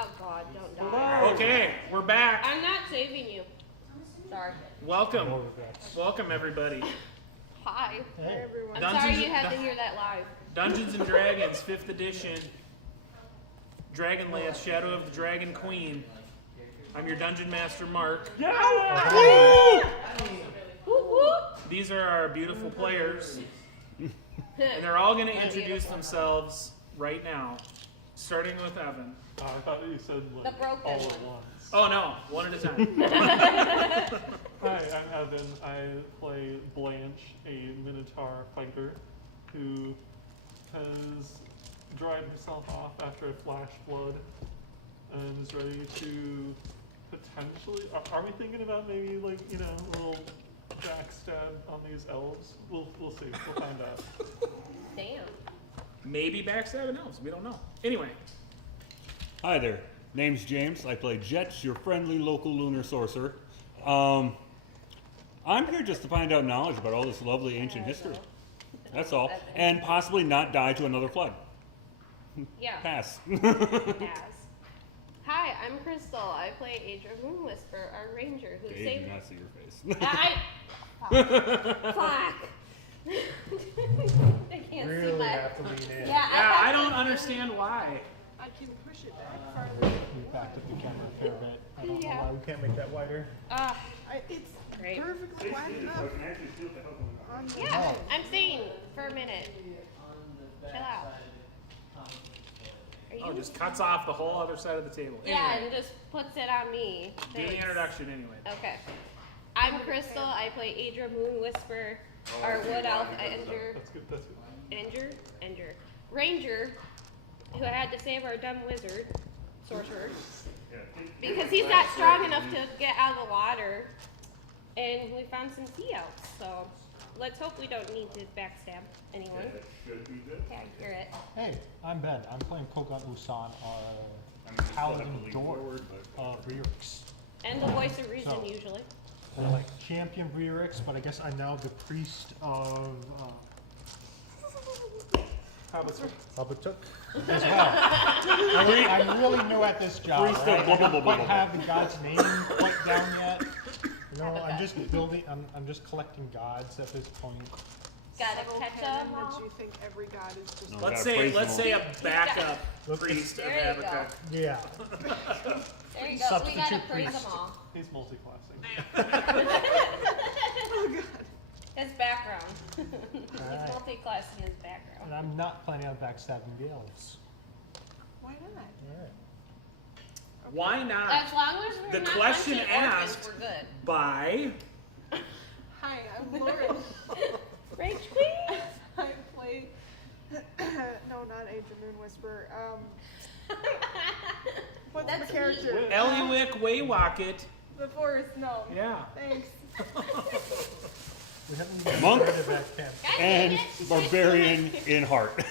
Oh God, don't die. Okay, we're back. I'm not saving you. Sorry. Welcome. Welcome, everybody. Hi. Hey. I'm sorry you had to hear that live. Dungeons and Dragons, 5th edition. Dragonlance, Shadow of the Dragon Queen. I'm your Dungeon Master, Mark. Woo! Woo! These are our beautiful players. And they're all going to introduce themselves right now. Starting with Evan. I thought you said The broken all one. at once. Oh no, one at a time. Hi, I'm Evan. I play Blanche, a Minotaur fighter who has dried herself off after a flash flood and is ready to potentially. Are we thinking about maybe like a little backstab on these elves? We'll see. We'll find out. Damn. Maybe backstabbing elves. We don't know. Anyway. Hi there. Name's James. I play Jets, your friendly local lunar sorcerer. I'm here just to find out knowledge about all this lovely ancient history. That's all. And possibly not die to another flood. Yeah. Pass. Pass. Hi, I'm Crystal. I play Adra Moonwhisper, our ranger who They saved. do not see your face. Fuck. I can't see Really my. have to lean in. Yeah, Yeah, I have don't to- understand why. I can push it back farther. We backed up the camera a fair bit. I don't Yeah. know why we can't make that wider. It's Great. perfectly wide enough. On the Yeah, I'm saying for a minute. Chill out. Are you? Oh, just cuts off the whole other side of the table. Yeah, Anyway, and just puts it on me. do the Thanks. introduction anyway. Okay. I'm Crystal. I play Adra Moonwhisper, our wood elf Ender. That's good. That's good. Ranger, who had to save our dumb wizard, sorcerer, because he's not strong enough to get out of the water, and we found some sea elves. So let's hope we don't need to backstab anyone. Okay, I hear it. Hey, I'm Ben. I'm playing Kogan Usan, our paladin dwarf of Ryrix. And the voice of reason So- usually. They're like champion Ryrix, but I guess I'm now the priest of Habatuk as well. I'm really new at this job. Priest of Right? I blah, blah, don't blah, quite blah, have the god's name quite down yet. You know, I'm Habakkuk. just building. I'm just collecting gods at this point. Gotta subtle catch canon them that all. you think every god is just. No. Let's gotta praise say them a backup Look, priest of There you go. Habakkuk. Yeah. There you go. We gotta Substitute praise them priest. all. He's multi-classing. His background. He's Alright. multi-classing his background. And I'm not planning on backstabbing the elves. Why not? Alright. Why not? As long as we're The not question punching orphans, asked- we're good. By Hi, I'm Lauren. Rage Queen. I play. No, not Adra Moonwhisper. What's That's the character? me. Eliwick Waywocket. The forest. No. Yeah. Thanks. We haven't even Monk. started that camp. God dang And it. barbarian in heart.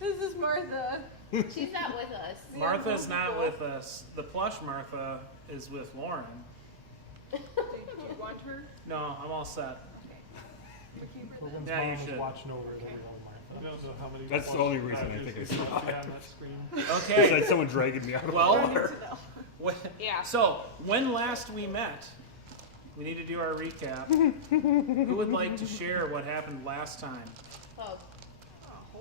This is Martha. She's not with us. Martha's not with us. The plush Martha is with Lauren. Do you want her? No, I'm all set. Kogan's Yeah, you mom is should. watching over it every I Martha. don't know how many. That's the only reason I think I see saw it. behind that screen. Okay. Besides someone dragging me out of the Well, water. Yeah. So, when last we met, we need to do our recap. Who would like to share what happened last time? Well,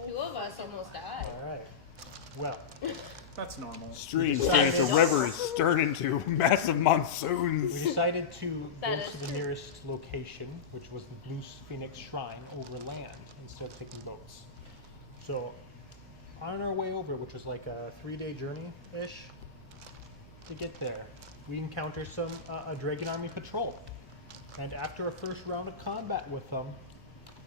two of us almost died. Alright. Well, That's normal. Streams turn into rivers, turn into massive we monsoons. decided to That go is to the true. nearest location, which was the Blue Phoenix Shrine over land, instead of taking boats. So, on our way over, which was like a 3-day journey-ish, to get there, we encountered a Dragon Army patrol. And after a first round of combat with them,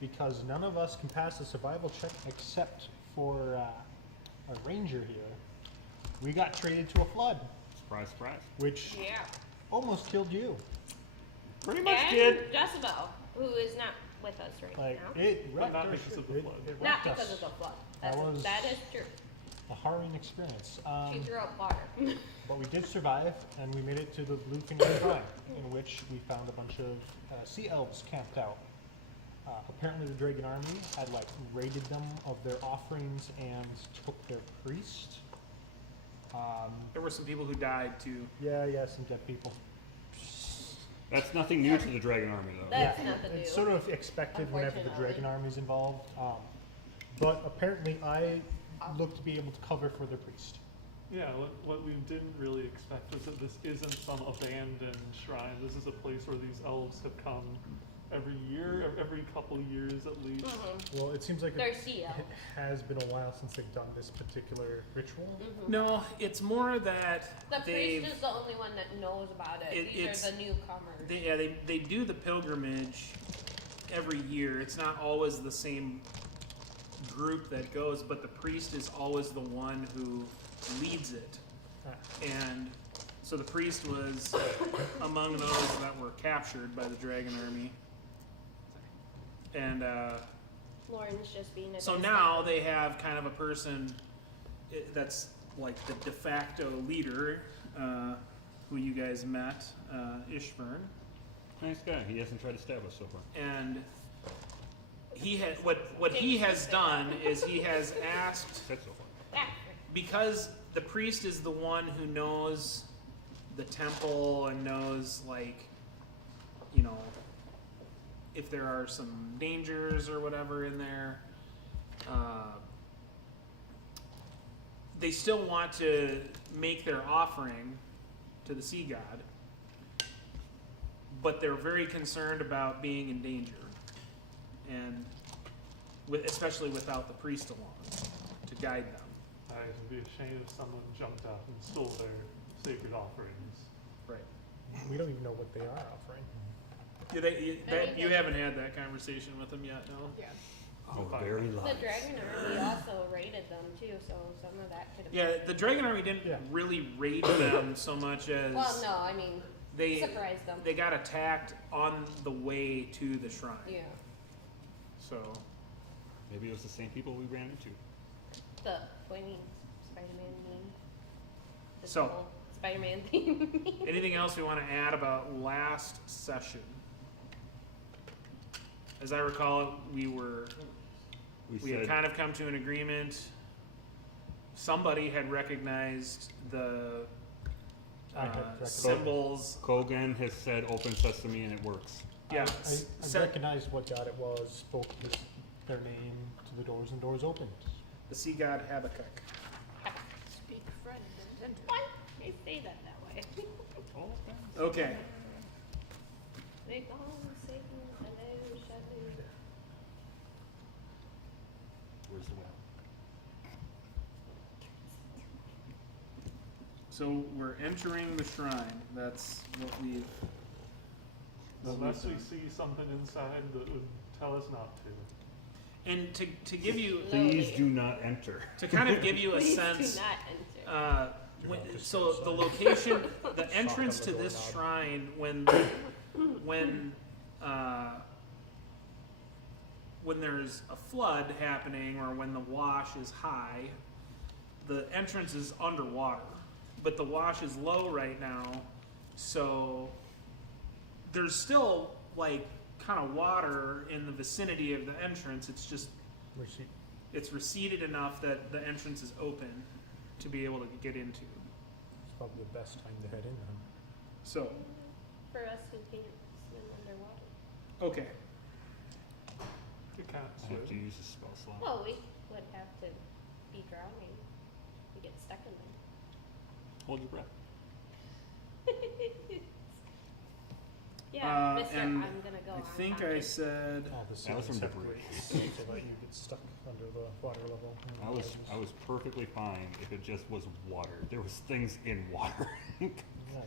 because none of us can pass a survival check except for a ranger here, we got traded to a flood, Surprise, surprise. which Yeah. almost killed you. Pretty much And did. Jezebel, who is not with us right Like, now. it wrecked not our because ship. of the flood. It Not wrecked because us. of the flood. That was- That is true. A harrowing experience. She threw up water. But we did survive, and we made it to the Blue Phoenix Shrine, in which we found a bunch of sea elves camped out. Apparently the Dragon Army had like raided them of their offerings and took their priest. There were some people who died too. Yeah, some dead people. That's nothing new to the Dragon Army, though. That's nothing It's new. sort of expected whenever the Unfortunately. Dragon Army's involved. But apparently I look to be able to cover for the priest. Yeah, what we didn't really expect was that this isn't some abandoned shrine. This is a place where these elves have come every year, every couple years at least. Well, it seems like They're it sea elves. has been a while since they've done this particular ritual. No, it's more that The they've priest is the only one that knows about it. These it's- are the newcomers. they do the pilgrimage every year. It's not always the same group that goes, but the priest is always the one who leads it. Ah. And so the priest was among those that were captured by the Dragon Army. And Lauren's just being a so good now scout. they have kind of a person that's like the de facto leader, who you guys met, Ishburn. Nice guy. He hasn't tried to stab us so far. And he had what he has done is he has asked, Said so far. because the priest is the one who knows the temple and knows, like, you know, if there are some dangers or whatever in there. They still want to make their offering to the sea god, but they're very concerned about being in danger, and especially without the priest along to guide them. I'd be ashamed if someone jumped out and stole their sacred offerings. Right. We don't even know what they are offering. You haven't had that conversation with them yet, no? Yeah. Oh, Fine. very The light. Dragon Army also raided them too, so some of that could have Yeah, the Dragon Army didn't Yeah. really raid them so much as Well, no, I mean, they surprised them. they got attacked on the way to the shrine. Yeah. So Maybe it was the same people we ran into. The pointing Spider-Man meme. The So- whole Spider-Man theme. anything else we want to add about last session? As I recall, we had said kind of come to an agreement. Somebody had recognized the I had recognized- symbols. Kogan has said open sesame and it works. Yeah, I recognized what god it was, spoke their name to the doors, and doors opened. the sea god Habakkuk. Speak friend and enter. What? They say that way. Okay. They call Satan hello, shadow. Where's the well? So we're entering the shrine. That's what we've. Unless we see something inside that would tell us not to. And to give you Please do not enter. to kind of give you a Please sense. do not enter. So the location, the entrance to this shrine, when there's a flood happening or when the wash is high, the entrance is underwater, but the wash is low right now, so there's still like kind of water in the vicinity of the entrance. It's just Receipt. it's receded enough that the entrance is open to be able to get into. It's probably the best time to head in then. So, For us who can't swim underwater. okay. You can't I have to swim. use a spell slot. Well, we would have to be drowning. We get stuck in there. Hold your breath. Yeah, Mister, and I'm gonna go I on think I contact. said All the That was seams from debris. separate so that you get stuck under the water level. I was perfectly fine if it just was water. There was things in water. Yeah,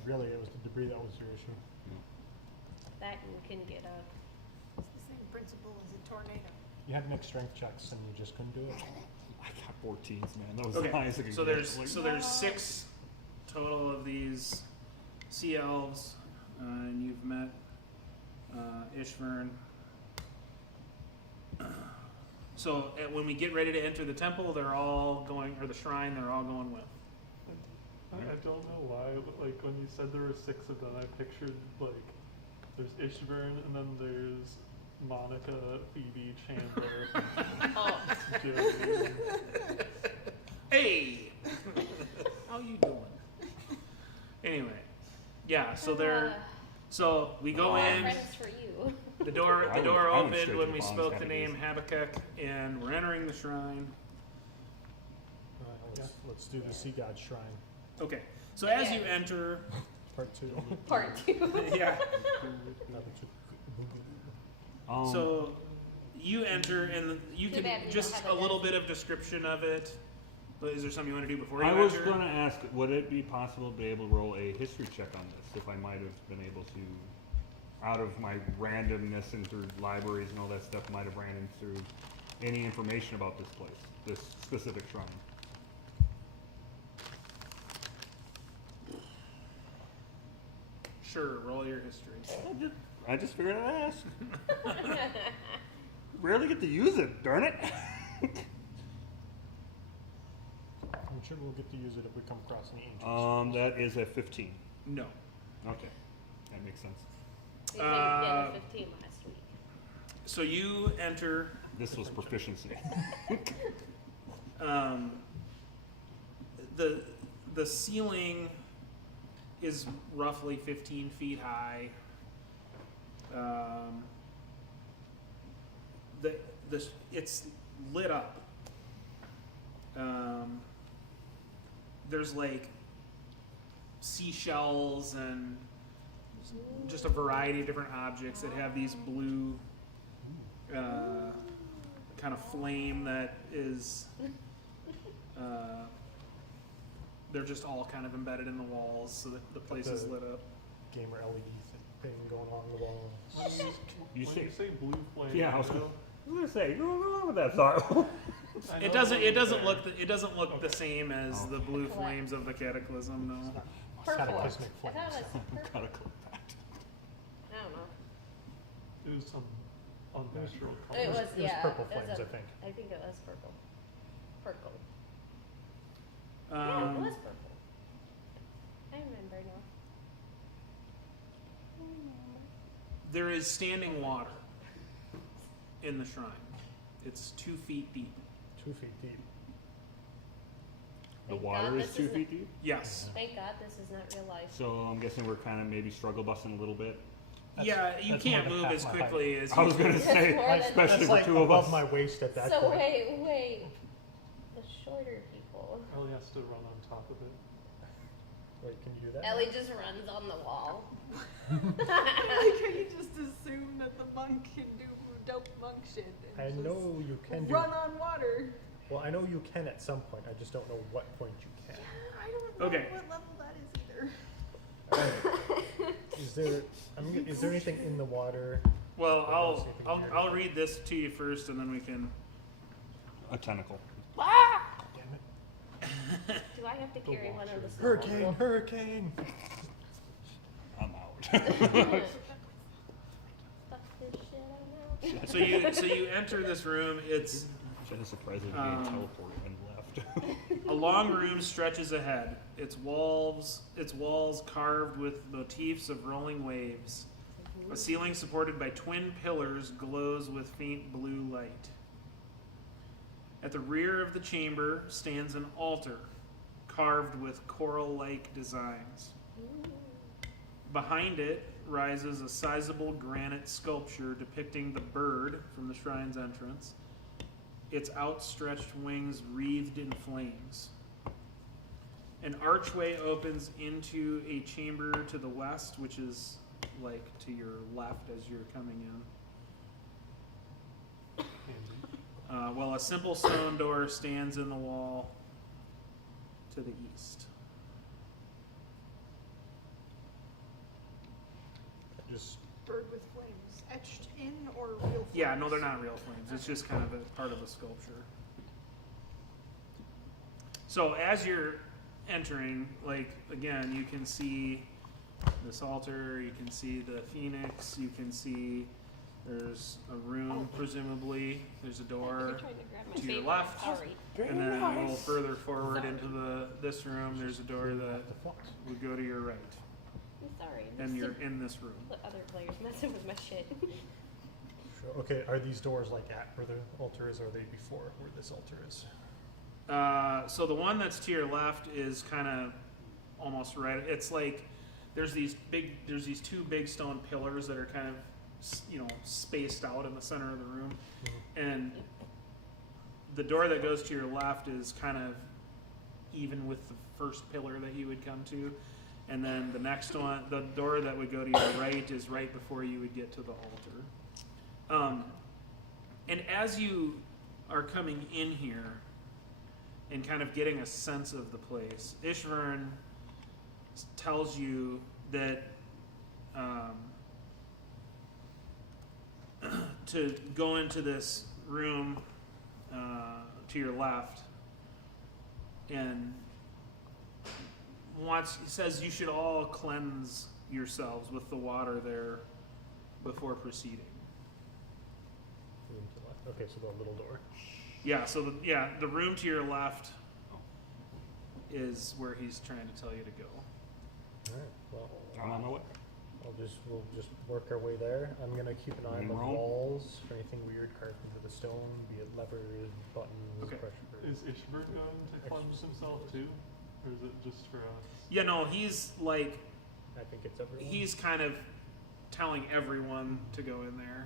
really, it was the debris that was your issue. That and can get a. It's the same principle as a tornado. You had to make strength checks and you just couldn't do it. I got 14s, man. That was okay. the highest I could So get. there's Like, so there's 6 total of these sea elves, and you've met Ishvern. So when we get ready to enter the temple, they're all going, or the shrine, they're all going with. I don't know why, but like when you said there were 6 of them, I pictured like there's Ishburn and then there's Monica, Phoebe, Chandler, Oh, Joey. Hey! How you Anyway, yeah. So they're so we go in. Friends for you. The door I went opened straight when to we the spoke bonds, the happy name Habakkuk, and we're entering the shrine. Let's do the Sea God Shrine, Okay. So as you Yeah. enter, part 2. Part 2. yeah. Um, So you enter, and you Too can bad we don't just have a a little desk. bit of description of it. But is there something you want to do before you I was enter? going to ask, would it be possible to be able to roll a history check on this? If I might have been able to, out of my randomness and through libraries and all that stuff, might have ran into any information about this place, this specific shrine. Sure. Roll your history. I just figured I'd ask. Rarely get to use it, darn it. I'm sure we'll get to use it if we come across any ancients. That is a 15. No. Okay, that makes sense. We couldn't get a 15 last week. So you enter. This was proficiency. The ceiling is roughly 15 feet high. It's lit up. There's like seashells and just a variety of different objects that have these blue kind of flame that is they're just all kind of embedded in the walls so that the place is lit up. Gamer LED thing going along the wall. You When say, you say blue flame, yeah, I was know, gonna say, you're wrong with that thought. I It know doesn't it's it doesn't look the same as Oh. the blue flames of the cataclysm, no. Purple. Cataclysmic I thought flames. it was purple. Gotta click that. I don't know. It was some unnatural color. It was, It was yeah. purple it was flames, I think. I think it was purple. Purple. Yeah, it Um, was purple. I remember now. there is standing water in the shrine. It's 2 feet deep. 2 feet deep. The Thank water God is this 2 isn't- feet deep, Yes. Thank God this is not real life. so I'm guessing we're kind of maybe struggle busting a little bit. Yeah, you that's can't more than move half as my quickly as I was you gonna could. say, more than- especially That's for like 2 of above us. my waist at that So point. wait. The shorter people. Ellie has to run on top of it. Wait, can you do that? Ellie just runs on the wall. Like how you just assume that the monk can do dope monk shit. And I just know you can do. run on water. Well, I know you can at some point. I just don't know what point you can. I don't know Okay. what level that is either. Is there anything in the water? Well, I don't see anything I'll here. I'll read this to you first, and then we can. A tentacle. Damn it. Do I have to carry one of the small Hurricane! people? Hurricane! I'm out. Fuck this shit, I'm out. So you enter this room. It's Jenna's surprised that Um, being teleported and left. a long room stretches ahead. Its walls carved with motifs of rolling waves. A ceiling supported by twin pillars glows with faint blue light. At the rear of the chamber stands an altar carved with coral-like designs. Behind it rises a sizable granite sculpture depicting the bird from the shrine's entrance, its outstretched wings wreathed in flames. An archway opens into a chamber to the west, which is like to your left as you're coming in. While a simple stone door stands in the wall to the east. Just Bird with flames etched in or real flames? Yeah, no, they're not real flames. It's just kind of a part of a sculpture. So as you're entering, like, again, you can see this altar, you can see the phoenix, you can see there's a room, presumably. There's a door You're trying to grab my to your favorite. left. Sorry. And then a little further forward into this room, there's a door that the flux. would go to your right. I'm sorry. And you're in this room. The other players messing with my shit. Sure. Okay, are these doors like at where the altar is, or are they before where this altar is? So the one that's to your left is kind of almost right. It's like there's these two big stone pillars that are kind of spaced out in the center of the room, and the door that goes to your left is kind of even with the first pillar that you would come to, and then the next one, the door that would go to your right, is right before you would get to the altar. And as you are coming in here and kind of getting a sense of the place, Ishvern tells you that to go into this room to your left, and he says you should all cleanse yourselves with the water there before proceeding. Okay, so the little door. Yeah, so the room to your left is where he's trying to tell you to go. Alright, well, I'm on my way. we'll just work our way there. I'm gonna keep an eye on the Roll. walls for anything weird carved into the stone, be it levers, buttons, Okay. pressure. Is Ishbert going to cleanse himself too? Or is it just for us? Yeah, no, he's like, I think it's everyone. he's kind of telling everyone to go in there.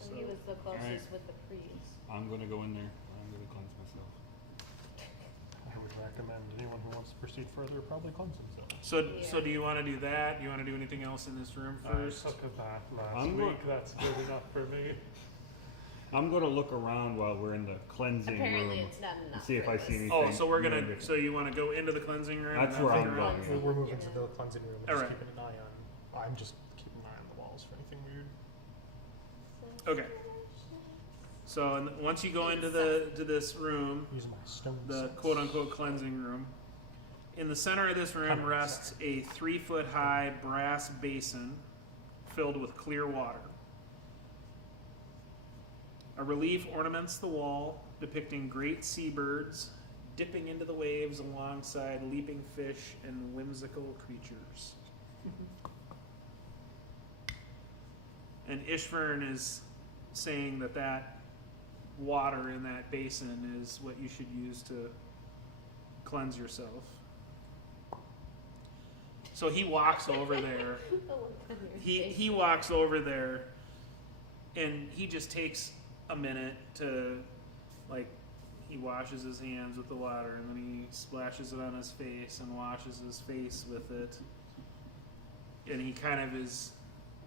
So he was the closest Alright. with the priest. I'm gonna go in there. I'm gonna cleanse myself. I would recommend anyone who wants to proceed further probably cleanse themselves. So do you want to do that? Do you want to do anything else in this room first? I took a bath last I'm week. That's good enough for me. I'm gonna look around while we're in the cleansing Apparently room it's not and enough. see if for I this. see anything. Oh, so we're gonna. weird. So you want to go into the cleansing room? That's and where then I'm figure out- going. We're moving to the cleansing room and just Alright. keeping an eye on. I'm just keeping an eye on the walls for anything weird. Okay. So once you go into this room, Using my stone the sense. quote unquote cleansing room, in the center of this room rests a 3-foot high brass basin filled with clear water. A relief ornaments the wall, depicting great seabirds dipping into the waves alongside leaping fish and whimsical creatures. And Ishvern is saying that water in that basin is what you should use to cleanse yourself. So he walks over there. The look on your face. He walks over there, and he just takes a minute to, like, he washes his hands with the water, and then he splashes it on his face and washes his face with it. And he kind of is,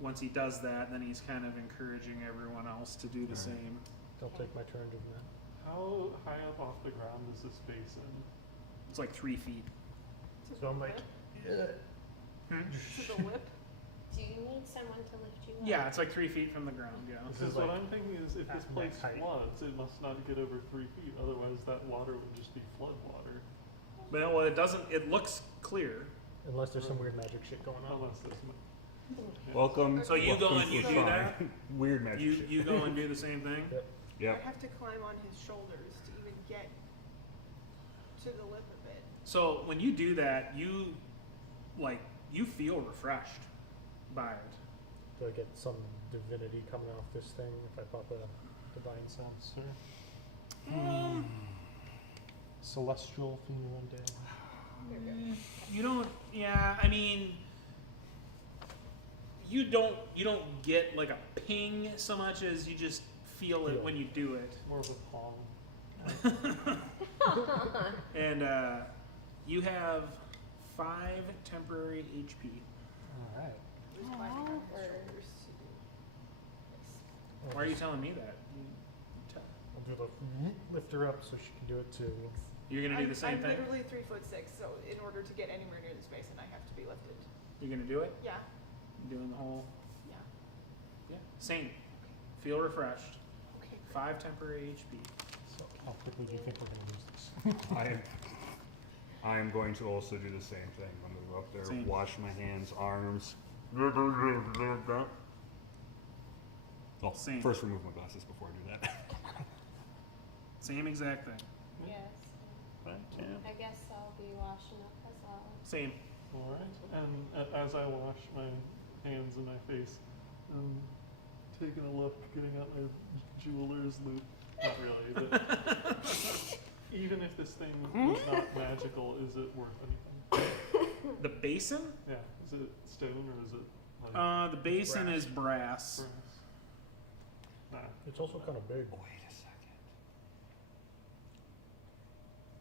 once he does that, then he's kind of encouraging everyone else to do the same. I'll take my turn doing that. How high up off the ground is this basin? It's like 3 feet. So I'm like, To the lip. Do you need someone to lift you up? Yeah, it's like 3 feet from the ground, yeah. This Because is what like I'm thinking is if this at place max height. floods, it must not get over 3 feet. Otherwise, that water would just be flood water. But well, it doesn't, it looks clear. unless there's some weird magic shit going on. Unless there's Welcome. So you go welcome and you to do fine. that? Weird magic. You shit. you go and do the same thing? Yep. Yep. I have to climb on his shoulders to even get to the lip of it. So when you do that, you feel refreshed by it. Do I get some divinity coming off this thing if I pop a divine sense or celestial female undead? You don't. Yeah, I mean, you don't get like a ping so much as you just feel it when you do it. more of a pong. And you have 5 temporary HP. Alright. It was climbing on his Or- shoulders to do. Why are you telling me that? I'll do the lift her up so she can do it too. You're gonna do the same I'm thing. literally 3'6", so in order to get anywhere near this basin, I have to be lifted. You're gonna do it. Yeah, You're doing the whole. yeah. Yeah. Same. Feel refreshed. Okay, great. 5 temporary HP. So how quickly do you think we're gonna use this? I am going to also do the same thing. I'm gonna go up there, Same. wash my hands, arms. Well, Same. first remove my glasses before I do that. Same exact thing. Yes. Right, yeah. I guess I'll be washing up as well. Same. All right. And as I wash my hands and my face, I'm taking a look, getting out my jeweler's loot. Not really, but Even if this thing is not magical, is it worth anything? The basin? Yeah. Is it stone or is it like The basin brass. is brass. brass? Nah. It's also kind of big. Wait a second.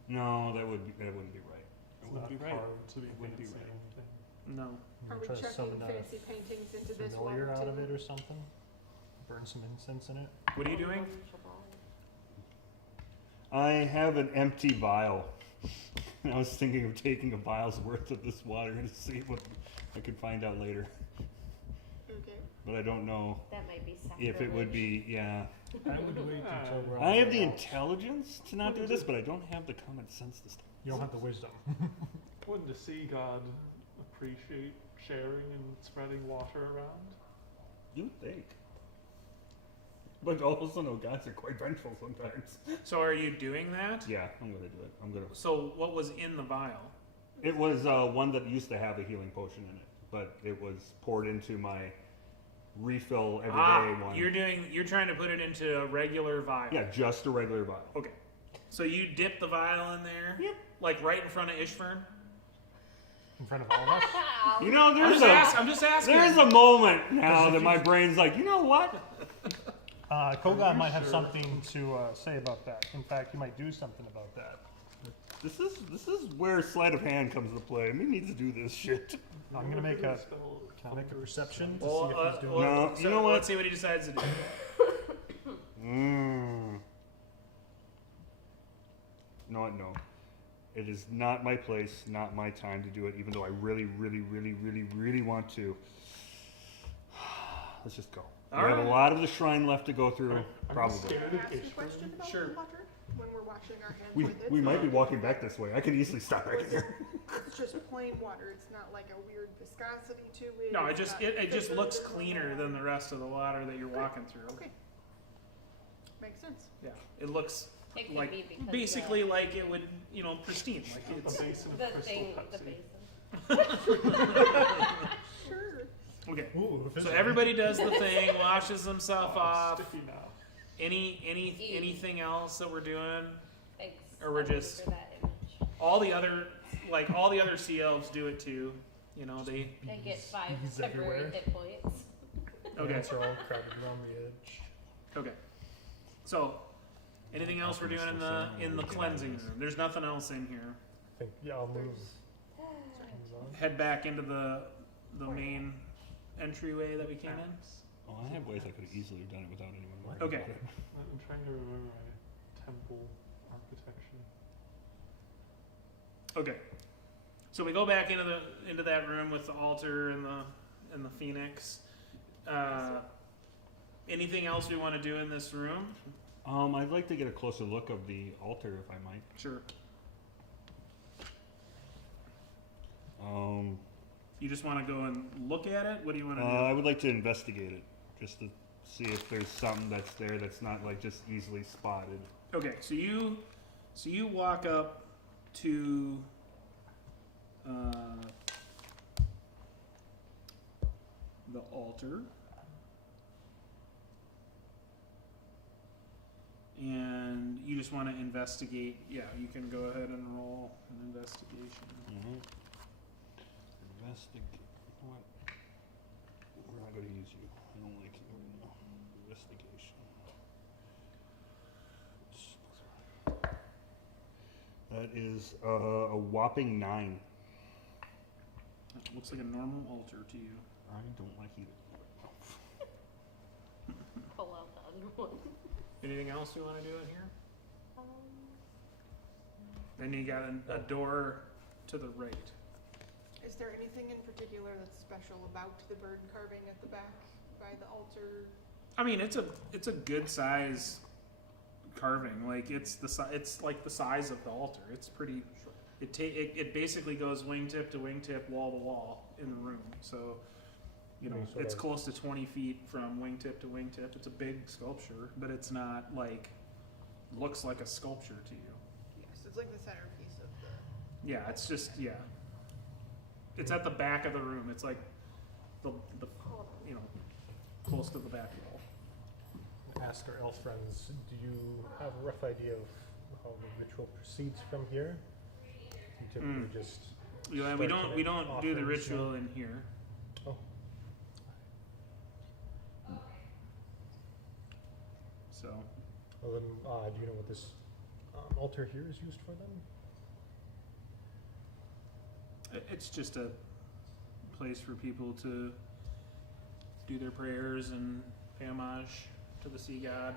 No, that wouldn't be right. That It's wouldn't not be right. carved to be Wouldn't be fancy right. or anything. No. Are we Try to checking summon fancy paintings into this one familiar out of too? it or something. Burn some incense in it. What are you doing? I have an empty vial. I was thinking of taking a vial's worth of this water to see what I could find out later. Okay. But I don't know That might be if it would be, yeah. I would wait until we're on I have way the out. intelligence to not do this, but I don't have the common sense to stop. You don't have the wisdom. Wouldn't a sea god appreciate sharing and spreading water around? You think? But also, no, gods are quite vengeful sometimes. So are you doing that? Yeah, I'm gonna do it. I'm gonna. So what was in the vial? It was one that used to have a healing potion in it, but it was poured into my refill everyday one. You're trying to put it into a regular vial. Yeah, just a regular vial. Okay. So you dip the vial in there? Yep. Like right in front of Ishvern? In front of all of us. You know, I'm just asking. there's a moment now that my brain's like, you know what? Koga might have something to say about that. In fact, he might do something about that. This is where sleight of hand comes into play. We need to do this shit. I'm gonna make a. Spell Can I make a perception to Well, see if he's doing? No, so you know what? Let's see what he decides to do. No, no. It is not my place, not my time to do it, even though I really, really, really, really, really want to. Let's just go. All We have right. a lot of the shrine left to go through, I'm probably. scared Can of I ask you a Ishmael. question about Sure. the water when we're washing our hands We, with it? we might be walking back this way. I could easily stop right here. It's just plain water. It's not like a weird viscosity to it. No, it's it just not it just thicker looks than cleaner normal than the water. rest of the water that you're walking through. Okay. Makes sense. Yeah. It looks It could like be because basically like it would, pristine. Like A it's basin of the crystal thing, the Pepsi. basin. Sure. okay. Ooh, So efficient. everybody does the thing, washes themselves Oh, off. sticky now. Anything else that we're doing? Thanks. Or we're Thank you just- for that image. All the other sea elves do it too. They They get 5 bees temporary everywhere. hit points. okay. Ants are all crowded around the edge. Okay. So anything else we're doing in the cleansing room? There's nothing else in here. I think, yeah, I'll move. Move on. Head back into the main entryway that we came in. Oh, I have ways I could have easily done it without anyone worrying Okay. about it. I'm trying to remember my temple architecture. Okay. So we go back into that room with the altar and the phoenix. Anything else we want to do in this room? I'd like to get a closer look of the altar, if I might. Sure. You just want to go and look at it? What do you want to do? I would like to investigate it, just to see if there's something that's there that's not like just easily spotted. Okay, so you walk up to the altar, and you just want to investigate. Yeah, you can go ahead and roll an investigation. Investigate. What? We're not going to use you. I don't like you right now. Investigation. That is a whopping 9. It looks like a normal altar to you. I don't like either. Pull out the other one. Anything else you want to do in here? Then you got a door to the right. Is there anything in particular that's special about the bird carving at the back by the altar? I mean, it's a good size carving. Like it's like the size of the altar. It's pretty. It basically goes wingtip to wingtip, wall to wall in the room. So, Sort it's of- close to 20 feet from wingtip to wingtip. It's a big sculpture, but it's not like looks like a sculpture to you. Yes, it's like the centerpiece of the. Yeah, it's just It's at the back of the room. It's like the close to the back wall. Ask our elf friends, do you have a rough idea of how the ritual proceeds from here? You typically just Yeah, we start don't to do the offer ritual some- in here. Oh, So well then, do you know what this altar here is used for then? it's just a place for people to do their prayers and pay homage to the sea god.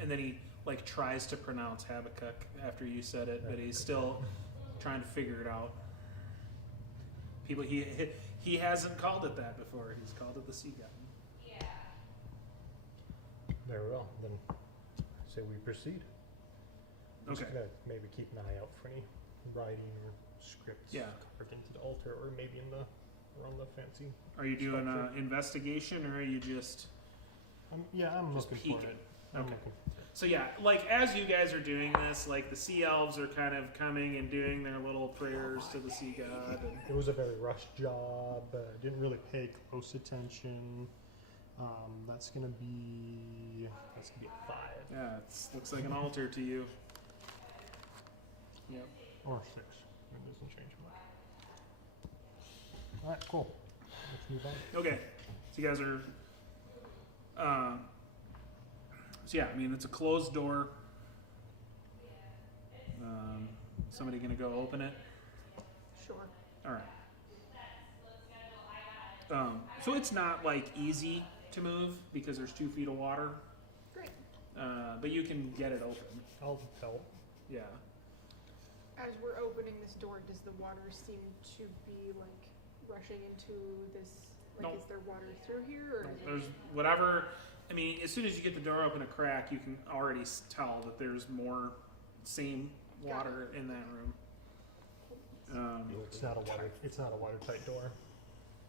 And then he like tries to pronounce Habakkuk after you said it, but he's still trying to figure it out. People he hasn't called it that before. He's called it the sea god. Very well, then say we proceed. Just Okay. gonna maybe keep an eye out for any writing or scripts Yeah. carved into the altar, or maybe in the around the fancy. Are you doing an Structure. investigation, or are you just? Yeah, I'm Just looking for peeking. it. I'm Okay. looking. So yeah, like as you guys are doing this, like the sea elves are kind of coming and doing their little prayers to the sea god. And, It was a very rushed job. Didn't really pay close attention. That's gonna be a 5 yeah, it looks like an altar to you. Yep. or 6. It doesn't change much. All right, cool. Let's move on. Okay, so you guys are. So yeah, I mean it's a closed door. Somebody gonna go open it? Sure. All right. So it's not like easy to move because there's 2 feet of water, Great. but you can get it open. I'll help. Yeah. As we're opening this door, does the water seem to be like rushing into this? Like, No. is there water through here, or is There's it? whatever. I mean, as soon as you get the door open a crack, you can already tell that there's more same water in that room. It's not a water. It's not a watertight door.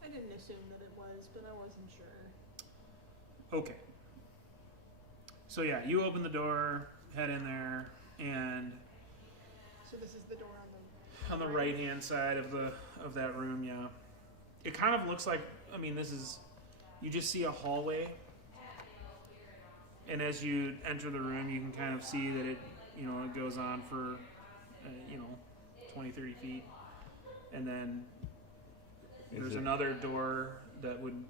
I didn't assume that it was, but I wasn't sure. Okay. So yeah, you open the door, head in there, and So this is the door on the on the right hand side of that room, yeah. It kind of looks like, I mean, this is, you just see a hallway, and as you enter the room, you can kind of see that it goes on for 20, 30 feet, and then there's another door that would,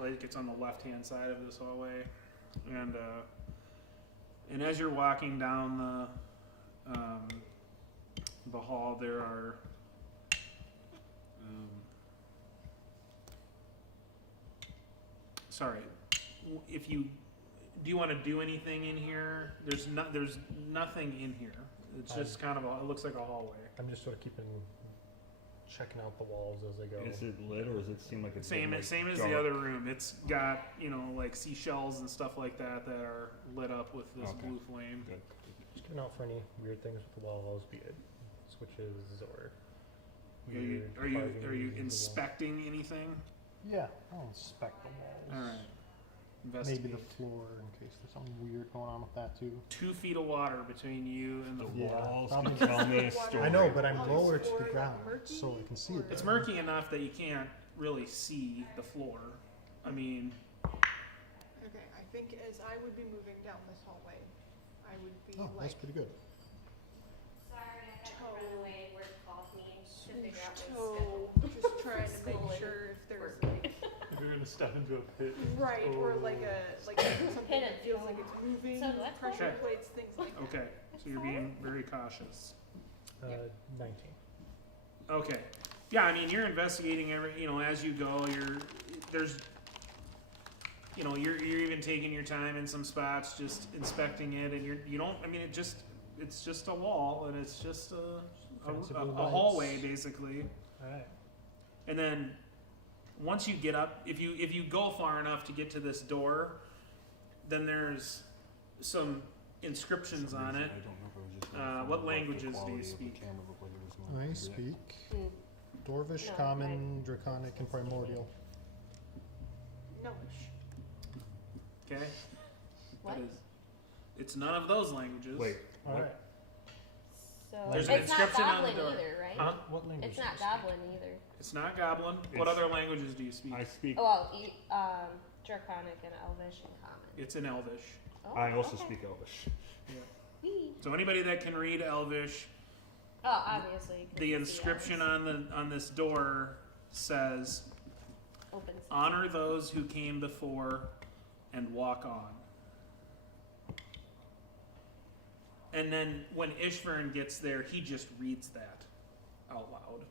like, it's on the left hand side of this hallway, and as you're walking down the hall, there are sorry, if you do you want to do anything in here? There's nothing in here. It's just kind of it looks like a hallway. I'm just sort of checking out the walls as I go. Is it lit or does it seem like it's Same like as dark? the other room. It's got like seashells and stuff like that are lit up with this Okay. blue flame. Good. Just looking out for any weird things with the walls, be it switches or Are you weird are you carvings are you in the wall. inspecting anything? Yeah, I'll inspect the walls. All right. Maybe Investigate. the floor in case there's something weird going on with that too. 2 feet of water between you and the The floor. Yeah, walls probably can tell me a Water. story. I know, but I'm Is lower to floor, the like, ground, murky, so I can see it. or- It's better. murky enough that you can't really see the floor. I mean, Okay, I think as I would be moving down this hallway, I would be Oh, that's like pretty good. Sorry, I had to run away. Work called me to figure out my toe, schedule. just trying to School make and sure if there's work. like If you're gonna step into a pit. right or like something Hit that it. feels like it's moving, So let's go. pressure Okay. plates, things like that. okay, so you're being very cautious. 19. Okay. Yeah, I mean, you're investigating as you go. You're even taking your time in some spots, just inspecting it, and you don't. I mean, it's just a wall, and it's just Fancy a blue hallway lights. basically. All right. And then once you get up, if you go far enough to get to this door, then there's some inscriptions on it. What languages do you speak? I speak Mm. Dwarvish, No, Common, Draconic, and Primordial. No-ish. Okay. What? That is. It's none of those languages. Wait, All what? right. So There's it's an not inscription on the goblin door. either, right? Huh? What language? It's do not you speak? goblin either. It's not goblin. What It's- other languages do you speak? I speak. Oh, well, Draconic and Elvish and Common. It's in Elvish. Oh, I also okay. speak Elvish. So anybody that can read Elvish, Oh, obviously. 'cause the it's inscription elves. on this door says, Open sea. "Honor those who came before, and walk on." And then when Ishvern gets there, he just reads that out loud.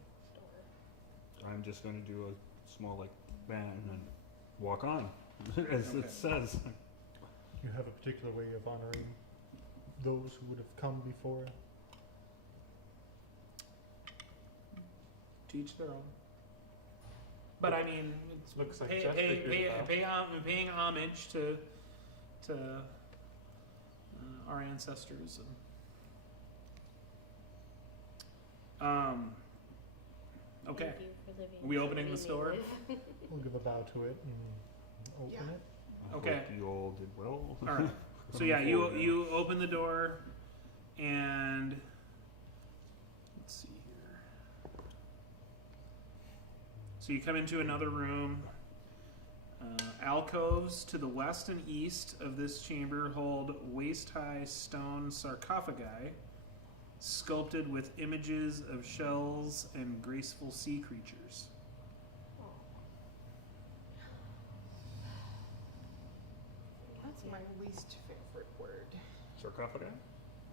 I'm just going to do a small like bang and walk on, as Okay. it says. You have a particular way of honoring those who would have come before? To each their own. But I mean, it's Looks like Jeff figured it out. paying homage to our ancestors. Okay. Thank you for living Are we so opening we this may door? live. We'll give a bow to it and open Yeah. it. I Okay. hope you all did well. All right. So yeah, you open the door, and let's see here. So you come into another room. Alcoves to the west and east of this chamber hold waist-high stone sarcophagi, sculpted with images of shells and graceful sea creatures. That's my least favorite word. Sarcophagi?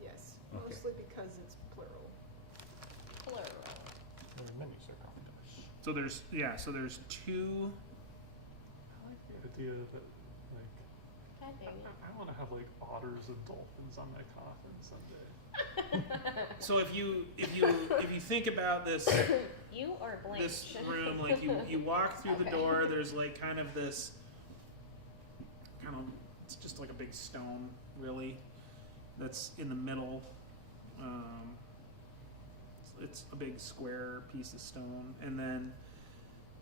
Yes, Okay. mostly because it's plural. Plural. There are many sarcophagus. So there's two. I like the idea that, like, God dang it. I want to have like otters and dolphins on my coffin someday. So if you think about this You are blank. this room, like you walk through the door, there's like kind of this it's just like a big stone really that's in the middle. It's a big square piece of stone, and then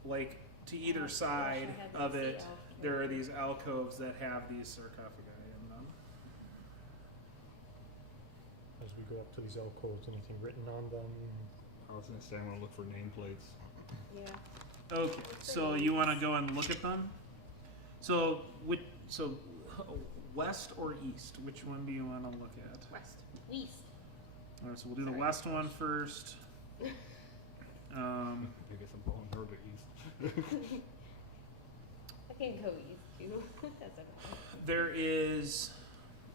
like to either side of it there are these alcoves that have these sarcophagi in them. As we go up to these alcoves, anything written on them? I was going to say I'm going to look for nameplates. Yeah. Okay, so you want to go and look at them? So west or east? Which one do you want to look at? West. East. All right, so we'll do the Sorry. west one first. I guess I'm following her to east. I can go east too. That's okay. There is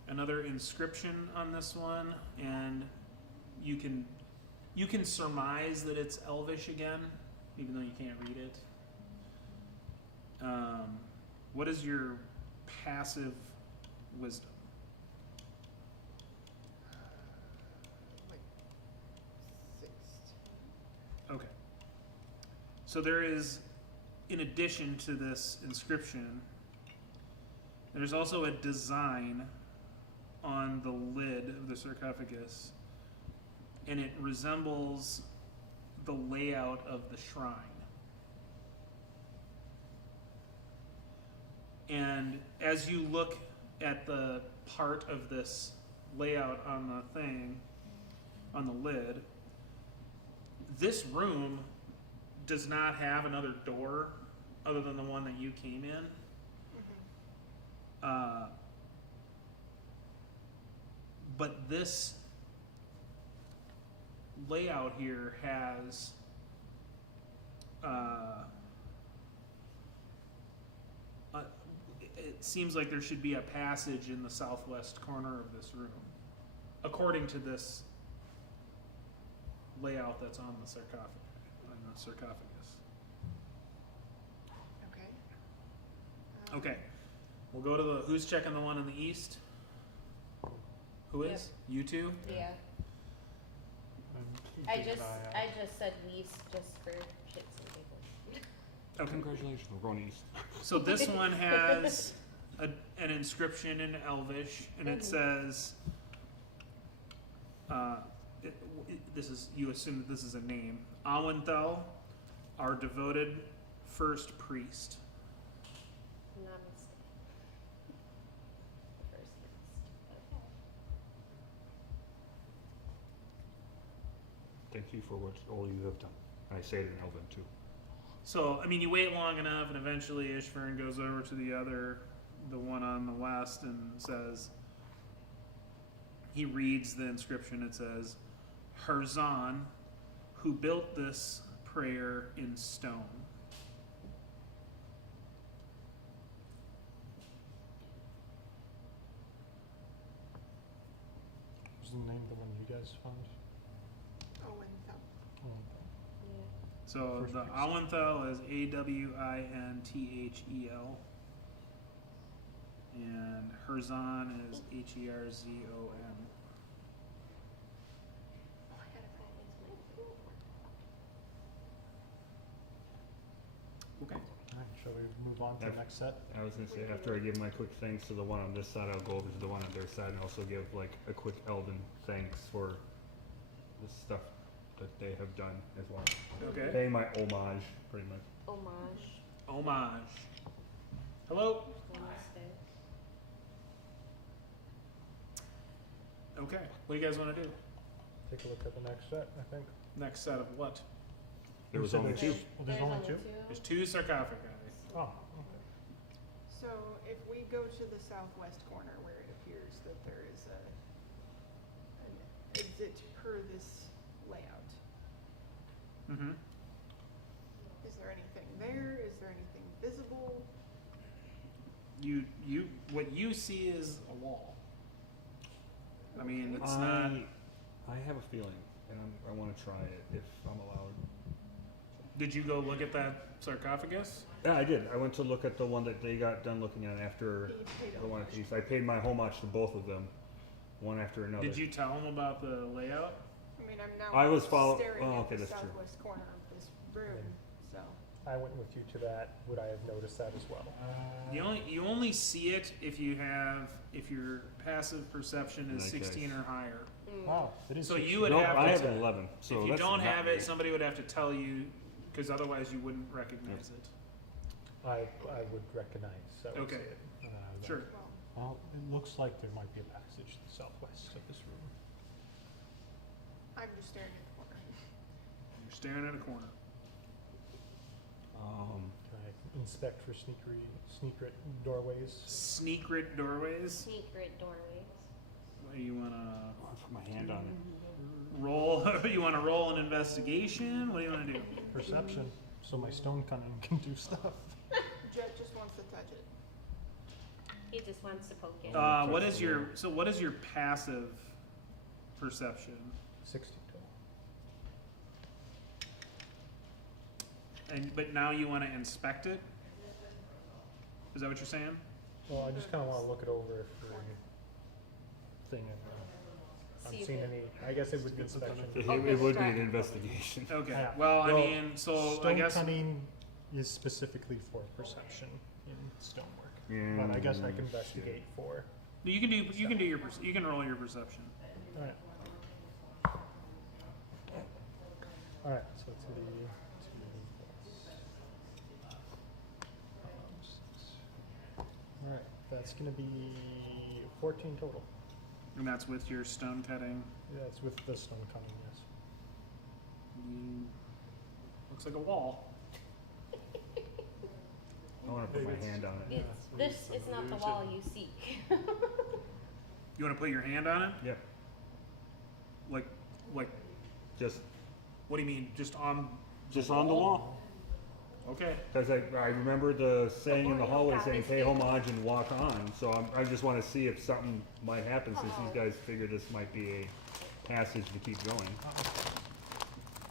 another inscription on this one, and you can surmise that it's Elvish again, even though you can't read it. What is your passive wisdom? Like 6. Okay. So there is, in addition to this inscription, there's also a design on the lid of the sarcophagus, and it resembles the layout of the shrine. And as you look at the part of this layout on the thing, on the lid, this room does not have another door other than the one that you came in. But this layout here has it seems like there should be a passage in the southwest corner of this room, according to this layout that's on the sarcophagus. Okay. Okay, we'll go to the, who's checking the one in the east? Who is? Yep. You two? Yeah. I'm I keeping just an eye out. I just said east just for shits and giggles. Okay. Congratulations, we're going east. So this one has an inscription in Elvish, and it says, this is, you assume that this is a name, Awenthel, our devoted first priest. Namaste. The first east. Okay. Thank you for all you have done. I say it in Elven too. So, I mean, you wait long enough, and eventually Ishvern goes over to the one on the west, and says, he reads the inscription. It says, Herzan, who built this prayer in stone. What's the name of the one you guys found? Owen Thumb. Oh, So First the priest. Awenthel is Awinthel, and Herzon is Herzon. Okay. Alright, shall we move on to the next set? I was gonna say, after I give my quick thanks to the one on this side, I'll go over to the one on their side and also give like a quick Elven thanks for the stuff that they have done as well. Okay. Paying my homage, pretty much. Homage. Homage. Hello. Namaste. Okay. What do you guys want to do? Take a look at the next set, I think. Next set of what? There was said only there's- two. Oh, there's only two? There's 2 sarcophagi. Oh, okay. So if we go to the southwest corner where it appears that there is an exit per this layout, Mm-hmm. is there anything there? Is there anything visible? What you see is a wall. I mean, Okay. it's not. I have a feeling, and I want to try it if I'm allowed. Did you go look at that sarcophagus? Yeah, I did. I went to look at the one that they got done looking at after Each paid the one at homage. East. I paid my homage to both of them, one after another. Did you tell him about the layout? I mean, I'm now I was staring oh, at okay, the that's true. southwest corner of this room, so. I went with you to that. Would I have noticed that as well? You only see it if your passive perception is Okay. 16 or higher. Wow, it is. So 16. you would No, have I to have tell- an 11. So if you that's don't not have it, me. somebody would have to tell you, because otherwise you wouldn't recognize it. I would recognize. I would Okay. say it. That- Sure. Well, it looks like there might be a passage to the southwest of this room. I'm just staring at the corner. You're staring at a corner. Can I inspect for secret doorways? Secret doorways. Secret doorways. What do you wanna I'll put my hand on it. roll? You wanna roll an investigation? What do you wanna do? Perception, so my stone cunning can do stuff. Jet just wants to touch it. He just wants to poke it. What is your passive perception? 60 total. But now you want to inspect it? Is that what you're saying? Well, I just kind of want to look it over for thing and See I'm if seeing it- any. I guess it would be inspection. It, Okay, it would be an start. investigation. Okay. Yeah. Well, I Well, mean, so I Stone guess cunning is specifically for perception in stonework, but I guess I can investigate for. you can roll your perception. All right. All right. So 3, 2, 6. All right. That's gonna be 14 total. And that's with your stone cutting. That's with the stone cunning. Yes. Looks like a wall. I want to put my hand on it. This is not the wall you seek. You want to put your hand on it? Yep. Like, Just what do you mean? Just on on the wall. Okay. Because I remember the saying in the Before you hallway got saying this pay big. homage and walk on. So I just want to see if something might happen since these Oh. guys figure this might be a passage to keep going.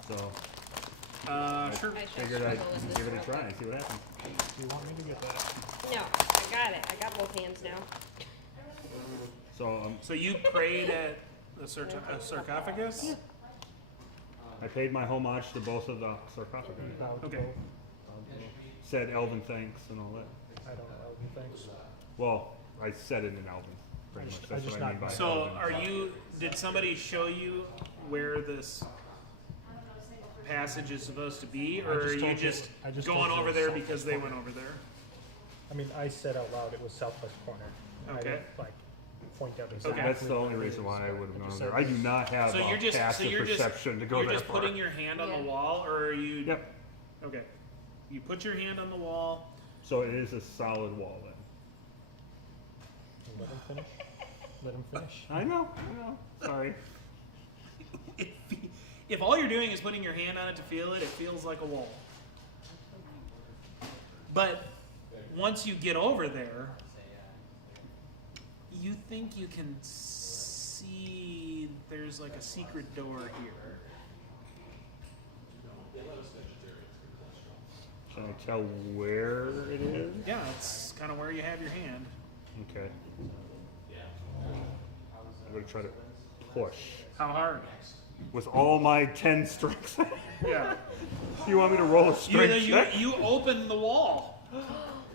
So Sure. I shall figured I'd struggle with give this it a real try quick. and see what happens. Do you want me to get that? No, I got it. I got both hands now. So So you prayed at a sarcophagus? I paid my homage to both of the sarcophagi. Bowed to Okay. both? Said Elven thanks and all that. I don't know. Thanks. Well, I said it in Elven. Pretty much. I That's just what I mean not- by So Elven. did somebody show you where this passage is supposed to be, I or just are you told you- just I just going told you over it's there southwest because they corner. went over there? I mean, I said out loud it was southwest corner. I Okay. didn't, like, point out exactly. That's the only where it reason is. why I would have gone just there. said I do not have So a you're just passive perception to go you're that just far. putting your hand on Yeah. the wall, or are you? Yep. Okay. You put your hand on the wall. So it is a solid wall then. Let him finish. let him finish. I know. Sorry. If all you're doing is putting your hand on it to feel it, it feels like a wall. But once you get over there, you think you can see there's like a secret door here. Can I tell where it is? Yeah, it's kind of where you have your hand. Okay. I'm gonna try to push How hard? with all my 10 strengths. Yeah. You want me to roll a strength You check? you open the wall.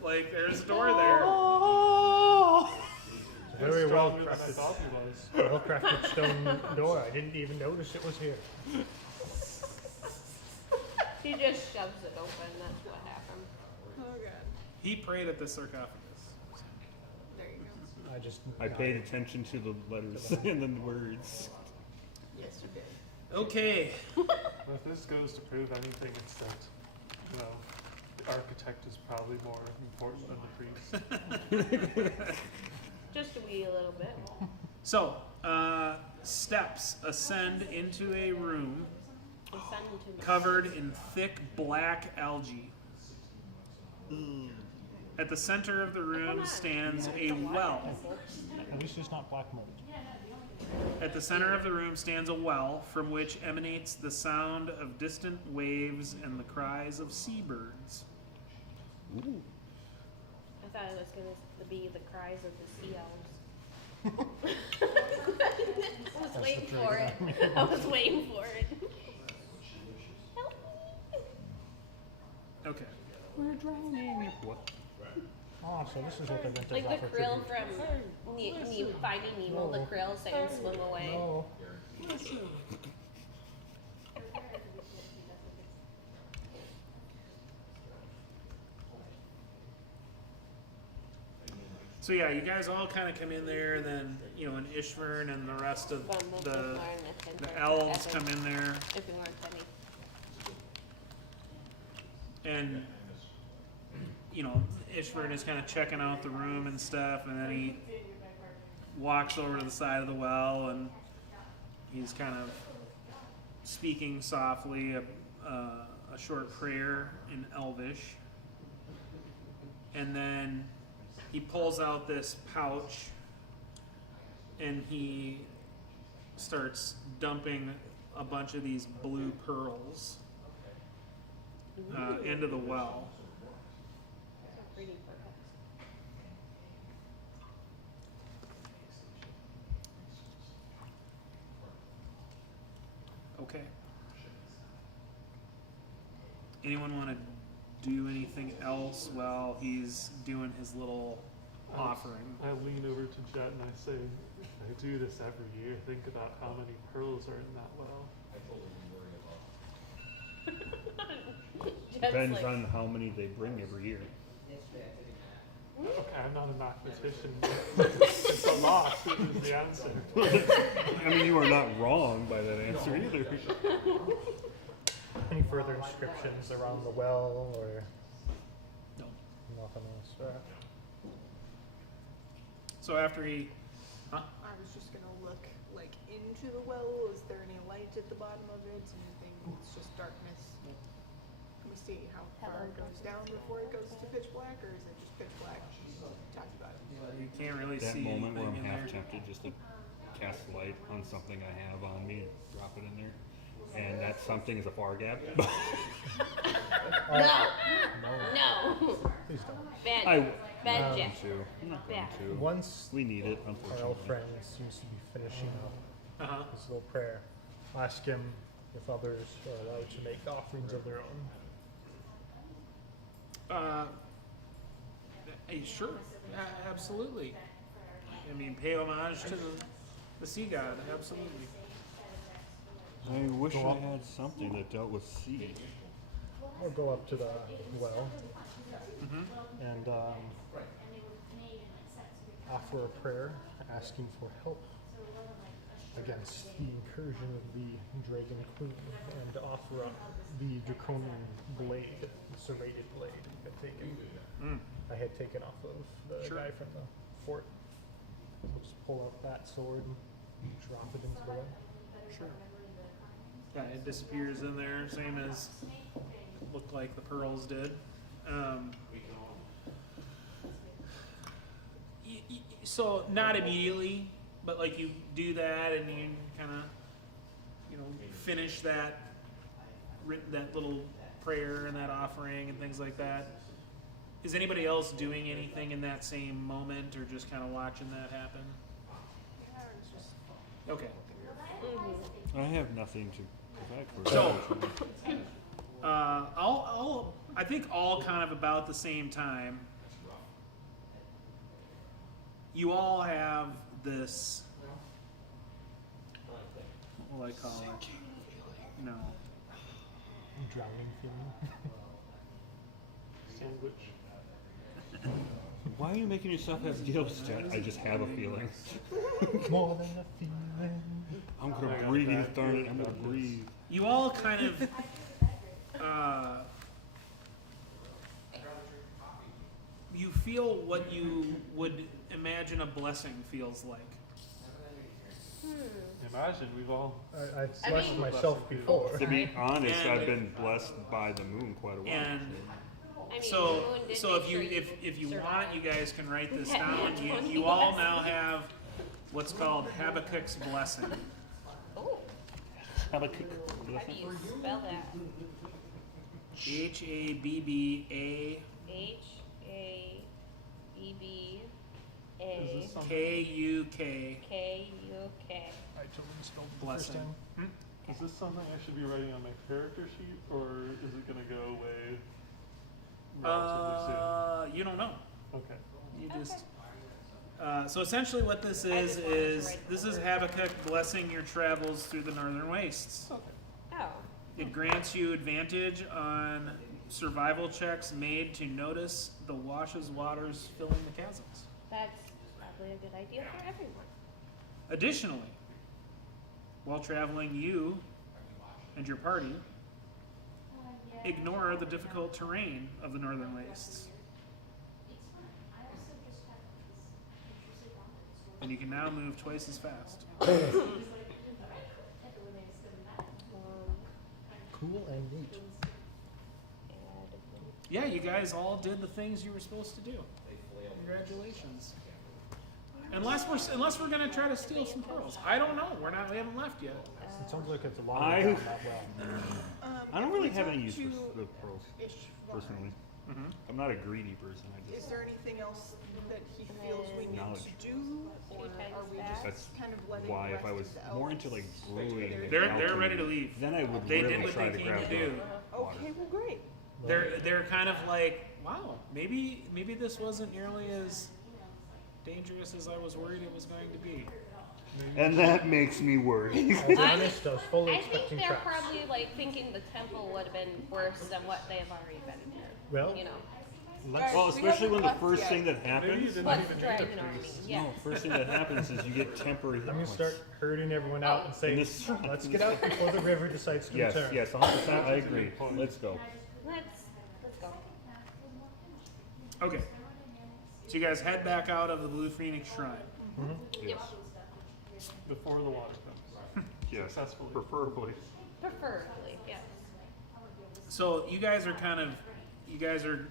Like there's a door there. Oh. Very well Stronger than I crafted. thought he was. Well crafted stone door. I didn't even notice it was here. He just shoves it open. That's what happened. Oh god. He prayed at the sarcophagus. There you go. I paid attention to the letters and the words. Yes, you did. Okay. If this goes to prove anything, it's that, you know, the architect is probably more important than the priest. Just a wee little bit. So, steps ascend into a room Descend into the covered in thick black algae. At the center of the room stands a well. At least it's not black mold. At the center of the room stands a well from which emanates the sound of distant waves and the cries of seabirds. Ooh. I thought it was going to be the cries of the sea elves. I was waiting for it. I was waiting for it. Help me. Okay. We're drowning. What? Oh, so this is what they meant to Like the offer to krill me. from Finding Nemo, the krill saying swim away. No. So yeah, you guys all kind of come in there, and then and Ishvern and the rest of the elves come in there, If we weren't any. and Ishvern is kind of checking out the room and stuff, and then he walks over to the side of the well, and he's kind of speaking softly a short prayer in Elvish, and then he pulls out this pouch and he starts dumping a bunch of these blue pearls into the well. So pretty pearls. Okay. Anyone want to do anything else while he's doing his little offering? I lean over to Jet and I say, I do this every year. Think about how many pearls are in that well. Depends Like, on how many they bring every year. Okay, I'm not a mathematician. It's a lot is the answer. I mean, you are not wrong by that answer either. Any further inscriptions around the well or No. nothing else? So after he, I was just gonna look like into the well. Is there any light at the bottom of it? Anything? It's just darkness. Can we see how far it goes down before it goes to pitch black, or is it just pitch black? Talked about it. you can't really That see moment where I'm anything in half there. tempted just to cast light on something I have on me and drop it in there. And that something is a far gap. no, No. no. Please don't. Bad, I bad want Jeff. to. I'm not going Yeah. to. Once We need it, our old unfortunately. friend seems to be finishing up Uh-huh. his little prayer, ask him if others are allowed to make offerings of their own. Sure, absolutely. I mean, pay homage to the sea god, absolutely. I wish Go I up. had something that dealt with sea. We'll go up to the well and offer a prayer asking for help against the incursion of the Dragon Queen and offer up the draconian blade, the serrated blade I had taken. Mm. I had taken off of the Sure. guy from the fort. I'll just pull out that sword and drop it into the web. Sure. Yeah, it disappears in there, same as looked like the pearls did. So not immediately, but like you do that and you kind of, finish that little prayer and that offering and things like that. Is anybody else doing anything in that same moment, or just kind of watching that happen? Yeah, it's just Okay. I have nothing to provide for So, I think all kind of about the same time. You all have this. What will I call it? No. Drowning feeling. Sandwich. Why are you making yourself have gills, Jet? I just have a feeling. More than a feeling. I'm gonna breathe, darn it, I'm gonna breathe. You all kind of. You feel what you would imagine a blessing feels like. Imagine we've all. I've I blessed mean- myself before. To be honest, And- I've been blessed by the moon quite a while. And I mean, so, the moon did so make if you sure if you survived. want, you guys can write this Yeah, down. yeah, You all 20 now have what's called Habakkuk's blessing. Oh, How about how do you spell that? HABBA HABBA Is this something? KUK KUK. I totally spelled it the blessing. first time. Is this something I should be writing on my character sheet, or is it gonna go away relatively You don't know. soon? Okay. You just. So essentially, what this I is just wanted to is write this the is word. Habakkuk blessing your travels through the northern wastes. Okay. Oh, It grants you advantage on survival checks made to notice the washes waters filling the chasms. that's probably a good idea for everyone. Additionally, while traveling, you and your party ignore the difficult terrain of the northern wastes. And you can now move twice as fast. Cool and neat. Yeah, you guys all did the things you were supposed to do. Congratulations. Unless we're gonna try to steal some pearls. I don't know. We haven't left yet. It sounds like it's a long I- way down that well. I don't if really we have any talk use for to the pearls, Ishvar, personally. Mm-hmm. I'm not a greedy person, I is just... there anything else that he feels we need Knowledge. to do, or are we just That's kind of letting why the if I rest was of the more elves into like do brewing their and thing? They're ready to alchemy, leave. then I would They really did what try they to came grab to do. the water. Okay, well, great. They're kind of like, wow, maybe this wasn't nearly as dangerous as I was worried it was going to be. And that makes me worry. I'll be honest, I was fully I think expecting they're traps. probably like thinking the temple would have been worse than what they have already been through. Well, You know, let's, Well, We especially when the haven't first left thing yet. that happens... what's dragon army? Yeah. No, first thing that happens is you get temporary I'm hit gonna points. start herding everyone out and saying, this- let's get out before the river decides to Yes, return. yes, 100%, I agree. Let's go. Let's go. Okay. So you guys head back out of the Blue Phoenix Shrine. Yes. Before the water comes. Yes, Successfully. preferably. Preferably, yes. So you guys are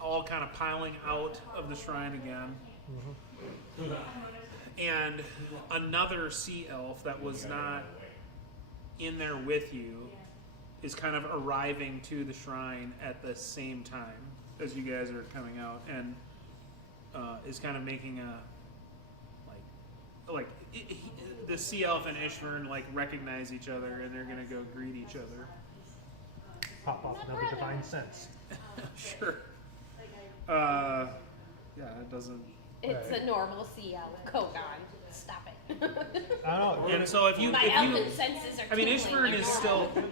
all kind of piling out of the shrine again. And another sea elf that was not in there with you is kind of arriving to the shrine at the same time as you guys are coming out, and is kind of making a the sea elf and Ishvern like recognize each other, and they're gonna go greet each other. Pop off another divine sense. Sure. Yeah, it doesn't. It's a normal sea owl. Kogon, stop it. I don't know. And so if you, My elfin senses are I mean, tingling, Ishvern they're is normal. still.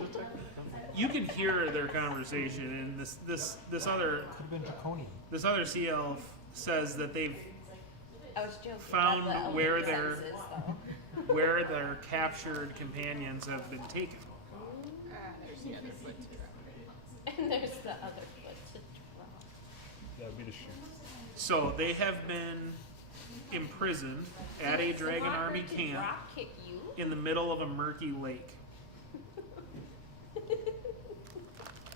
You can hear their conversation, and this other Could have been draconian. sea elf says that they've I was joking. found about the elfin where their senses, though. where their captured companions have been taken. There's the other foot to drop. And there's the other foot to drop. That would be the shoe. So they have been imprisoned at a dragon army camp Drop kick you. in the middle of a murky lake.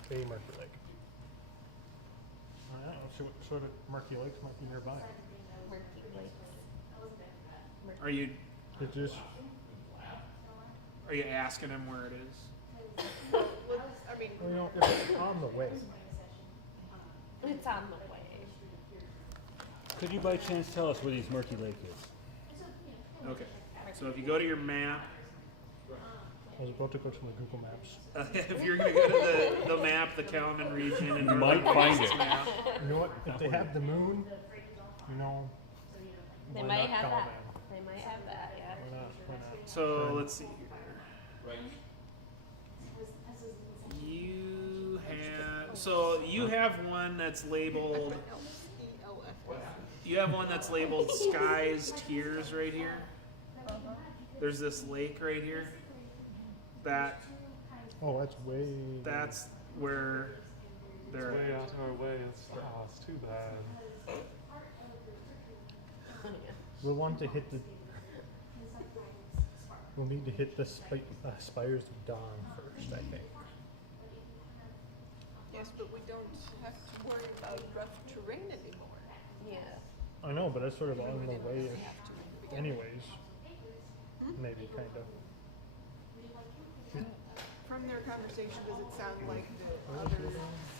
Bay Murphy Lake. I don't know, see what sort of murky lakes might be nearby. Murky lakes. Are you It just, asking him where it is? Well, I mean, well, you know, if it's on the way, It's on the way. Could you by chance tell us where these murky lake is? Okay. So if you go to your map, I was about to go to my Google Maps. if you're going to go to the map, the Kalman region, and You might find it. map, You know what? If they have the moon, you know, They why might not have Caliban? that. They might have that, yeah. Why not? Why not? so let's see here. You have one that's labeled. You have one that's labeled Sky's Tears right here. There's this lake right here. Oh, that's way. That's where It's they're way at. out our way. It's too bad. We'll want to hit the. We'll need to hit the Spires of Dawn first, I think. yes, but we don't have to worry about rough terrain anymore. Yeah. I know, but that's sort of on the way, We have to in the beginning. anyways. Maybe, kind of. From their conversation, does it sound like the other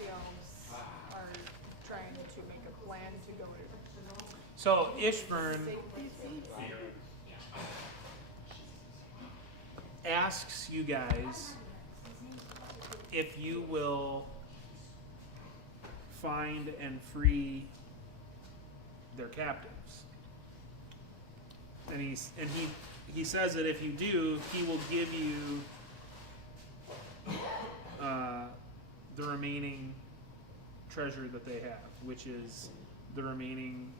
CLs are trying to make a plan to go to So Ishburn asks you guys if you will find and free their captives. And he says that if you do, he will give you the remaining treasure that they have, which is the remaining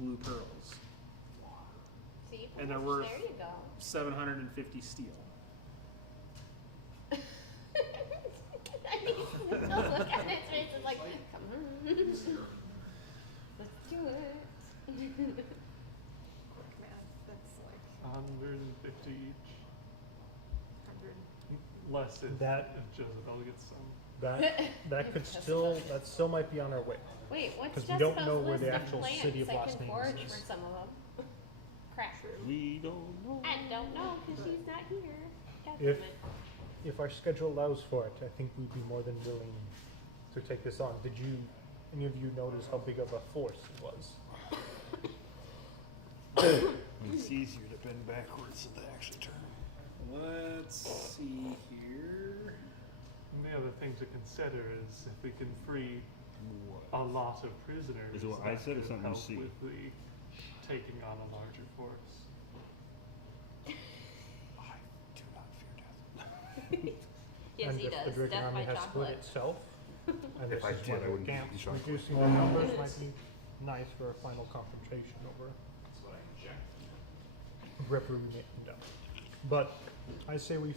blue pearls. See? And they're worth There you go. 750 steel. I mean, still look at his face. It's like, come on. Let's do it. quick math? That's like 150 each. 100. Less if Jezebel gets some. That could still, that still might be on our way. Wait, what's 'Cause we don't Jezebel's know where the list of actual plants? city of I Los can Angeles forage is. for some of them. Crap. We don't know. I don't know because she's not here. God If- damn it. If our schedule allows for it, I think we'd be more than willing to take this on. Did you, any of you notice how big of a force it was? It's easier to bend backwards than to actually turn. Let's see here. And the other thing to consider is if we can free a lot of prisoners, Is it what I that said or could something you help see? with the taking on a larger force. I do not fear death. Yes, And he if does. the Dragon Death Army by has split chocolate. itself, and If this I is did, one I of the wouldn't be camps, shocked. reducing their numbers might be nice for a final confrontation over wherever we may end up. But I say we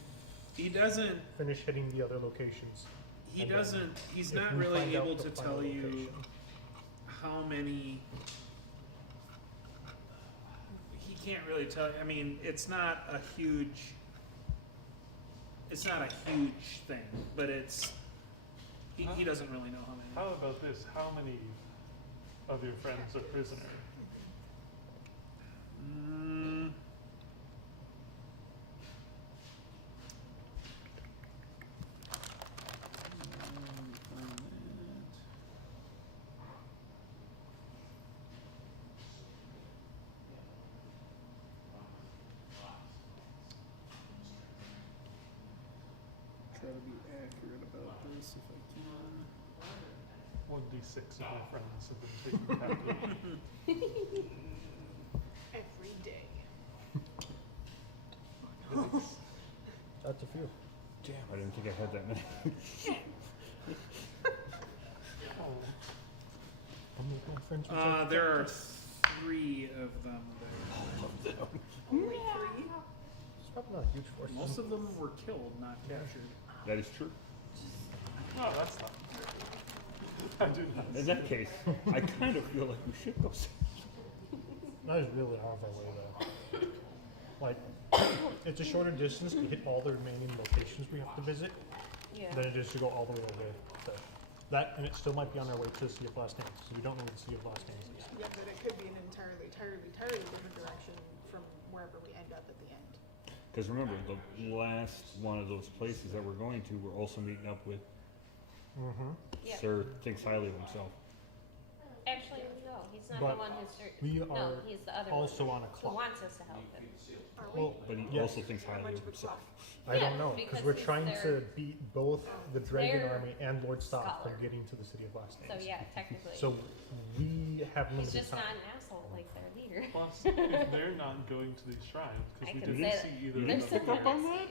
He doesn't. finish hitting the other locations. He And then doesn't. He's if not we really find out able the to final tell you location. how many. He can't really tell. I mean, it's not a huge. It's not a huge thing, but it's. He doesn't really know how many. How about this? How many of your friends are prisoners? Mm, try to be accurate about this if I can. 1d6 of my friends have been taken captive. Every day. That's a few. Damn, I didn't think I had that many. Oh, How many of my friends would take There are captive? 3 of them there. Only 3? It's probably not a huge force. Most of them were killed, not captured. That is true. no, that's not true. I do not. In that case, I kind of feel like we should go. That is really out of our way though. Like, it's a shorter distance to hit all the remaining locations we have to visit Yeah. than it is to go all the way over to that, and it still might be on our way to the Sea of Lost Names, so we don't know what the Sea of Lost Names is. Yeah, but it could be an entirely different direction from wherever we end up at the end. Because remember, the last one of those places that we're going to, we're also meeting up with Mm-hmm. Yeah. Sir Thinks Highly of Himself. Actually, no, he's not But the one who's. we No, are he's the other also one on a who clock. wants us to help him. Are we? Well, But he yes. also thinks highly Much of of a himself. I Yeah, don't know, because because we're he's trying their- to beat both the Dragon their Army and Lord Soth scholar. from getting to the City of Lost So Names. yeah, technically. So we have he's limited just not time. an asshole like their leader. Plus, if they're not going to these shrines, I because we can didn't say see that. either They're of them. pick up on that?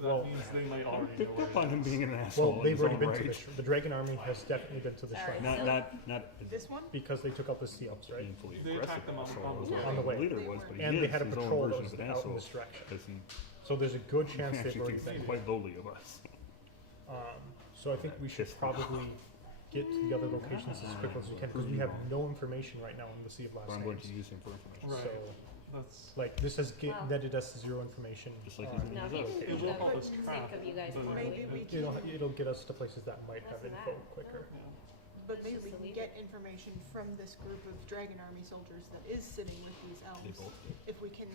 That Well- means they might I already know picked where up it on is. him being an asshole. Well, in they've his already own been right. to the Dragon Army has definitely been to the Sorry. shrine Not This one? because they took out the seals, right? painfully They aggressive attacked them on- asshole on the as way. well. On the way. leader was, but he And is they had a his patrol own that version was of an out in asshole. this direction. Because he So there's a good chance they've actually already thinks been. quite lowly of us. So I think we should probably get to the other locations as quickly as we can because we have no information right now on the Sea of Lost But I'm going to Names. use him for information. Right. So, That's like, this has Wow. netted us zero information. Just like on- he's No, These he other didn't It do will the help us sake track, of you guys but poorly. Maybe we it'll get us to places that might have Wasn't info that? quicker. But It's maybe just we the can leader. get information from this group of Dragon Army soldiers that is sitting with these They elves. both If we can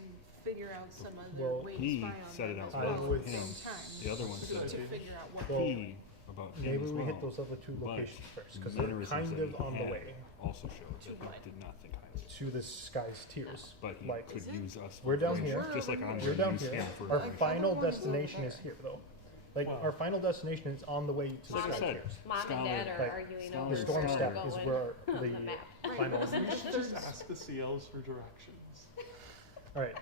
figure out some other Well, way he to spy on said it them out as loud. well I at would- the same him. time. The other one to, said to it. figure out what Well, He about him Maybe as we well. hit those other two But locations first because the they're mannerisms kind that of he on the had way Also showed To that what? he did not think highly. to the Sky's Tears. But he Like, could use us. we're down information, here. just like I'm We're going down to use here. him for Our information. final wanna go destination is there. here, though. Like, Wow. our final destination is on the way to Like I Sky said, Tears. Mom and Dad are Like, arguing Scholar- over The storm where step we're is going where on the the map. final. we should just ask the CLs for directions. All right,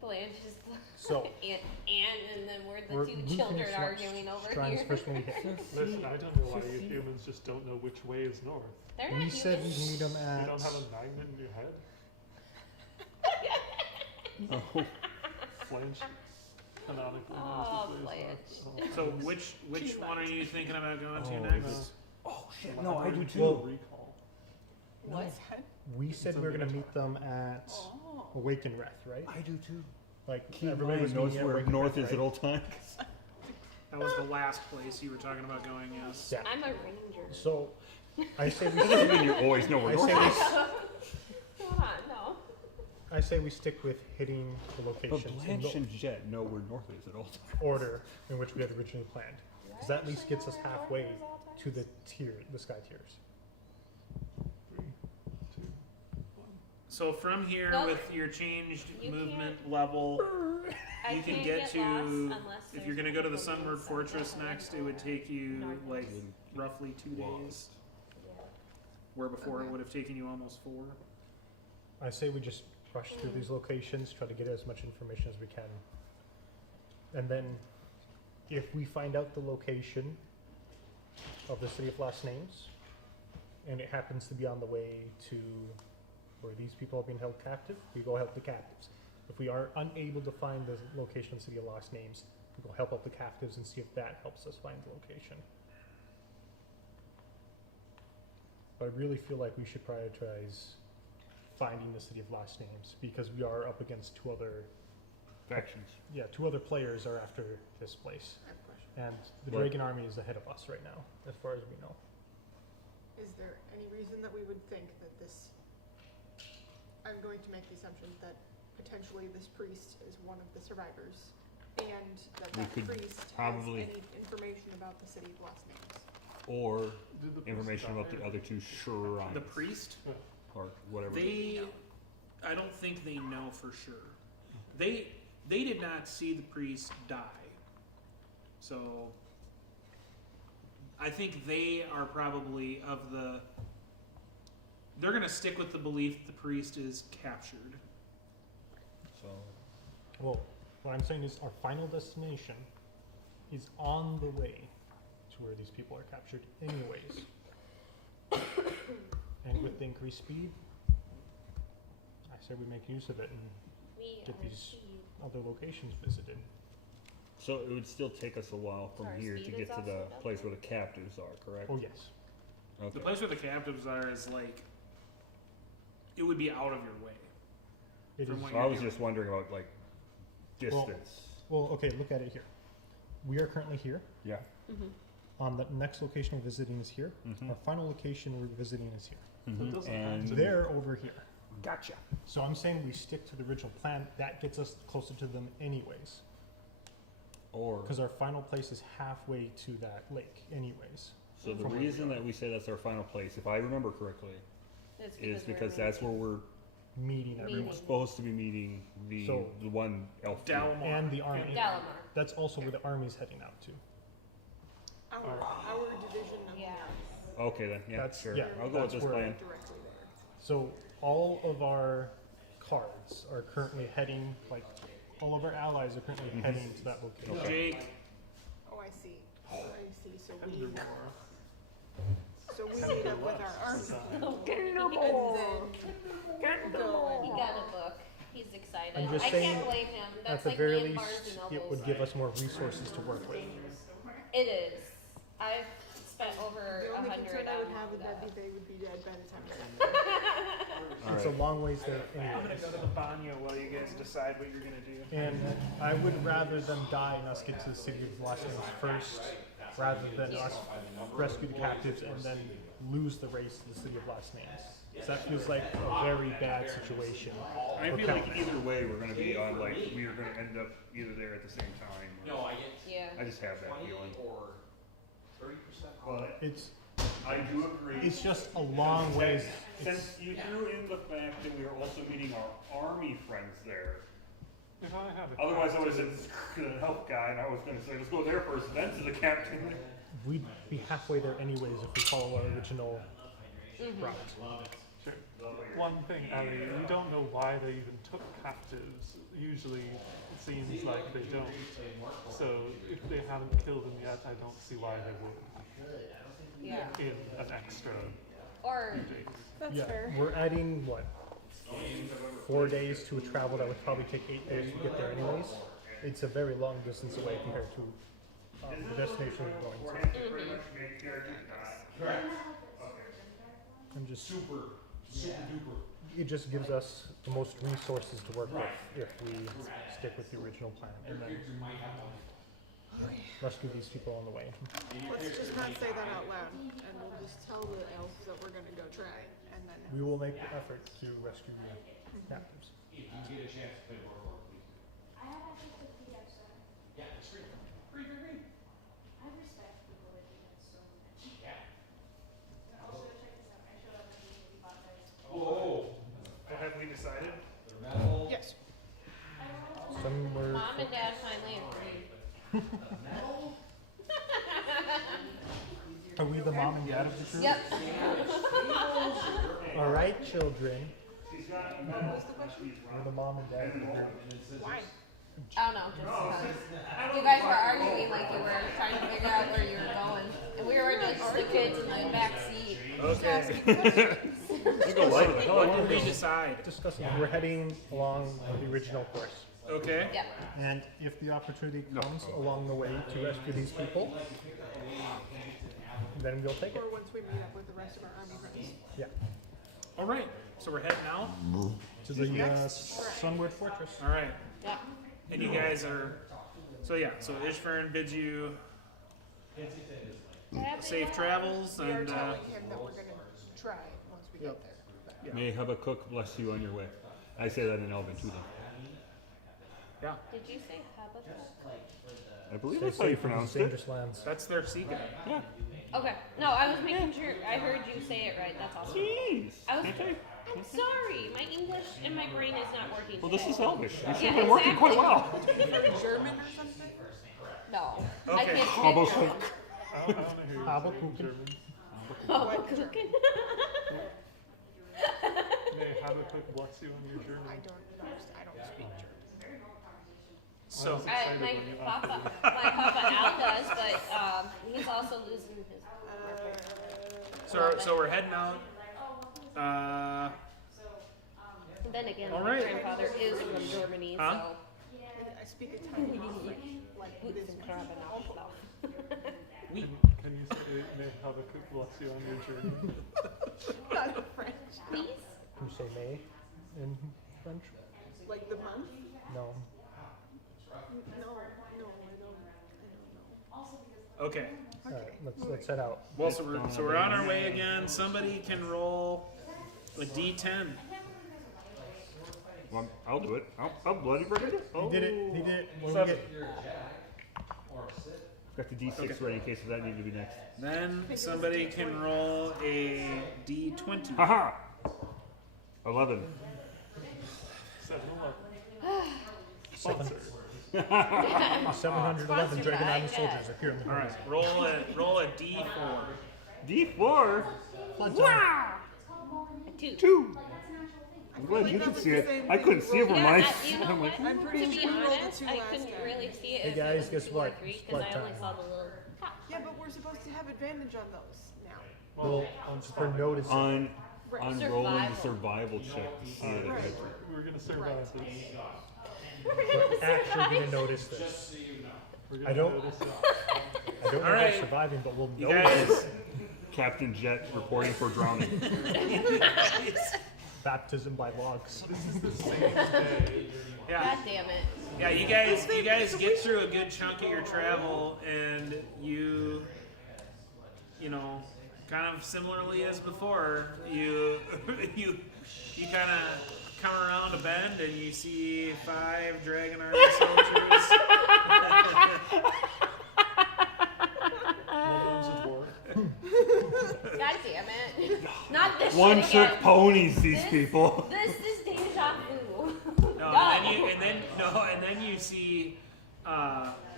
Blanche is so and then we're the we're two losing children shrines- arguing over shrines here. first when we hit. Listen, I don't know why you humans just don't know which way is north. They're not We said we humans. need them You at. don't have a magnet in your head? No. Blanche canonically Oh, knows which way Blanche. is north. So which one are you thinking about going to Oh, next? Oh shit! No, I do too. Well, Recall. What? We said we were gonna meet them at Oh. Awaken Wrath, right? I do too. Like Keep everybody was knows meeting at where Awaken north Wrath, is at right? all times. That was the last place you were talking about going. Yes. Yeah. I'm a ranger. So I say we. That doesn't mean you always know where I north say is. we, Hold on, no. I say we stick with hitting the But locations in Blanche the and Jet know where north is at all times. order in which we had originally planned, because that at least gets us halfway to the Sky Tiers. 3, 2, 1. So from here, No. with your changed You movement level, I you can can't get lost to. unless If there's you're gonna go to the people Sunward inside Fortress that next, I it would know take you North like is. roughly 2 days, Yeah. where before it Okay. would have taken you almost 4. I say we just rush through these locations, try to get as much information as we can, and then if we find out the location of the City of Lost Names, and it happens to be on the way to where these people are being held captive, we go help the captives. If we are unable to find the location of the City of Lost Names, we go help out the captives and see if that helps us find the location. But I really feel like we should prioritize finding the City of Lost Names because we are up against two other players are after this place, I have a question. and the What? Dragon Army is ahead of us right now, as far as we know. Is there any reason that we would think that this, I'm going to make the assumption that potentially this priest is one of the survivors, and that We that could priest probably- has any information about the City of Lost Names. Or Did the priest information about die? the other two shrines. The priest, Or whatever. they, I don't think they know for sure. They did not see the priest die, so I think they are probably of the. They're gonna stick with the belief the priest is captured. So Well, what I'm saying is our final destination is on the way to where these people are captured anyways. And with the increased speed, I say we make use of it and We get are these speed. other locations visited. So it would still take us a while from Sorry, here to speed get is to also the double? place where the captives are, correct? Oh yes. Okay. The place where the captives are is like. It would be out of your way. It From is. what So I was just wondering about like distance. Well, okay, look at it here. We are currently here. Yeah. On the next location we're visiting is here. Mhm. Our final location we're visiting is here. It doesn't have And to- They're over here. gotcha. So I'm saying we stick to the original plan. That gets us closer to them anyways. Or Because our final place is halfway to that lake anyways. so the from where reason that we say that's our final place, if I remember correctly, It's is we're because that's where we're Meeting Meeting. everyone. supposed to be meeting the So- one elf. field. Dalmar. And the army. Dalamar. That's also where the army's heading out to. Our division of Yeah. Okay then, yeah, That's- sure. yeah, I'll go with that's this where- plan. directly there. So all of our cards are currently heading, like, all of our allies are currently heading to that location. Jake, Oh, I see. I see. So we Endor. meet up with our army. He Go. got a book. He's excited. I'm just I saying, can't blame him. At That's the like very me and Barnes least, and it Nobles. would give us more resources to work with. It is. I've spent over The only 100 concern I would on have is that. that they would be dead by the time I got there. It's a long ways there I'm anyway. gonna go to the Banya while you guys decide what you're gonna do. And I would rather them die and us get to the city of Los Angeles first, rather than us rescue the captives and then lose the race to the city of Los Angeles. So that feels like a very bad situation. I for feel like Calvin. either way we're gonna be on like we are gonna end up either there at the same time. or- Yeah. I just have that feeling. But It's I do agree. it's just a long ways. Since you threw in the fact that we are also meeting our army friends there, If I had a otherwise I would have said screw the help guy, and I was going to say let's go there first, then to the captain. We'd be halfway there anyways if we follow our original route. Sure. One thing, Ali, you don't know why they even took captives. Usually it seems like they don't. So if they haven't killed them yet, I don't see why they would Yeah. in an extra Or few days. That's Yeah, fair. we're adding what 4 days to a travel that would probably take 8 days to get there anyways. It's a very long distance away compared to the destination we're going to. I'm just super duper. It just gives us the most resources to work with if we stick with the original plan and then rescue these people on the way. Let's just not say that out loud, and we'll just tell the elves that we're gonna go try, and then. We will make the effort to rescue the captives. I have access to PDF, so. Yeah, it's free. I respect people that do that so much. Yeah. And also, check this out, I showed up at the bought those. Have we decided? Yes. Some were. Mom and Dad finally agreed. Are we the mom and dad of the group? Yep. All right, children. What was the question? We're the mom and dad of the group. Why? I don't know, just because. You guys were arguing like you were trying to figure out where you were going. And we were just the kids in the back seat. Okay. What did we decide? Discussing. We're heading along the original course. Okay. Yep. And if the opportunity comes along the way to rescue these people, then we'll take it. Or once we meet up with the rest of our army friends. Yeah. All right. So we're heading out. To the Sunward Fortress. All right. Yep. And you guys are. So yeah. So Ishvern bids you safe travels We are and. telling him that we're gonna try once we get there. May Habakkuk bless you on your way. I say that in Elven too, though. Yeah. Did you say Habakkuk? I believe Stay that's how you safe in these pronounced it. dangerous lands. That's their sea guy. Yeah. Okay. No, I was making sure I heard you say it right. That's awesome. Jeez. I was. Okay. I'm sorry. My English and my brain is not working. Well, this today. is Elvish. You should Yeah, have been working quite exactly. well. German or something? No. I Okay. can't speak Habakkuk. German. I don't know who you're Habakkuk. German. Habakkuk. May Habakkuk bless you on your journey. I don't speak German. So. was excited My when you papa, offered my papa Al does, but he's also losing his. So we're heading out. And then again, All my right. grandfather is from Germany, Huh? so I speak a tiny bit of French, like boots business. and crab and all stuff. Can you say May Habakkuk bless you on your journey? Not in French. Please. Can you say may in French? Like the month? No. No, I don't know. Okay. All right, let's head out. Well, so we're on our way again. Somebody can roll a D10. Well, I'll do it. I'll bloody ready. He did it. He did it. When we Seven. Got the D6 ready in case that needed to be next. Then somebody can roll a D20. Haha! 11. 7-Eleven. Sponsor. 711 Sponsored Dragon by, Army yeah. soldiers appear in the All right, horizon. roll a D4. D4? Flood zone. A 2. 2. I'm I glad feel you like could that see was it. the same I thing couldn't we see over rolled. my. You know I'm what? like, I'm pretty To be sure we rolled a honest, 2 I last couldn't time. really see it. Hey if guys, it was guess 2 or what? 3 'cause Flood I only time. saw the little top. Yeah, but we're supposed to have advantage on those now. Well, for noticing. on Right. rolling the Survival. survival check to see it. Right. We're gonna survive this. We're actually going to notice this. We're I gonna don't- notice it. I don't know All right. about surviving, but we'll You notice guys, Captain Jet reporting for drowning. baptism by logs. yeah, God damn it. yeah. You guys get through a good chunk of your travel, and you know, kind of similarly as before, you kind of come around a bend and you see 5 Dragon Army soldiers. One of them's a dwarf. God damn it. Not this One shit trick again. ponies, these This- people. This is deja vu. No, and then you see,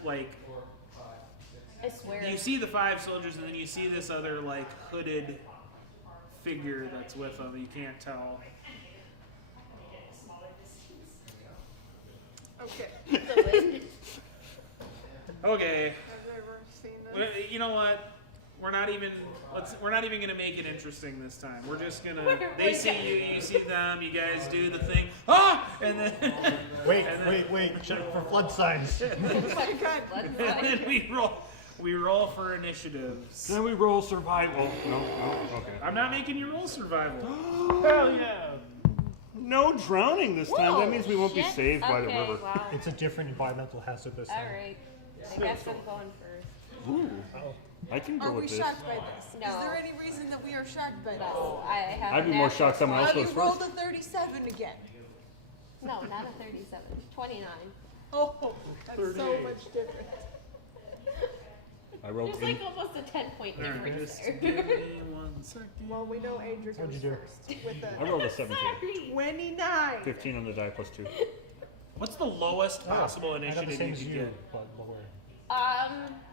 like, I swear. you see the 5 soldiers, and then you see this other like hooded figure that's with them. You can't tell. Okay. The wind. Okay, Have you ever seen this? well, you know what? We're not even gonna make it interesting this time. We're just gonna. They see you, you see them. You guys do the thing. Ah, and then Wait, And then- wait. Check for flood signs. Oh my god. and then we roll for initiatives. Then we roll survival. No, okay. I'm not making you roll survival. Hell yeah! No drowning this time. That Whoa, means we won't be shit. saved by the Okay, river. Wow. It's a different environmental hazard this time. Alright. I guess I'm going first. Ooh, Oh. I can go Are we with this. shocked by this? No. Is there any reason that we are shocked by this? No, I have I'd be a more natural shocked someone else Well, goes you rolled first. a 37 again. No, not a 37. 29. Oh, that's so 38. much different. I rolled There's in. like almost a 10-point All right, difference just there. give me 1 second. Well, we know Adrian What'd goes you do? first with I a rolled a 17. Sorry. 29. 15 on the die plus 2. What's the lowest possible I got the initiative same you as could you, get? but lower.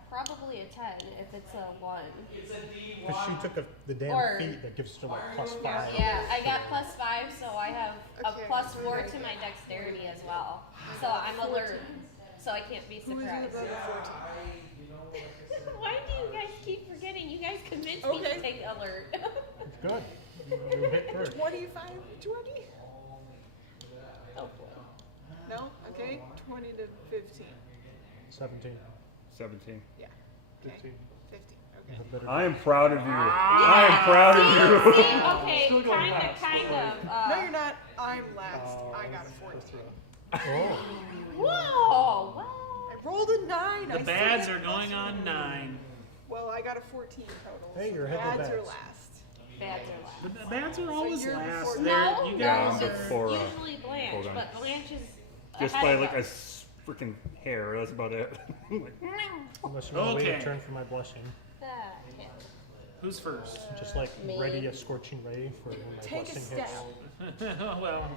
Probably a 10 if it's a 1. Because she took the damn Or- feat that gives her like +5. Yeah, I got +5, so I have a Okay. +4 to my dexterity as well. So I'm alert, so I can't be Who is it surprised. above a 14? Why do you guys keep forgetting? You guys convinced me Okay. to take alert. Good. You hit first. 25, 20? Oh, No? Okay, 20 to 15. 17. 17. Yeah. Okay. 15. 15. Okay. Is it better? I am proud of you. I am proud of you. See, okay, Still going kind last, of. No, you're not. I'm last. I got a 14. That's rough. Oh. Whoa, what? I rolled a 9. The bads are going on 9. Well, I got a 14 total. Hey, so you're ahead of the bads are bads. last. Bads are last. The bads are always you're last. before- They're- No, you no, guys I'm it's are. before, usually Blanche, hold on. but Blanche is Just ahead by of like a us. freaking hair. That's about it. Like, Unless you want to wait Okay. a turn for my blessing. Ah, okay. Who's first? Just like Me. ready a scorching ray for when my Take a blessing step. hits. Well,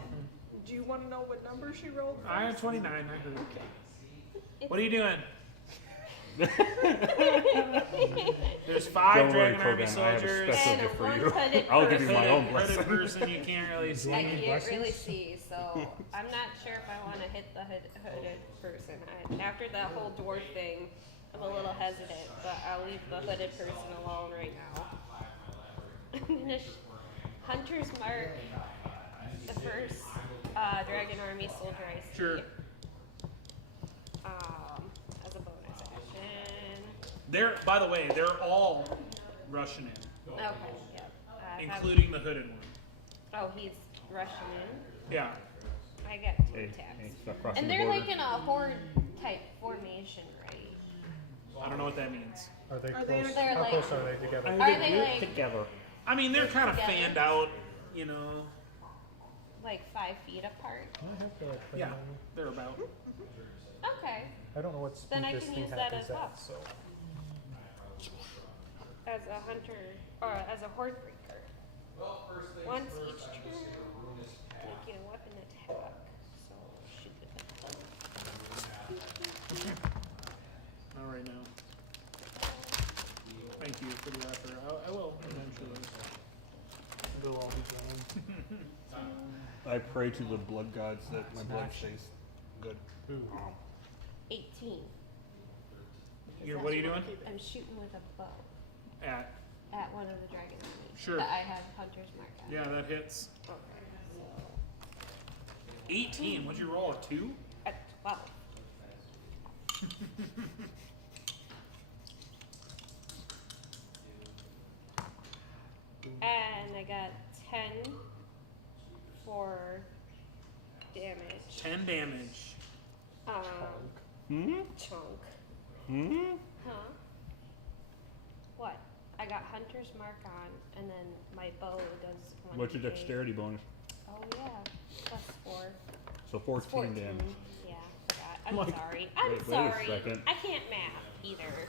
Do you want to know what number she rolled? I have 29. I heard. What are you doing? There's 5 Don't worry, Dragon Army Kogan. I have a soldiers. special And gift for one you. hooded I'll give you my own Hooded blessing. person you can't really see. Do I you need can't really blessings? see, so I'm not sure if I want to hit the hooded person. After that whole dwarf thing, I'm a little hesitant, but I'll leave the hooded person alone right now. I'm gonna Hunter's Mark, the first Dragon Army soldier I see. Sure. As a bonus action. By the way, they're all Russian in, Okay, yeah. I have- including the hooded one. oh, he's Russian in. Yeah. I I get 2 Hey, attacks. hey, stop crossing And the they're border. like in a horde type formation, right? I don't know what that means. Are they Are they close? They're How like- close are they together? Are they like together? I mean, they're kind of Together? fanned out, you know. 5 feet apart? I have to like play Yeah, my- they're about. Okay. I don't know what speed Then I this can thing use that happens as well. at, so As a hunter, or as a horde breaker. Once each turn, making a weapon attack. So shoot it. Not right now. Thank you for the offer. I will eventually. They'll all be gone. I pray to the blood gods that my blood stays good. Ooh. 18. What are you doing? I'm shooting with a bow At. at one of the dragon enemies. Sure. That I have hunter's mark on. Yeah, that hits. Okay. 18. What'd you roll? A 2? At 12. And I got 10 for damage. 10 damage. Hmm? Chunk. Hmm? Huh? What? I got hunter's mark on, and then my bow does 1. What's your dexterity bonus? Oh yeah, +4. So 14 14. damage. Yeah, forgot. I'm Like- sorry. I'm Wait a sorry. second. I can't math either.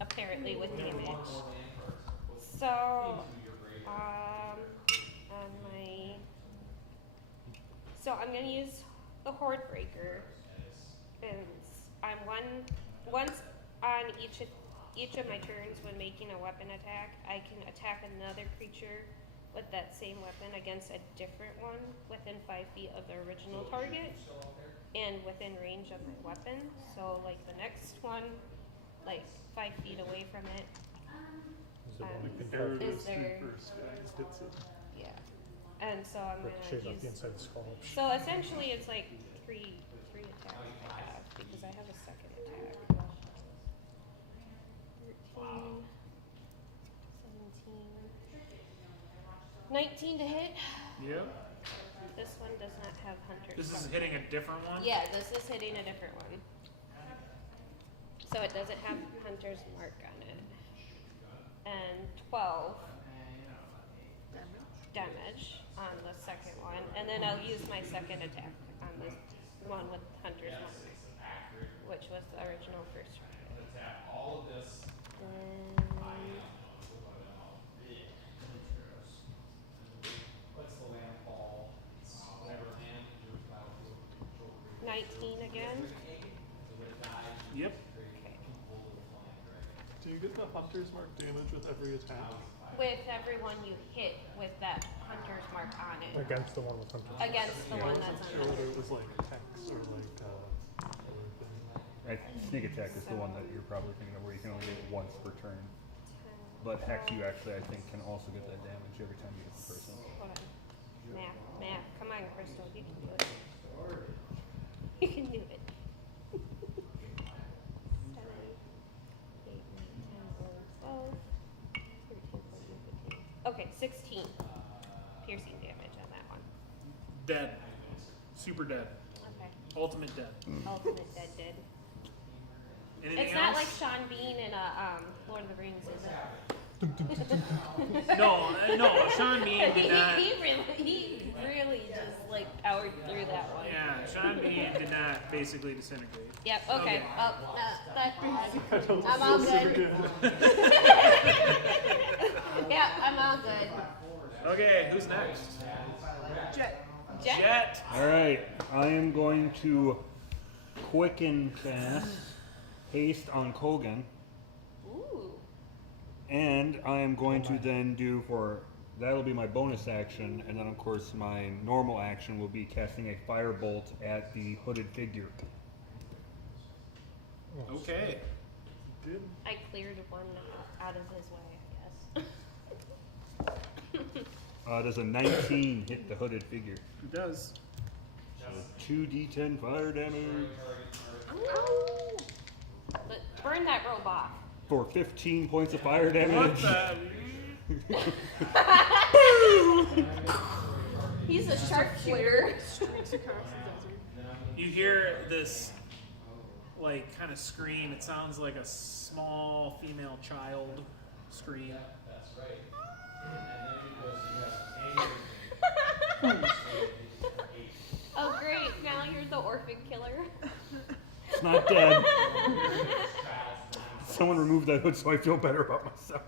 Apparently with damage. So, on my, I'm gonna use the horde breaker, and I'm once on each of my turns when making a weapon attack, I can attack another creature with that same weapon against a different one within 5 feet of the original target and within range of my weapon. So like the next one, like 5 feet away from it. is it one I can Arrow Is goes there- through first, guys. Gets it. Yeah. And so I'm ricochet gonna off the use. inside of the skull? So essentially, it's like three attacks I have because I have a second attack. 13, 17, 19 to hit. Yep. This one does not have hunter's This is mark. hitting a different one? Yeah, this is hitting a different one. So it doesn't have hunter's mark on it. And 12 damage on the second one. And then I'll use my second attack on this one with hunter's mark, which was the original first target. Then 19 again. Yep. Okay. Do you get the hunter's mark damage with every attack? With everyone you hit with that hunter's mark on it. Against the one with hunter. Against the Yeah, one I that's wasn't on sure the whether it was like hex or like other thing. Sneak attack is the one that you're probably thinking of where you can only get it once per turn. But hex you actually, I think, can also get that damage every time you hit the person. Hold on. Math. Come on, Crystal. You can do it. You can do it. 7, 8, 9, 10, 11, 12, 13, 14, 15. Okay, 16 piercing damage on that one. Dead. Super dead. Okay. Ultimate dead. Ultimate dead. Anything It's else? not like Sean Bean in Lord of the Rings, is it? No, Sean Bean did not. he really just like powered through that one. Yeah, Sean Bean did not basically disintegrate. Yep. Okay. I don't I'm all feel super good. Yep. I'm all good. Okay, who's next? Jet. Jet. All right, I am going to quicken cast haste on Kogan, Ooh. and I am going to then do that'll be my bonus action, and then of course my normal action will be casting a firebolt at the hooded figure. Okay. Did I cleared one out of his way, I guess. Does a 19 hit the hooded figure? It does. 2d10 fire damage Ow. But burn that robot. for 15 points of fire What damage. the? He's a sharpshooter. Streaks across the desert. You hear this, like, kind of scream. It sounds like a small female child scream. Oh great, now you're the orphan killer. It's not dead. Someone remove that hood so I feel better about myself.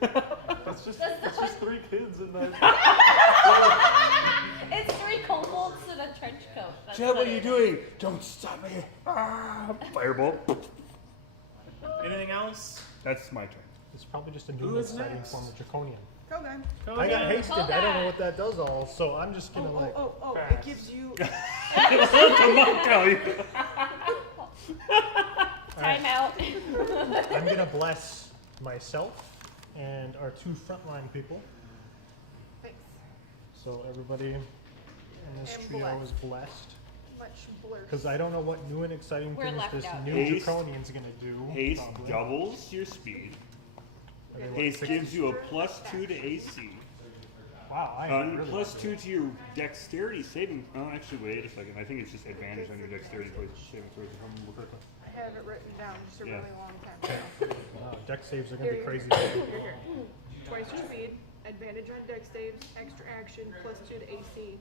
That's just 3 kids in that. It's 3 kobolds in a trench coat. That's Chad, what are it you is. doing? Don't stop me. Ah, firebolt. Anything else? That's my turn. It's probably just a Who new is exciting next? form of draconian. Kogan. I got Kogan. hasted. I don't know what that does all, so I'm just gonna like. Oh, it Fast. gives you. Come on, tell you. Time out. I'm gonna bless myself and our 2 frontline people. Thanks. So everybody in this And trio blessed. is blessed. Much blur. Because I don't know what new and exciting We're things left this out. new Haste. draconian's gonna do. Haste probably. doubles your speed. Are they, what, Haste six- gives you a +2 to AC. Wow, I am really +2 to your dexterity saving. Oh, actually, wait a second. I think it's just advantage on your dexterity saving throws, if I remember correctly. I have it written down just a Yeah. really long time ago. Wow, deck saves are gonna be Here, crazy. Here. Twice your speed, advantage on dex saves, extra action, +2 to AC.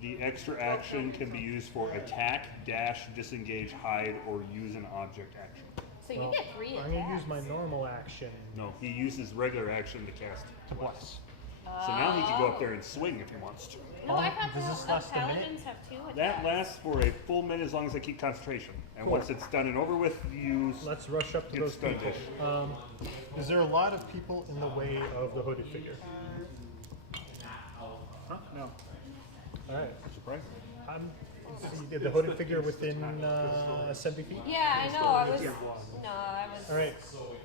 The extra action can be used for attack, dash, disengage, hide, or use an object action. So you Well, get 3 attacks. I'm gonna use my normal action No, he uses regular action to cast. to bless. So now he can go up there and swing if he wants to. No, I thought Does this the last a minute? paladins have 2 attacks. That lasts for a full minute as long as I keep concentration. And Cool. once it's done and over with, you Let's rush up to get those stunned. people. Is there a lot of people in the way of the hooded figure? Huh? No. Alright. Surprise. Is the hooded figure within 70 feet? Yeah, I know. I was. No, I was. Alright,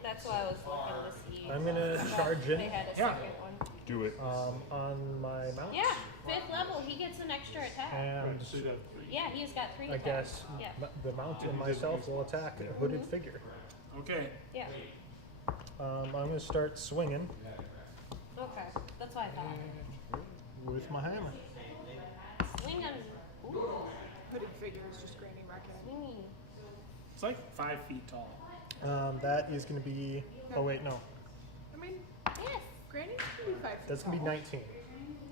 That's why I was looking to see. I'm gonna charge They in had a Yeah. second one. Do it. on my mount. Yeah, 5th level, he gets an extra attack. And So you got 3. Yeah, he's got 3 I attacks. guess Yeah. the mount and myself will attack a hooded figure. Okay. Yeah. I'm gonna start swinging Okay. That's what I thought. with my hammer. Swing him. Ooh, Hooded figure is just Granny Reckoning. swingy. It's like 5 feet tall. That is gonna be. Oh wait, no. I mean, Yes. Granny's can be 5 feet That's gonna be tall. 19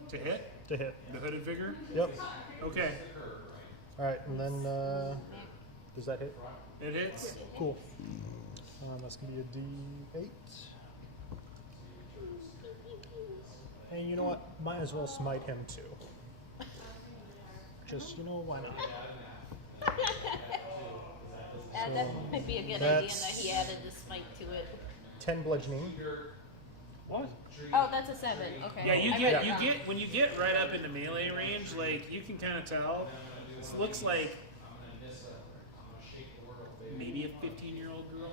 To hit to hit. the hooded figure? Yep. Okay. All right, and then does that hit? It hits. Cool. That's gonna be a D8. And you know what? Might as well smite him too. Just why not? That might be a good idea that's- that he added the smite to it. 10 bludgeoning. What? Oh, that's a 7. Okay. Yeah, you I get read it you wrong. get when you get right up into melee range, like you can kind of tell. This looks like maybe a 15-year-old girl.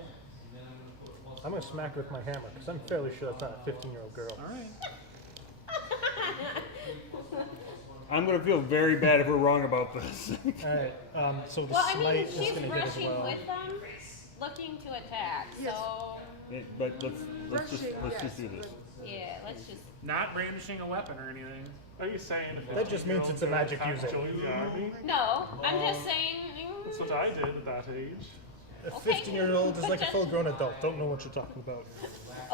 I'm gonna smack her with my hammer because I'm fairly sure that's not a 15-year-old girl. All right. I'm gonna feel very bad if we're wrong about this. All right. So the Well, I smite mean, is she's gonna hit as rushing well. with them, looking to attack. Yes. So, But let's just Rushing, do yes, this. yeah, let's just. Not brandishing a weapon or anything. Are you saying if That just means it's a magic user. Join the army? No, I'm just saying. That's what I did at that age. A Okay. 15-year-old is But like a just- full-grown adult. Don't know what you're talking about.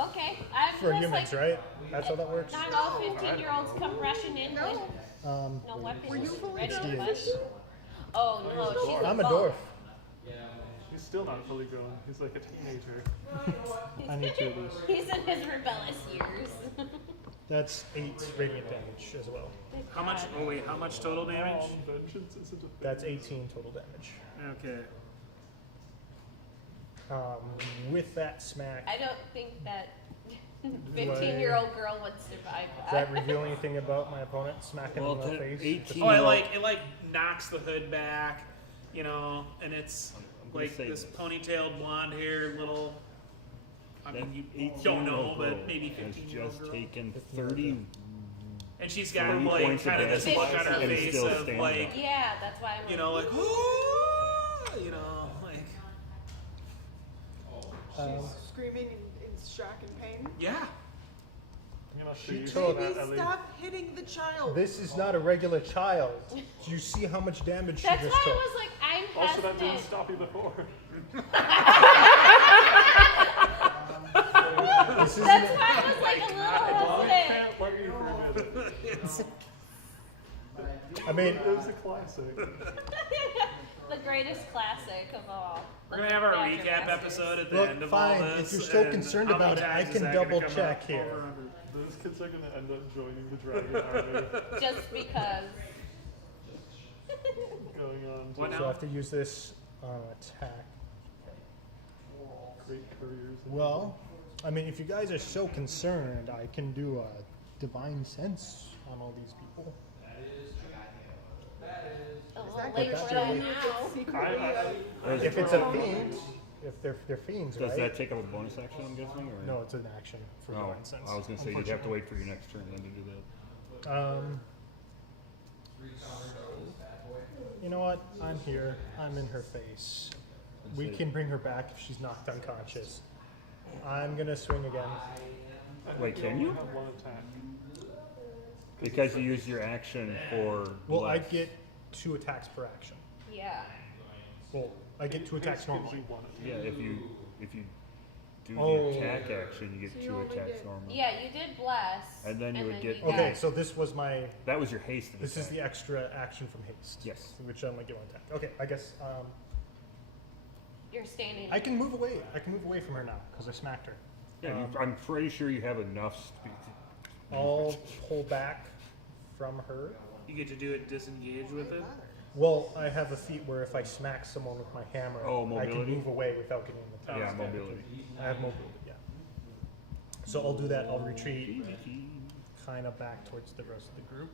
Okay, I'm For just humans, like. right? That's how that works. Not all 15-year-olds come rushing in with no weapons. Were you fully ready to grown? fight. Oh no, she's I'm a dwarf. dwarf. He's still not fully grown. He's like a teenager. I need 2 of these. He's in his rebellious years. That's 8 radiant damage as well. How much? Oh wait, how much total damage? Vengeance isn't a thing. That's 18 total damage. Okay. With that smack, I don't think that 15-year-old girl would survive does that. that reveal anything about my opponent smacking Well, him in the to face? 18 Oh, it like knocks the hood back, and it's gonna like say this this. ponytailed blonde hair little. I That mean, you 18 don't know, girl but maybe has 15-year-old just girl. taken 30. And she's got 30 like points of kind of this damage look on her and is face still of standing like, up. Yeah, that's why I'm like, "Ooh," like, She's screaming in shock and pain. yeah. I'm enough She to use took- that Baby, at least. stop hitting the child. This is not a regular child. Do you see how much damage she That's just why took? I was like, I'm Also, that didn't hesitant. stop you before. This isn't. That's why I was like a little We hesitant. can't let you forget it. I mean, It was a classic. The greatest classic of all. We're gonna have our Badger recap Masters. episode at the look, end of fine. all this. If you're so and concerned how many about it, I times is can that gonna double come check up? here. Over 100. Those kids are gonna end up joining the dragon army, Just because. going on to What So I now? have to use this on attack. great careers. Well, I mean, if you guys are so concerned, I can do a divine sense on all these people. A little that late gonna for show that you now. Secretly, If it's a fiend, if they're fiends, Does right? that take up a bonus action, I'm guessing? Or? No, it's an action for Oh, divine sense. I was going to say you'd have to wait for your next turn then to do that. You know what? I'm here. I'm in her face. We can bring her back if she's knocked unconscious. I'm gonna swing again. Wait, can you? have one attack. Because you used your action for. Well, I bless. get 2 attacks per action. Yeah. Well, I get 2 attacks Gives you normally. one attack. Yeah, if you do Oh. the attack action, you get So you 2 only attacks get- normally. Yeah, you did bless. And then you would get- Okay, so this was my. That was your haste. This is attack. the extra action from haste. Yes. Which I only get 1 attack. Okay, I guess You're standing. I can move away. I can move away from her now because I smacked her. Yeah, I'm pretty sure you have enough speed. I'll pull back from her. You get to do it disengage with it. Well, I have a feat where if I smack someone with my hammer, Oh, I can mobility? move away without getting the attack. Yeah, mobility. I have mobility, yeah. So I'll do that. I'll retreat kind of back towards the rest of the group.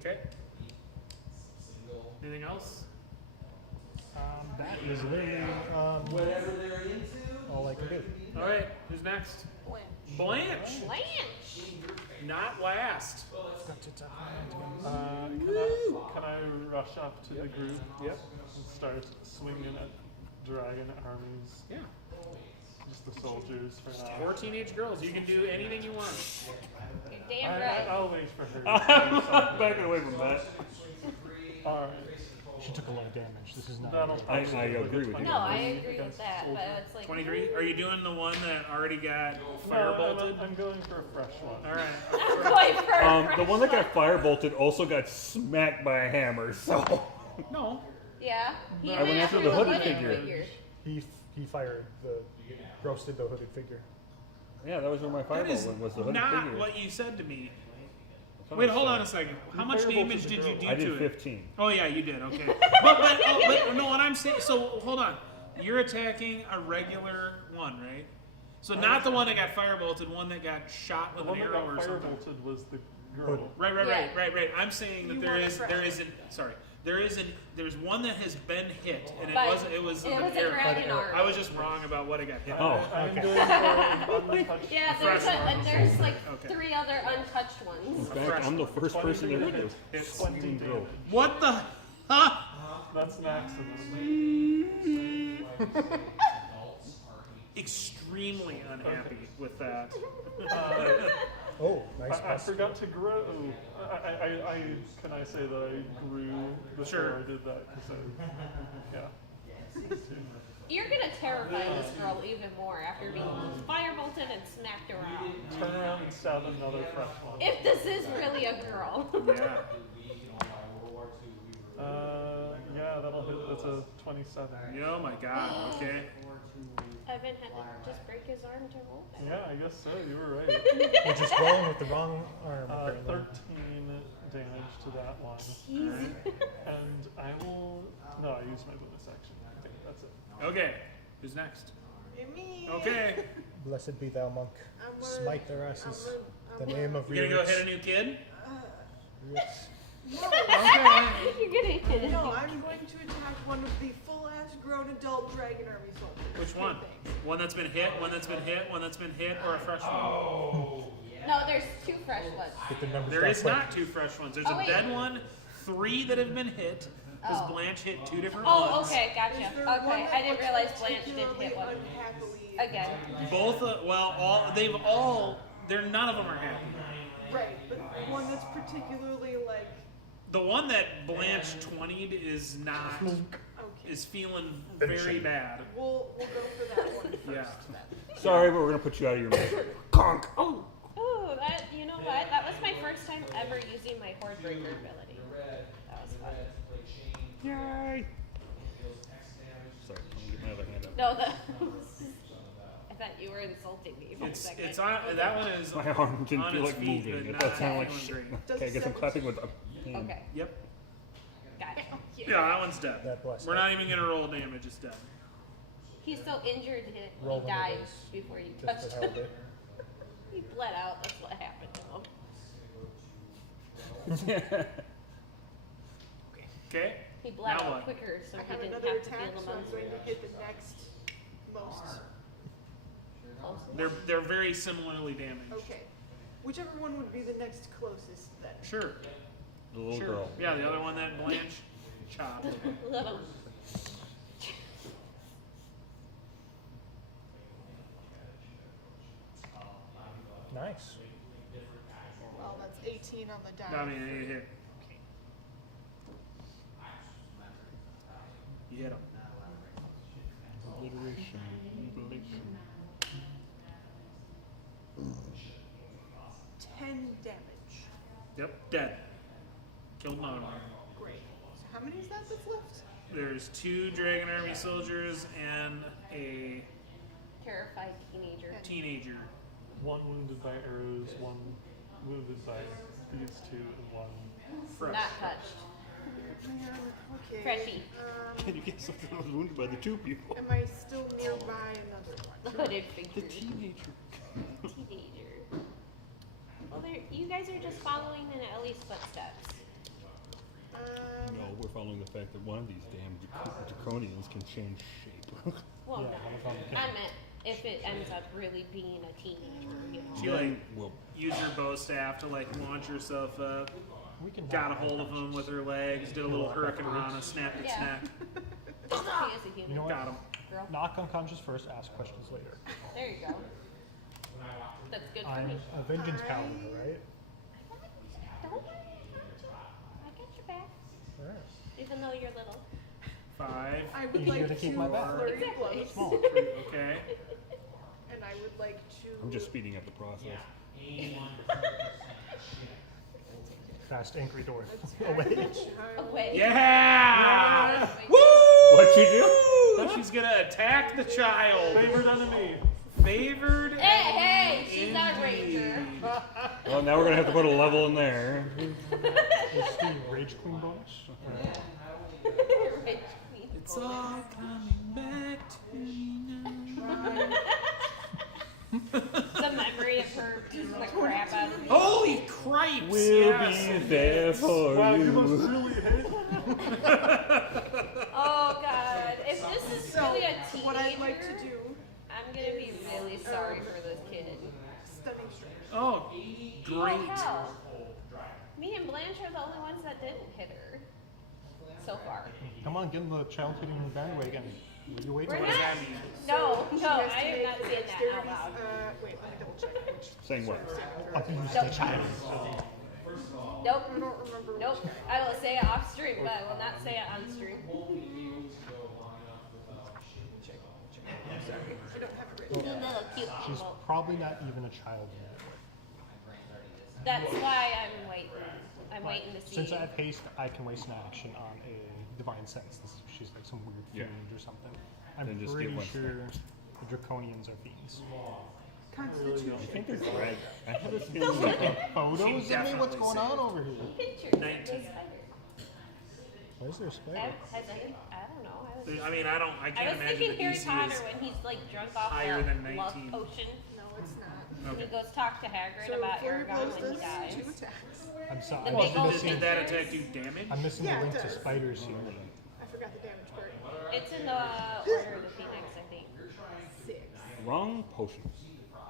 Okay. Anything else? That is literally all I can do. All right. Who's next? Blanche. Blanche. Not last. Can I rush up to the group? Yep. And start swinging at dragon armies? Yeah. Just the soldiers for now. 4 teenage girls. You can do anything you want. You're damn right. I'll wait for her. I'm not backing away from that. Alright. She took a lot of damage. This is not. That'll I probably agree with you. No, I agree with that, but it's like 23. Are you doing the one that already got No, firebolted? I'm going for a fresh one. All right. I'm going for The one that got firebolted also got smacked by a hammer, so. No. Yeah. He I went after the hooded figure. He fired roasted the hooded figure. Yeah, that was where my That fireball is went, was the hooded not figure. what you said to me. That's what Wait, I hold said. on a second. How You much firebolted damage the did you girl. do I to did it? 15. Oh yeah, you did. Okay. but no, what I'm saying. So hold on. You're attacking a regular one, right? So not the one that got firebolted, one that got shot The with one an that arrow got or something. firebolted was the girl. Right. I'm saying that You there want a is fresh there's one that has been hit, and But it was it an was a arrow. dragon arm. I was just wrong about what it got hit. Oh, I'm okay. going for untouched. Yeah, there's like 3 other untouched ones. In fact, I'm the first person to hit this. It's 20 Steven damage. Grove. What the? Huh? That's an accident. Extremely unhappy with that. Oh, nice. I pass. forgot to grow. Can I say that I grew before Sure. I did that? 'Cause yeah. You're gonna terrify this girl even more after being firebolted and smacked around. Turn around and stab another fresh one. If this is really a girl. Yeah. Yeah, that'll hit. That's a 27. Oh my God. Okay. Evan had to just break his arm to roll that. Yeah, I guess so. You were right. You're just rolling with the wrong arm. apparently. 13 damage to that one. And I will. No, I used my bonus action. I think that's it. Okay. Who's next? Me. Okay. Blessed be thou, monk. I'm Smite their asses. I'm The name of You your gonna go hit a new kid? Yes. You're gonna hit it. No, I'm going to attack one of the full-ass grown adult dragon army soldiers. Which one? One that's been hit, one that's been hit, one that's been hit, or a fresh one? No, there's 2 fresh ones. Get the numbers There down is quick. not 2 fresh ones. There's Oh, a wait. dead one, 3 that have been hit, because Oh. Blanche hit 2 different Oh, ones. okay, gotcha. Is there one Okay, that I didn't looks realize Blanche did particularly hit one. unhappily- Both, none of them are happy. Right, but one that's particularly like, The one that Blanche 20'd is not, okay, is feeling very bad. we'll go for that one first Yeah. then. Sorry, but we're gonna put you out of your misery. Conk. Oh, that, you know what? That was my first time ever using my Horde Breaker ability. That was fun. Yay! Sorry, I'm gonna get my other hand up. No, I thought you were insulting me for a second. It's on, that one is My arm didn't on feel its like feet, moving. but It not does sound like feeling shit. great. Okay, I guess I'm clapping with a hand. Okay, Yep. gotcha. Yeah, that one's dead. God bless We're that. not even gonna roll damage, it's dead. He's so injured he Roll them died dice. before you Just touched for hell of him. it. He bled out, that's what happened to him. Okay? He bled Now out what? quicker so I he have didn't another have to attack, feel so the I'm going to monster. hit the next most. They're very similarly damaged. Okay. Whichever one would be the next closest then. Sure. The little Sure. girl. Yeah, the other one that Blanche chopped. Little. Nice. Well, that's 18 on the die. I mean, it hit. You hit him. Obliteration. Mutilation. 10 damage. Yep, dead. Killed another one. Great. So how many is that that's left? There's 2 Dragon Army soldiers and a Terrified teenager. teenager. One wounded by arrows, one wounded by these two, and one. Fresh. Not touched. Man, okay. Freshy. Can you get something that was wounded by the 2 people? Am I still nearby another The one? hooded The figure. teenager. Teenager. Well, you guys are just following in Ellie's footsteps. No, we're following the fact that one of these damn draconians can change shape. Well, Yeah, no. one of them can. I meant if it ends up really being a teenager, you know. She like Well, used her bow staff to like launch herself up. We can Got a knock hold of him with her legs. Did a little hurricane rana, snapped its Yeah. neck. She is a human You know what? Got him. girl. Knock unconscious first, ask questions later. There you go. That's good for I'm me. a vengeance paladin, right? Don't worry about it. I got your back. Alright. Even though you're little. 5. I would Easier like to keep to my back. flurry Exactly. blows, Small. Okay. and I would like to. I'm just speeding up the process. Fast, angry dwarf. attack Away. the child. Away. Yeah! Woo! What'd she do? She's gonna attack the child. Favored enemy! Favored. Hey, she's not a ranger. Well, now we're gonna have to put a level in there. Is the Rage Queen bonus? Rich queen. It's all coming back to me now. The memory of her beating the crap out of me. Holy cripes! We'll yes. be there for Wow, you you. must really hate Oh god. If this is So, really a teenager, what I'd like to do, I'm gonna be really sorry for this kid. stunning strike. Oh, Oh great. hell. Me and Blanche are the only ones that didn't hit her. So far. Come on, get in the child hitting the bandwagon. What are you waiting We're for? does not. that mean? No, She no, has to I am make not a saying that out dexterity- loud. Wait, let me double check which. Saying what? sort of saving throw. Abuse Nope. the child. Nope. I don't remember Nope. which. I will say it off stream, but I will not say it on stream. I'm sorry, I don't have it written. The little cute She's people. probably not even a child yet. That's why I'm waiting. I'm waiting to see. Since I have haste, I can waste an action on a divine sense. She's like some weird Yeah. fiend or something. I'm Then just pretty get one sure the draconians are fiends. Constitution. I think they're drag. I have a feeling that Photos of me? What's definitely going on over here? pictures. 19. Why is there a spider? I don't know. I mean, I I can't was imagine thinking the Harry DC Potter is. when he's like drunk off higher the than love 19. potion. No, it's not. And he Okay. goes talk to Hagrid So about flurry Aragorn blows when he does dies. 2 attacks. I'm sorry. The I'm big old missing, Did that attack do damage? I'm missing Yeah, the it link to does. spiders here. I forgot the damage part. It's in the Order of the Phoenix, I think. 6. wrong potions.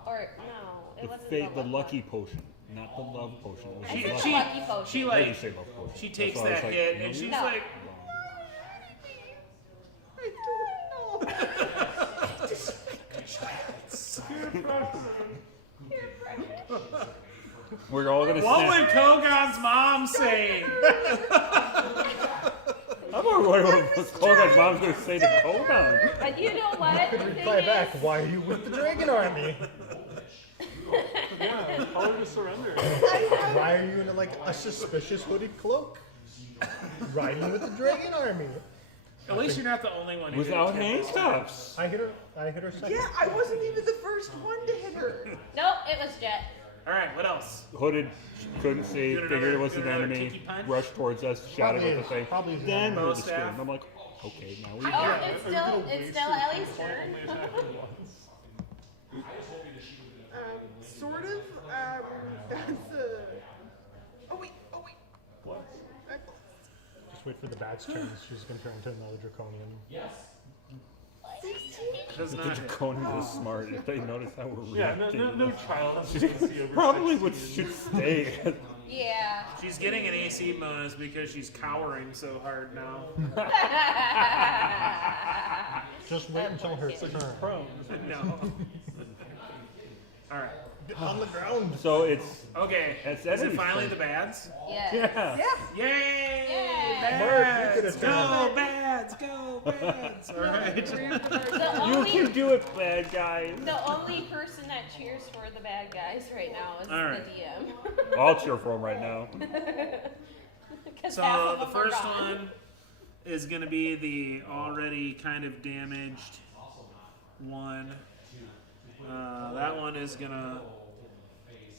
Or no, it The, wasn't the love lucky one. potion, not the love potion. It was I the said lucky. lucky potion. She I like didn't say love potion. she That's takes why I was that like, hit no. and she's No. like, I don't know. Peer pressure. We're all gonna What snap. would Kogon's mom say? I'm not worried about what Kogan's mom's gonna say to Kogan. But you know what? The thing Reply back, is, why are you with the dragon army? Yeah, power to surrender. Why are you in like a suspicious hooded cloak? Riding with the dragon army. At least you're not the only one who Without did it. handcuffs. I hit her second. Yeah, I wasn't even the first one to hit her. nope, it was Jet. All right, what else? Hooded, couldn't see, Doing figured it another- was an doing another enemy, tiki punch? rushed towards us, shot it Probably with the thing. Probably Then Bow heard the staff. scream. I'm like, okay, now we Oh, got it's still Ellie's turn. Only attacking once. Sort of. That's Oh wait. What? Just wait for the bad's turn. She's gonna turn into another draconian. Does The not hit. draconian is smart. If they notice how we're Yeah, no reacting. child has to see over Probably 16. what should stay. Yeah. She's getting an AC bonus because she's cowering so hard now. Just wait until her turn. Prone. No. All right. On the ground. So it's Okay. That's Is it Eddie's finally turn. the bads? Yeah. yeah. Yay! Yay! Bads! Mark, you could've Go done bads! Go bads! All right. The You only, can do it, bad guys. the only person that cheers for the bad guys right now is All right. the DM. I'll cheer for him right now. 'Cause half So of the them are first gone. one is going to be the already kind of damaged one. That one is going to...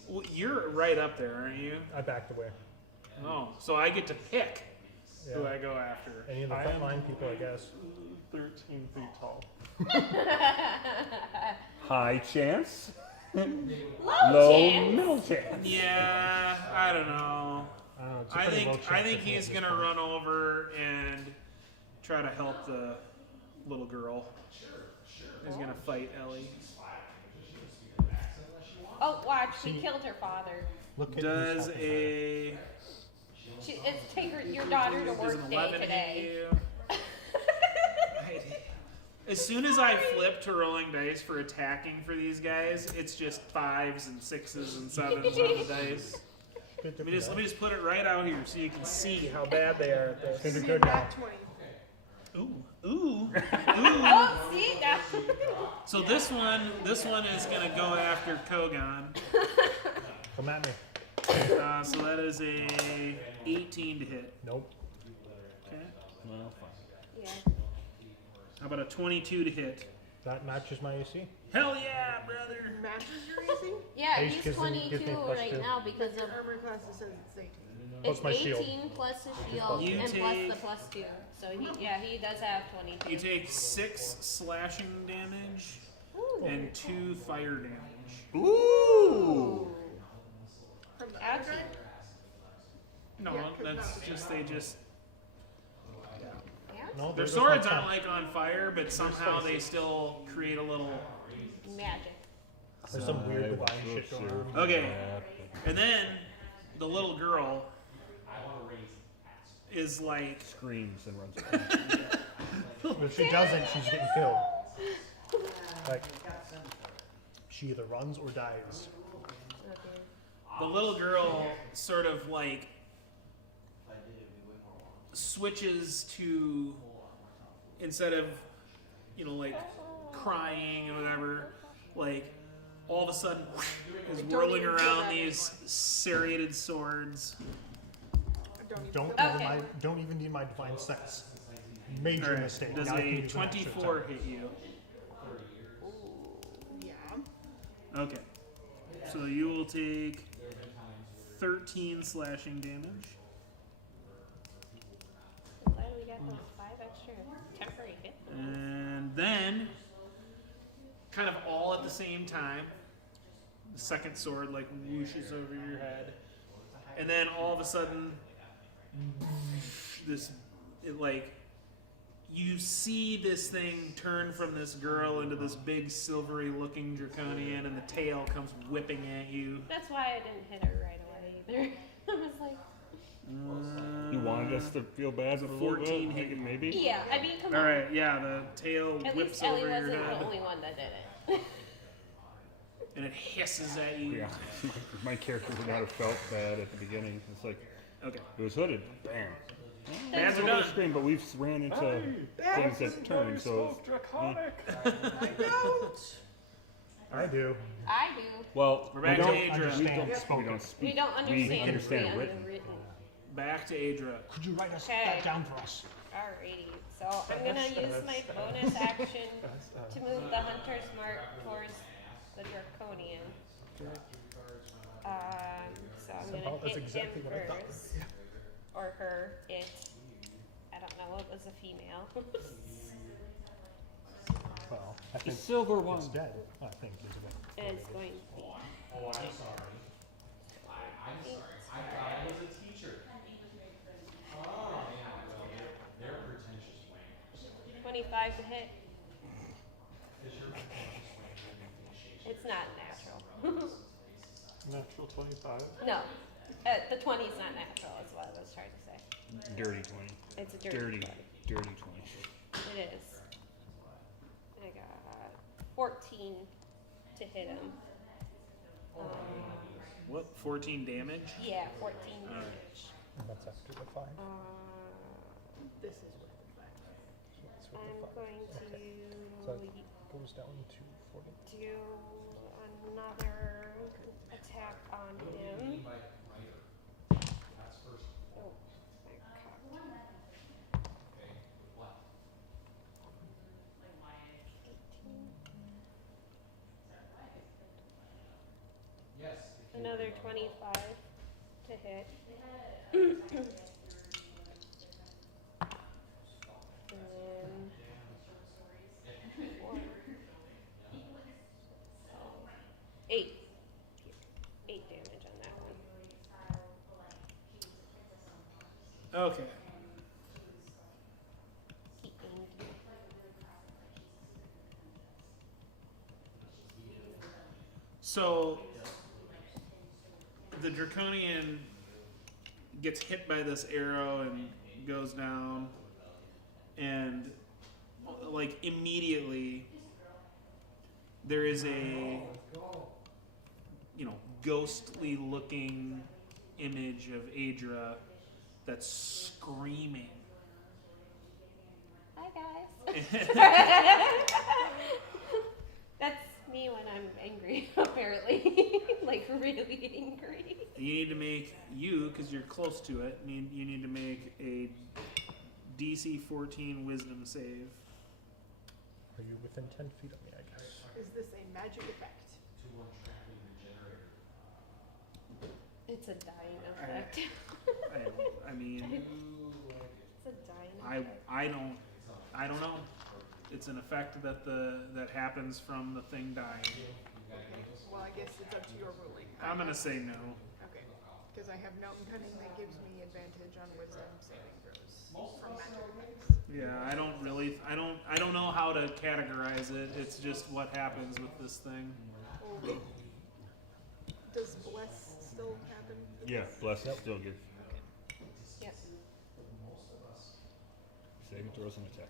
Well, you're right up there, aren't you? I backed away. Oh, so I get to pick who Yeah. I go after. Any of the I am- frontline people, I guess. 13 feet tall. High chance, Low low, chance. middle chance. Yeah, I don't know. I don't know. It's a I pretty low think chance if he's you gonna just- run over and try to help the little girl. He's gonna fight Ellie. Oh, watch, we killed her father. Look at Does who's a It's take your daughter to does work an day 11 hit today. you? As soon as I flip to rolling dice for attacking for these guys, it's just 5s and 6s and 7s on the dice. Good to Let me just put it right out here so you can see how bad they are at this. Gonna be See, good now. nat 20. Ooh. Oh, see that? So this one is gonna go after Kogan. Come at me. So that is a 18 to hit. Nope. Okay. Well, Yeah. How about a 22 to hit? That matches my AC. Hell yeah, brother! Matches your AC? Yeah, Ace he's gives me 22 +2. right now because Your of armor class says it's 18. Plus it's my shield. 18 plus the shield You and plus take- the +2. So he does have 22. You take 6 slashing damage Ooh. and 2 fire damage. ooh. From the Ouchie. other guy? No, Yeah, 'cause that's that- just they just Yeah. No, their there's swords no aren't time. like on fire, but somehow they still create a little. Magic. There's some weird I divine will shit going serve on. you Okay. happy. And then the little girl is like, Screams and runs away. If she doesn't, she's getting killed. Like, she either runs or dies. Okay. the little girl sort of like switches to, instead of, like crying and whatever, like all of a sudden is whirling around these serrated swords. Don't even need my divine sense. Major Alright, mistake. does Now I can a use an extra 24 attack. hit you? Yeah. Okay. So you will take 13 slashing damage. I'm glad we got those 5 extra temporary hit. And then, kind of all at the same time, the second sword like whooshes over your head. And then all of a sudden, you see this thing turn from this girl into this big silvery looking draconian, and the tail comes whipping at you. That's why I didn't hit her right away either. I was like, You wanted us to feel bad for a little 14 bit? hit. Maybe? yeah, I mean, come on. Alright, yeah, the tail At whips least Ellie over wasn't your head. the only one that did it. and it hisses at you. Yeah, my character would not have felt bad at the beginning. It's like Okay. it was hooded. Bam. Bands are Over the done. screen, but we've ran into things that turn. So, draconic. I don't. I do. I do. well, We're we back to don't Adria. Understand we spoken. don't speak. We don't understand. understand the written. unwritten. Back to Adria. Could you write us Okay. that down for us? Alrighty, so I'm gonna use my bonus action to move the Hunter's Mark towards the Draconian. So I'm Somehow gonna that's hit exactly him what I thought. first. Or her, it. I don't know, it was a female. Well, I The think silver one. it's dead. I think is what. And it's going to be. Oh, I'm sorry. I'm sorry. I thought I was a teacher. Oh, yeah, well, they're pretentious wankers. 25 to hit. Is your pretentious wanker making a shape? It's not natural. Natural 25. No, the 20 is not natural, is what I was trying to say. Dirty 20. It's a dirty 20. Dirty 20. It is. I got 14 to hit him. What? 14 damage? Yeah, 14 damage. And that's after the 5. This is with the fact. So that's with I'm the 5. going to So it goes down to 40. do another attack on him. That's first. Oh, my cock. Okay, what? 18. Yes. If you Another 25 to hit. And then 4. 8. 8 damage on that one. Okay. He aimed me. So the Draconian gets hit by this arrow and goes down, and like immediately there is a ghostly looking image of Adria that's screaming. Hi guys. That's me when I'm angry, apparently. Like really angry. You need to make because you're close to it. You need to make a DC 14 Wisdom save. Are you within 10 feet of me, I guess? Is this a magic effect? It's a dying effect. I mean, It's a dying effect. I don't know. It's an effect that happens from the thing dying. Well, I guess it's up to your ruling. I'm gonna say no. Okay. Because I have Note and Cunning that gives me advantage on wisdom saving throws from magic effects. Yeah, I don't know how to categorize it. It's just what happens with this thing. Well, does bless still happen? Yeah, bless it. Still good. Yep. Saving throws and attack.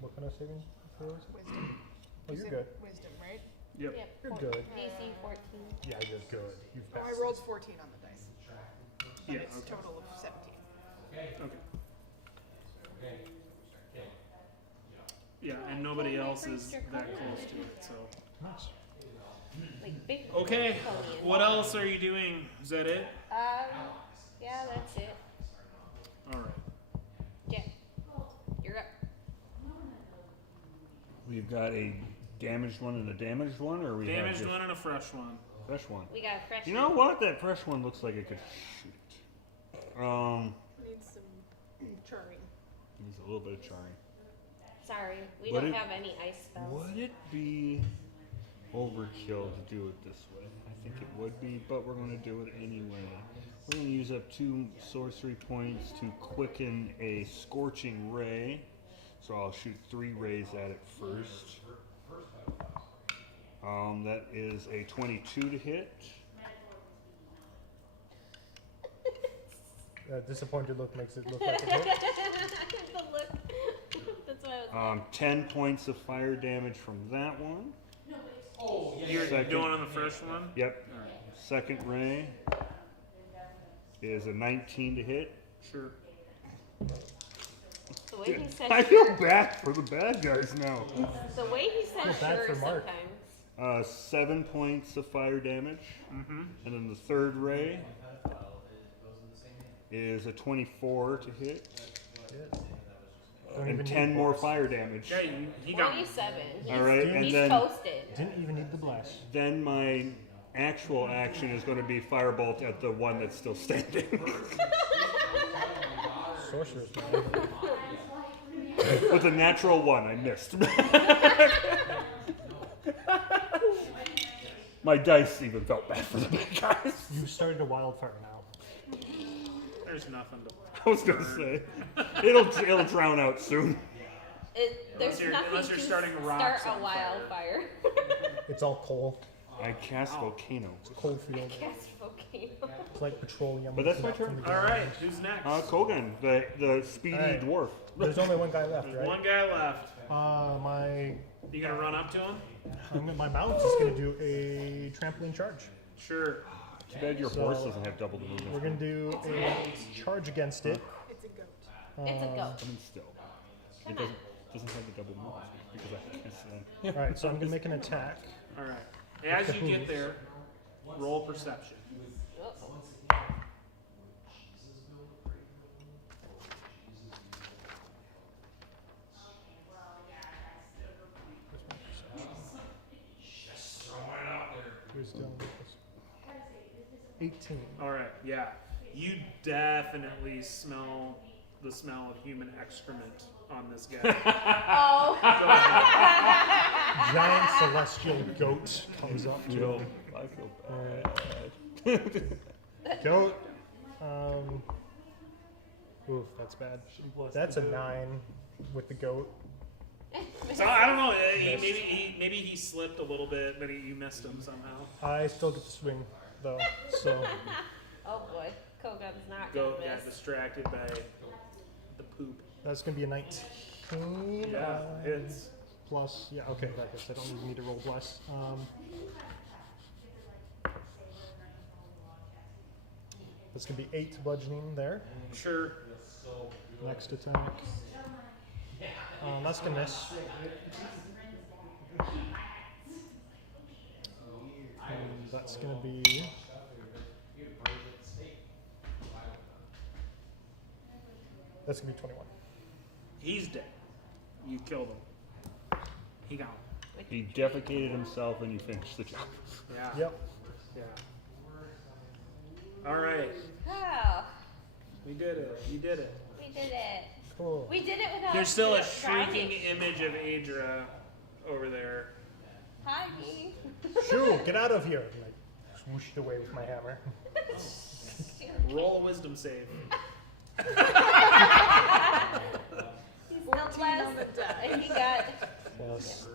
What kind of saving throws? Wisdom. Oh, You you're said good. Wisdom, right? Yep. Yep. You're 14. good. DC 14. Yeah, you're good. You've Oh, passed. I rolled 14 on the dice. But Yeah. it's Okay. total of 17. Okay. Yeah, and nobody else is that close to it, so. Nice. Like big. Okay, draconian. what else are you doing? Is that it? Yeah, that's it. Alright. Yeah. You're up. We've got a damaged one and a damaged one, or we have Damaged just one and a fresh one. fresh one. We got a fresh. You know what? That fresh one looks like it could shoot. Needs some charming. Needs a little bit of charring. Sorry, we Would don't it- have any ice spells. Would it be overkill to do it this way? I think it would be, but we're going to do it anyway. We're going to use up 2 sorcery points to quicken a scorching ray. So I'll shoot 3 rays at it first. That is a 22 to hit. Disappointed look makes it look like a hit. The look. That's what I was 10 points of fire damage from that one. Oh, yeah. You're Second. doing on the first one? Yep. Alright. Second ray is a 19 to hit. Sure. The way he said I feel sure. bad for the bad guys now. The way he said Feel bad sure for Mark. sometimes. 7 points of fire damage. Mm-hmm. And then the third ray is a 24 to hit. Don't And even 10 need more blast. fire damage. Yeah, he got 27. All right, and He's then toasted. Didn't even need the blast. then my actual action is going to be firebolt at the one that's still standing. Sorcerer's man. With a natural 1, I missed. My dice even felt bad for the bad guys. You've started a wildfire now. There's nothing to. I was gonna say it'll drown out soon. There's nothing unless you're to starting start rocks a on fire. wildfire. It's all coal. I cast volcano. It's a coal field. Cast volcano. It's like petroleum. But that's my lifted up turn. from the All ground. right, who's next? Kogan, the speedy Alright. dwarf. There's only one guy left, There's right? one guy left. My You gonna run up to him? my mount is gonna do a trampoline charge. Sure. Too bad your horse doesn't have double the movement. We're gonna do a charge against it. It's a goat. It's a goat. I mean, still, Come it doesn't have the double movement because I cast it. All right, so I'm gonna make an attack. All right. As you get there, roll perception. Wisdom. 18. All right. Yeah. You definitely smell the smell of human excrement on this guy. Oh. Giant celestial goat comes up to Yo, him. I feel bad. Goat. Oof, that's bad. That's a 9 with the goat. So I don't know. Maybe he slipped a little bit, but you missed him somehow. I still get to swing though, so Oh boy. Kogan's not Goat gonna got miss. distracted by the poop. that's gonna be a 19. Yeah, hits. Plus, yeah, okay, I guess I don't even need to roll bless. That's gonna be 8 bludgeoning there. Sure. Next attack. That's gonna miss. And that's gonna be. That's gonna be 21. He's dead. You killed him. He got him. He defecated himself and you finished the job. Yeah. Yep. Yeah. All right. Oh, We did it. You did it. we did it. Cool. We did it without. There's still a drowning. shrieking image of Adra over there. Hi, me. Shoo, get out of here! And I swooshed away with my hammer. Roll a wisdom save. He's still 14 blessed. on the die. And he got. Plus,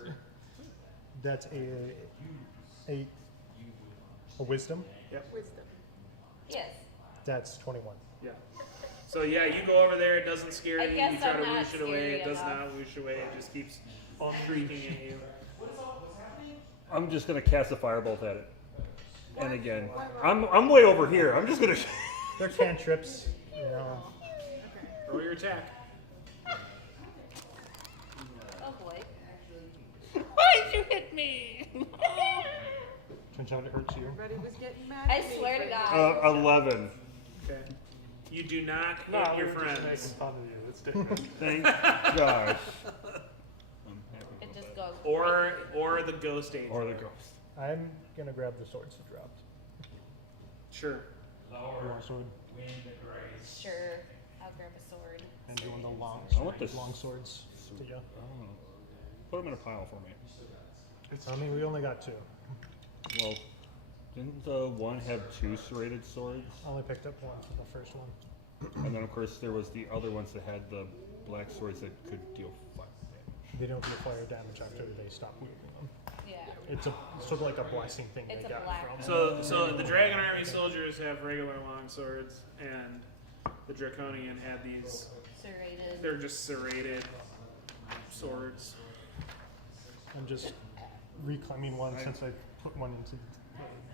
that's a wisdom. Wisdom. Yes. That's 21. Yeah. So yeah, you go over there. It doesn't scare I you. guess You try I'm to not whoosh it away. scary It does enough. not whoosh away. It just keeps shrieking at you. I'm just gonna cast a firebolt at it. And again, I'm way over here. I'm just gonna. They're cantrips, you know. Roll your attack. Oh boy. Why'd you hit me? Turns out it hurts you. Everybody was getting mad I at me swear to for- God. 11. Okay. You do not hit No, your we're just making friends. fun of you. It's different. Thank God. It just goes. Or the ghost angel. Or the ghost. I'm gonna grab the swords that dropped. Sure. You want a sword? Sure. I'll grab a sword. And doing the long, I want this. long swords to you. Put them in a pile for me. I mean, we only got 2. Well, didn't the one have 2 serrated swords? I only picked up 1 for the first one. And then of course there was the other ones that had the black swords that could deal fire damage. They don't do fire damage after they stop wielding them. Yeah. It's a sort of like a blessing thing It's they a got black from. So the Dragon Army soldiers have regular long swords, and the Draconian had these. Serrated. They're just serrated swords. I'm just reclaiming one since I put one into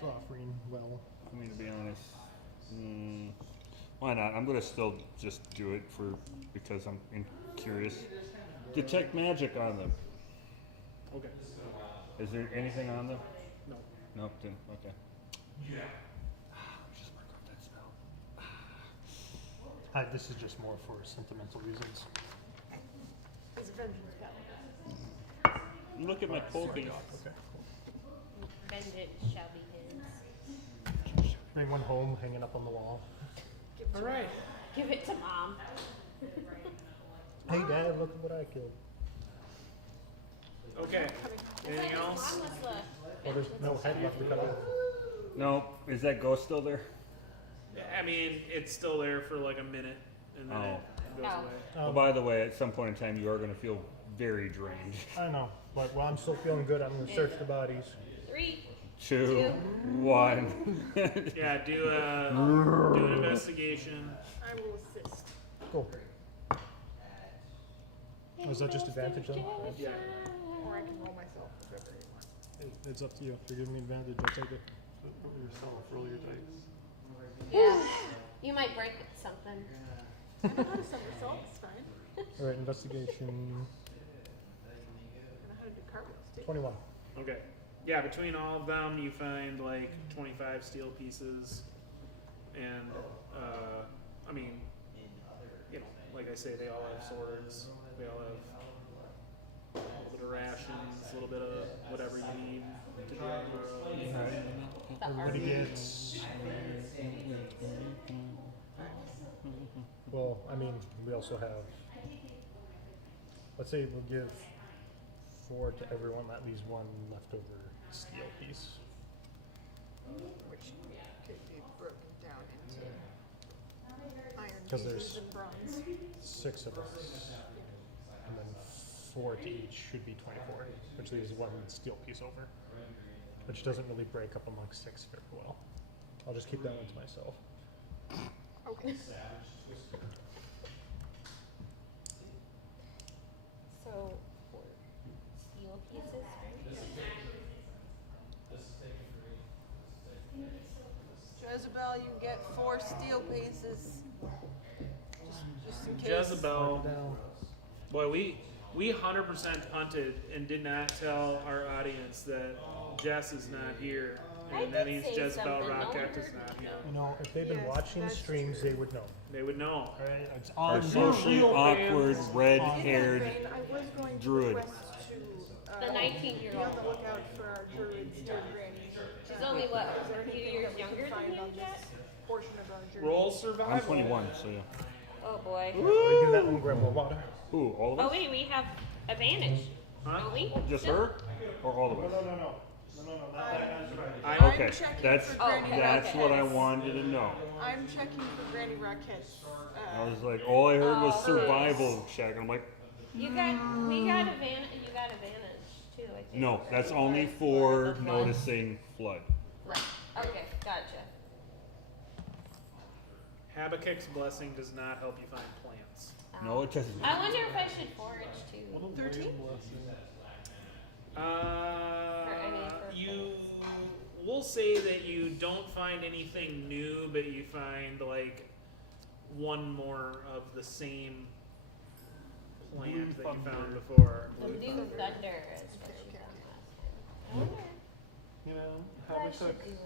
the offering well. I mean, to be honest, why not? I'm gonna still just do it because I'm curious. Detect magic on them. Okay. Is there anything on them? No. Nope. Didn't. Okay. Just mark off that spell. This is just more for sentimental reasons. It's a vengeance spell. Look at my poking. Okay. Vengeance shall be his. Bring one home, hanging up on the wall. All right. Give it to mom. Hey Dad, look at what I killed. Okay. Anything else? Mom was the Oh, there's no head left to cut off. No. Is that ghost still there? I mean, it's still there for like a minute, and then it goes Oh. away. Oh, by the way, at some point in time, you are gonna feel very drained. I know, but while I'm still feeling good, I'm gonna search the bodies. 3. 2, 1. Yeah, do an investigation. I will assist. Cool. Oh, is that just advantage then? Yeah. Or I can roll myself, whichever you want. It's up to you. If you're giving me advantage, I'll take it. Roll yourself, roll your dice. Yeah. You might break something. I know how to somersault, it's fine. Alright, investigation I know how to do cartwheels too. 21. Okay. Yeah, between all of them, you find like 25 steel pieces, and I mean, you know, like I say, they all have swords. They all have a little bit of rations, a little bit of whatever you need to do. Everybody gets. Well, I mean, we also have. Let's say we'll give 4 to everyone. That leaves 1 leftover steel piece. Which could be broken down into iron 'Cause pieces there's- and bronze. 6 of us, and then 4 to each should be 24, which leaves 1 steel piece over, which doesn't really break up amongst 6 very well. I'll just keep that one to myself. Okay. So, 4 steel pieces. Jezebel, you get 4 steel pieces. Just in case. Jezebel, Down. boy, we 100% punted and did not tell our audience that Jess is not here, I and that did means say Jezebel something, no Rocket one is heard not me. here. You know, if they've been Yes, watching that's streams, true. they would know. They would know. Alright, it's Our on socially real awkward, fans. In that red-haired vein, I was going to druid. request to The be 19-year-old. on the lookout for our druids near Granny. She's only, what, Is there a few anything years that we younger can than find you, on Jack? this portion of our journey? Roll survival. I'm 21, so yeah. Oh boy. We do that and grab more water. Who? All of Oh us? wait, we have advantage, Huh? don't we? Just Still? her? Or all of us? No, I, I'm Okay, checking that's for Granny that's what I Raquette's. wanted to know. I'm checking for Granny Raquette's. I was like, all I heard was Oh, survival check. I'm like, We got advantage. You got advantage too. I think. no, that's only the for flood. noticing flood. Right. Okay, gotcha. Habakkuk's blessing does not help you find plants. No, it doesn't. I wonder if I should forage too. What a 13? lame lesson. You will say that you don't find anything new, but you find like one more of the same plant that you found before. The blue thunder is what she found last time. I wonder You know, if I Habakkuk, should do it.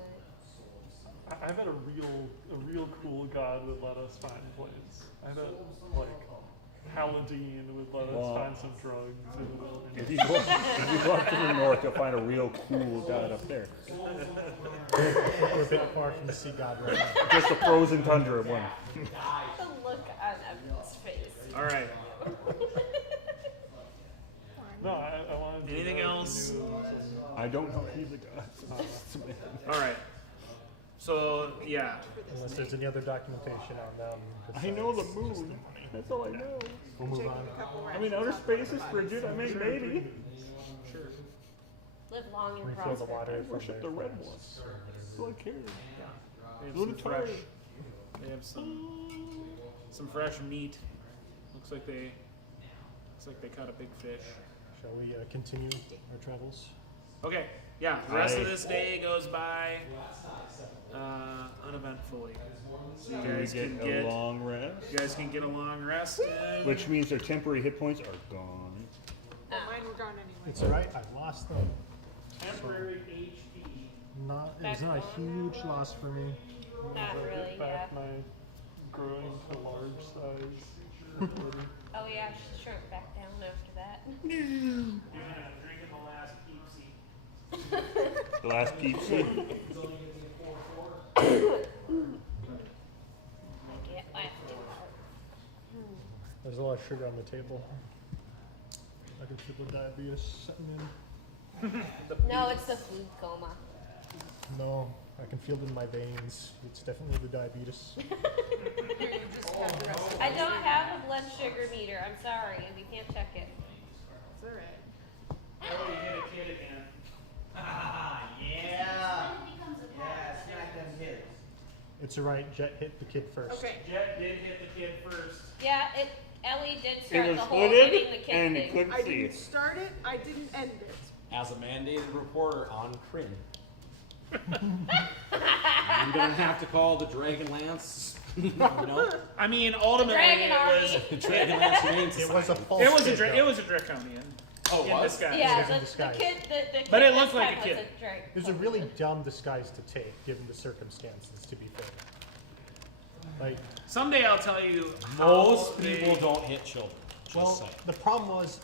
I bet a real cool god would let us find plants. I bet, like, Paladin would let us Well, find some drugs in the If wilderness. you go up to the north, you'll find a real cool god up there. We're a bit far from the sea god right now. Just a frozen tundra one. The look on Evan's face. All right. No, I wanted to Anything know if else? you knew some- I don't know he's a god. All right. So yeah, Unless there's any other documentation on them. I know the besides moon. testimony. That's all I know. We'll move Checking on. a couple I mean, outer space is frigid. I mean, maybe. sure. Live long and Refill the prosper. water from Worship their the red flask. ones. That's all I care. They have Little some fresh. tired. They have some some fresh meat. Looks like they caught a big fish. Shall we continue our travels? Okay, yeah. The rest of this day goes by uneventfully. So you Do we guys get can a get long rest? you guys can get a long rest. And Which means their temporary hit points are gone. Well, mine were gone anyway. It's alright, I lost them. temporary HP. It's not a huge loss for me. Not As I really, get back yeah. my growing to large size. Oh yeah, she shrunk back down after that. You're drinking the last Pepsi. The last pizza. Get left There's a lot of sugar on the table. I can feel the diabetes setting in. No, it's the food coma. No, I can feel it in my veins. It's definitely the diabetes. Here, you just have the rest of it. I don't have a blood sugar meter. I'm sorry, we can't check it. It's alright. Oh, you hit a kid again. Yeah. smack them kids. It's alright, Jet hit the kid first. Okay. Jet did hit the kid first. Yeah, Ellie did It start was the whole hooded hitting the kid and thing. couldn't I see didn't it. start it, I didn't end it. As a mandated reporter on Crin. I'm gonna have to call the Dragonlance. You know? I mean, ultimately Dragon it was Army. Dragonlance Humane It was a Society. false it was a kid, though. it was a draconian Oh, in was? disguise. Yeah, It was in the disguise. kid, the kid But it this looked like time a kid. was a drake. It was a really dumb disguise to take, given the circumstances, to be fair. Like, Someday I'll tell you how Most they- people don't hit children. Just well, saying. the problem was,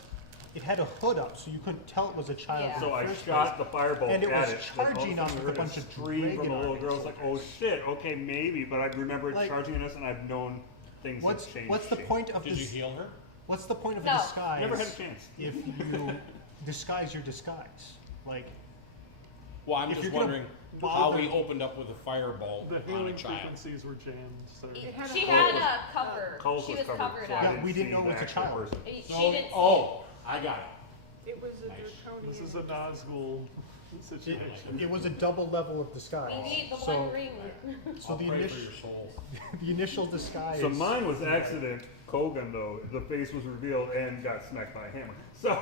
it had a hood up, so you couldn't tell it was a child Yeah. in So the I first shot place. the firebolt And it at was it. Like, all of charging a us sudden with a there bunch was of scream from the little Dragon girls like, Army oh shit, okay, maybe, but I remember it Like, charging at us and I've known things have changed. What's the shape. point of Did you this? heal her? What's the point of No. a disguise? Never had a chance. If you disguise your disguise, like Well, I'm If just you're gonna wondering bother- how we opened up with a firebolt The on a healing child. frequencies were jammed, so. It had a She hole. had a cover. Colt She was covered, covered so I up. Yeah, didn't we didn't see know it the was a actual child. person. She So- didn't. oh, I got it. It was a Nice. draconian. This is a Nazgul situation. it was a double level of disguise. We need the so, one ring. so I'll the pray for initial your soul. the initial disguise. So mine was accident. Kogan though, the face was revealed and got smacked by a hammer. So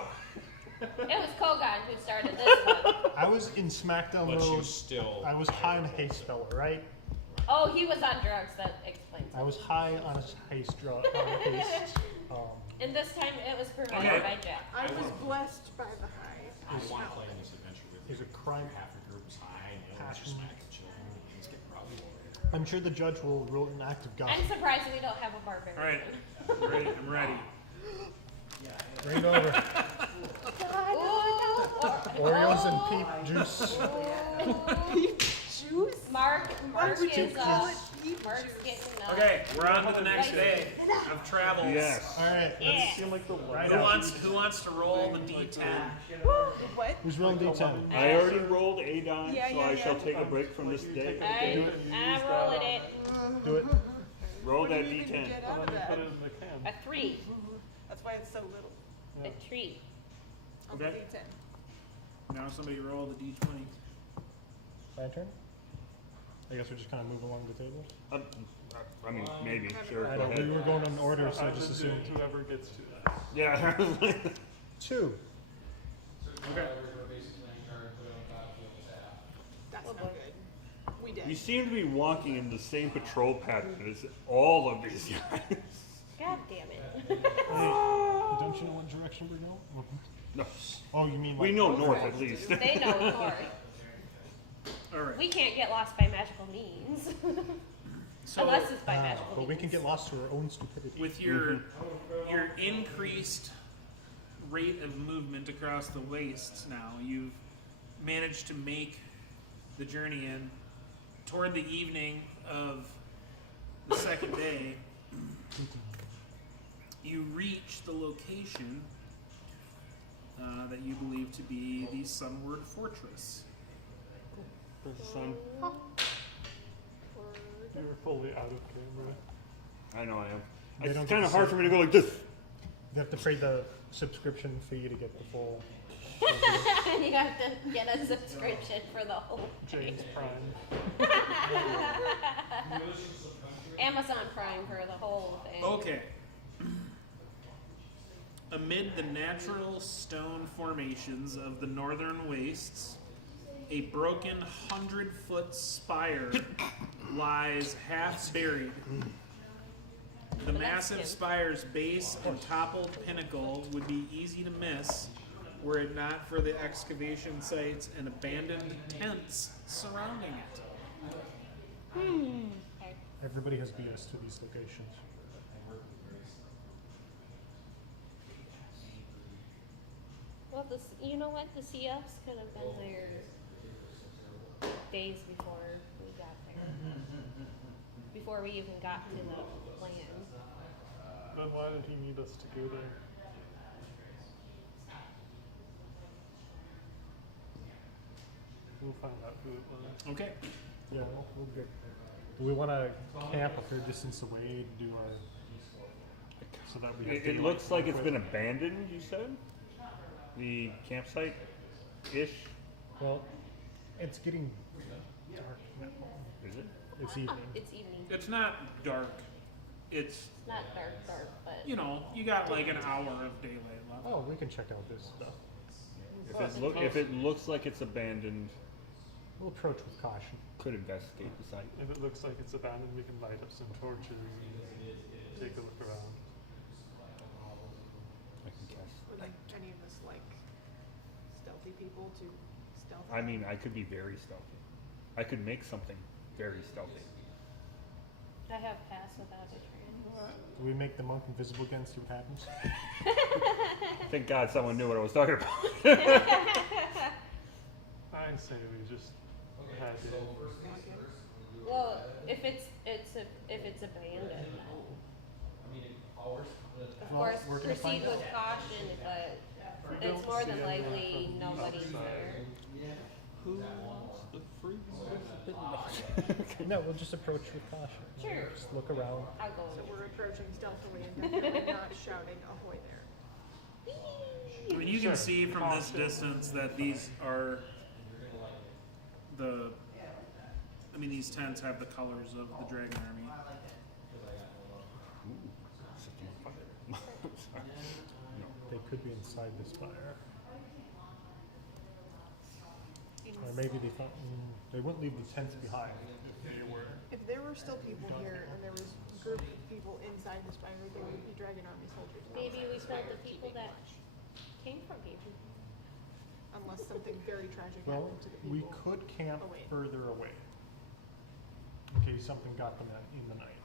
It was Kogan who started this one. I was in SmackDown But you mode. still. I was high on haste spell, right? Oh, he was on drugs. That explains I it. was high on a haste drug. Haste. And this time it was provided Okay. by Jack. I was blessed by the high. I want to play in this adventure with you. Is a crime. Half your group is high, and the others are Passion. smacking children. It's getting rowdy over here. I'm sure the judge will rule an act of God. I'm surprised we don't have a barbarian. All right, I'm ready. Bring it over. Ooh, Oreos and peep juice. Juice? Mark would you is call it peep Mark's juice? getting Okay, we're on to the next day of travels. yes. All right. Yeah. Seem like the Right Who out. wants to roll the D10? What? Who's rolling D10? I already rolled a die, Yeah, so yeah, I shall yeah. take a break from this day. I'm rolling it. Do it. Roll What do that you even D10. get And out then of you put that? it in the can. A 3. That's why it's so little. Yeah. A 3. On the Okay. D10. Now somebody roll the D20. My turn. I guess we're just kind of moving along the table. I mean, maybe, sure, I go know we ahead. were going on order, so I I just just assumed. whoever gets to that. Yeah, I was like, 2. Okay. That's no good. We did. you seem to be walking in the same patrol pattern as all of these guys. God damn it. Don't you know what direction we're going? No, Oh, you mean we like know north at least. They know north. All right. We can't get lost by magical means. So Unless it's by magical but means. we can get lost through our own stupidity. with your increased rate of movement across the wastes now, you've managed to make the journey in. Toward the evening of the second day, you reach the location that you believe to be the Sunward Fortress. Son, You're fully out of camera. I know I am. They don't It's get kind to of hard see- for me to go like this. You have to pay the subscription fee to get the full. You have to get a subscription for the whole thing. James Prime. Amazon Prime for the whole thing. Okay. Amid the natural stone formations of the northern wastes, a broken 100-foot spire lies half buried. The massive spire's base and toppled pinnacle would be easy to miss were it not for the excavation sites and abandoned tents surrounding it. Okay. Everybody has BS to these locations. Well, you know what? The CFs could have been there days before we got there. Before we even got to the land. Then why did he need us to go there? We'll find out who it was. Okay. Yeah, we'll get. Do we want to camp a fair distance away to do our? So that we. It looks like it's been abandoned, you said? The campsite ish? Well, it's getting dark now. Is it? It's evening. It's evening. It's not dark. It's, Not dark, but you know, you got like an hour of daylight left. Oh, we can check out this stuff. If it looks like it's abandoned, We'll approach with caution. could investigate the site. If it looks like it's abandoned, we can light up some torches and take a look around. I can guess. Would like any of us like stealthy people to stealth? I mean, I could be very stealthy. I could make something very stealthy. I have pass without a train. Do we make the monk invisible again? See what happens. Thank God someone knew what I was talking about. I say we just had it. Well, if it's abandoned, then of course we're gonna proceed find with caution, but it's more than likely nobody's there. Who's the free No, we'll just approach with caution. Sure. Just look around. I'll go. So we're approaching stealthily and definitely not shouting ahoy there. I mean, you can Sure. see from this distance that these are these tents have the colors of the Dragon Army. They could be inside this fire. Or maybe they found, they wouldn't leave the tents behind if they were. If there were still people here and there was a group of people inside the spire, there would be Dragon Army soldiers. Maybe we killed the people that came from here. Unless something very tragic Well, happened to the we people. could camp away. further away. In case something got them in the night.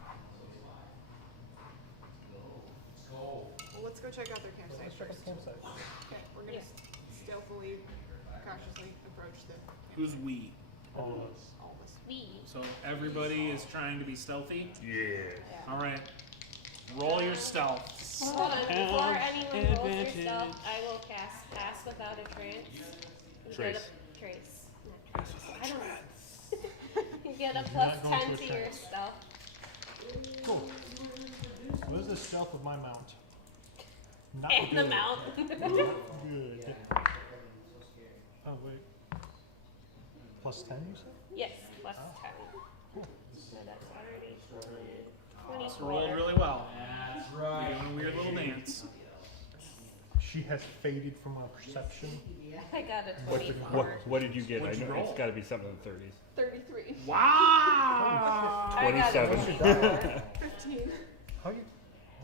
Well, let's go check out their campsite Let's check out first. the campsite. Okay, we're gonna stealthily, cautiously approach the Who's we? All of us. all of us. We. So everybody is trying to be stealthy? Yeah. All right. Roll your stealth. Hold on, before anyone rolls their stuff, I will cast Pass Without a Trace. You Trace. Get a trace. Not trace. I don't know. You get a Do plus not go 10 into a to your trance. stuff. Cool. What is the stealth of my mount? Not And the good. mount. Good. Oh wait. Plus 10, you said? Yes, plus Oh. 10. Cool. So that's already 24. Rolled really well. You're doing a weird little dance. She has faded from our perception. I got a 24. What did you get? What'd I you know roll? it's got to be something in the 30s. 33. Wow! I got a 27. 24. 15. How you?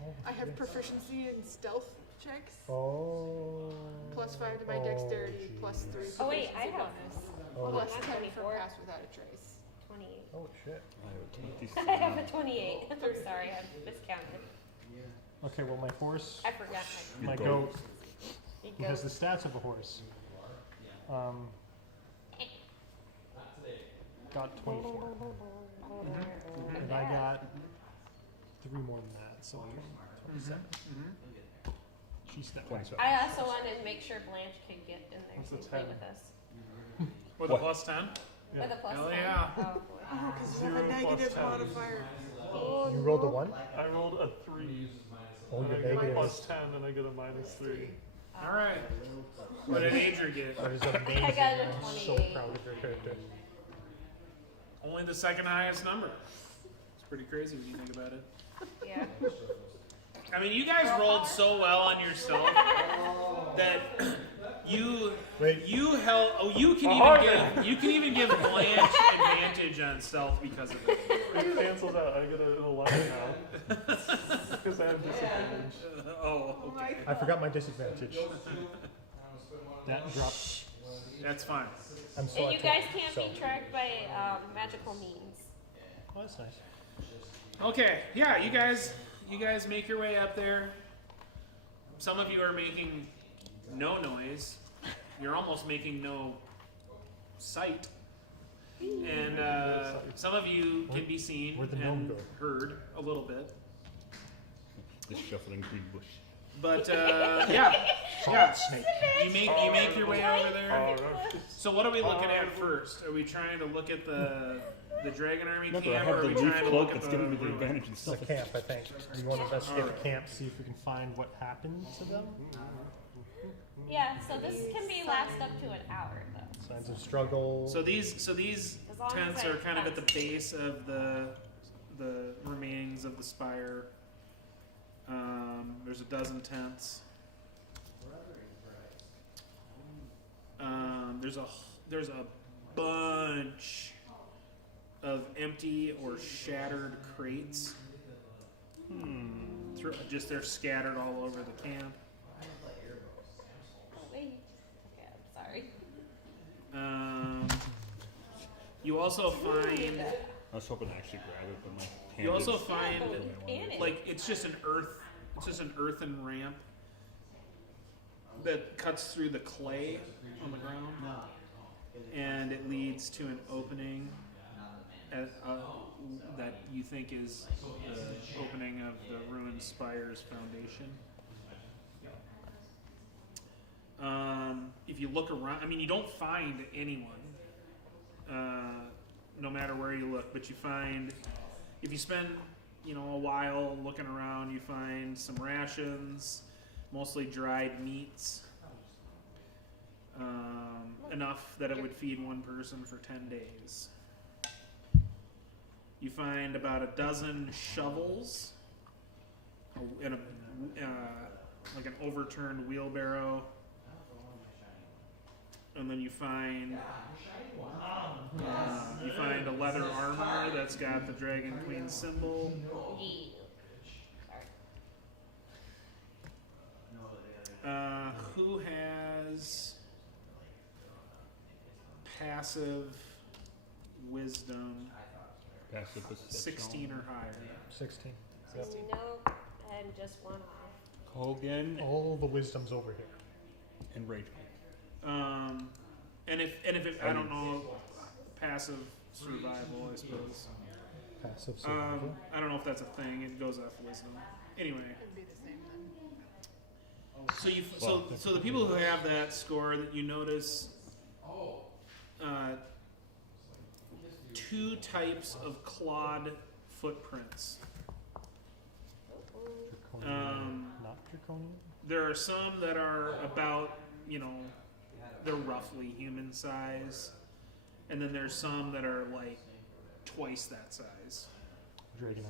Oh, I have yes. proficiency in stealth checks. Oh. Plus 5 to my dexterity, plus 3 for Oh, wait, I proficiency have- bonus. Oh, Plus not 10 for 24. pass without a trace. 28. oh shit. I have a 28. I'm sorry, I miscounted. Okay, well my horse, I forgot my. my Your goat, goat. You who go. has the stats of a horse, got 24. And I got 3 more than that, so 27. She's stepped 27. I also wanted to make sure Blanche could get in there What's to a play 10? with us. With a plus 10? With a plus Hell 10. yeah. Oh, boy. Oh, because you have a 0 plus negative 10. modifier. You rolled a 1? I rolled a 3. Oh, And your I get a negative plus is. 10 and I get a minus 3. All right. What did Adrian get? That is amazing. I got a I'm so 28. proud of your character. Only the second highest number. pretty crazy when you think about it. Yeah. I mean, you guys rolled so well on yourself that you held. Oh, you can even give Blanche advantage on stealth because of it. It cancels out. I get an 11 now. Because I have disadvantage. Okay. I forgot my disadvantage. That dropped. That's fine. I'm so And you attacked, guys can't so. be tracked by magical means. Oh, that's nice. Okay, yeah, you guys make your way up there. Some of you are making no noise. You're almost making no sight. And some of you can be seen Where'd the gnome and go? heard a little bit. This shuffling green bush. But yeah, Snake. you make your way over there. Alright. So what are we looking at first? Are we trying to look at the Dragon Army Remember, I camp, have or are the we loose trying to cloak look at that's the giving me the ruin? advantage in It's the stealth. camp, I think. We want to investigate Alright. the camp, see if we can find what happened to them. Yeah, so this can be last up to an hour though. Signs of struggle. So these As long as tents I are kind of at the fence. base of the remains of the spire. There's a dozen tents. There's a bunch of empty or shattered crates. They're scattered all over the camp. Wait. Okay, I'm sorry. You also find I was hoping to actually grab it, but my hand you also is- find Yeah, but we can't. like it's just an earthen ramp that cuts through the clay on the ground, and it leads to an opening that you think is the opening of the ruined spire's foundation. If you look around, I mean, you don't find anyone, no matter where you look, but you find, if you spend, a while looking around, you find some rations, mostly dried meats, enough that it would feed one person for 10 days. You find about a dozen shovels, and like an overturned wheelbarrow, and then you find a leather armor that's got the Dragon Queen symbol. Yeah. Who has passive wisdom? Passive perception. 16 or higher. 16. Nope, and just one off. Hogan All the wisdom's over here. and Rage. And if it, I don't know, passive survival, I suppose. Passive survival. I don't know if that's a thing. It goes off wisdom. Anyway, It'd be the same then. so the people who have that score, that you notice, two types of clawed footprints. Draconian. Not draconian? There are some that are about, they're roughly human size, and then there's some that are like twice that size. Dragon.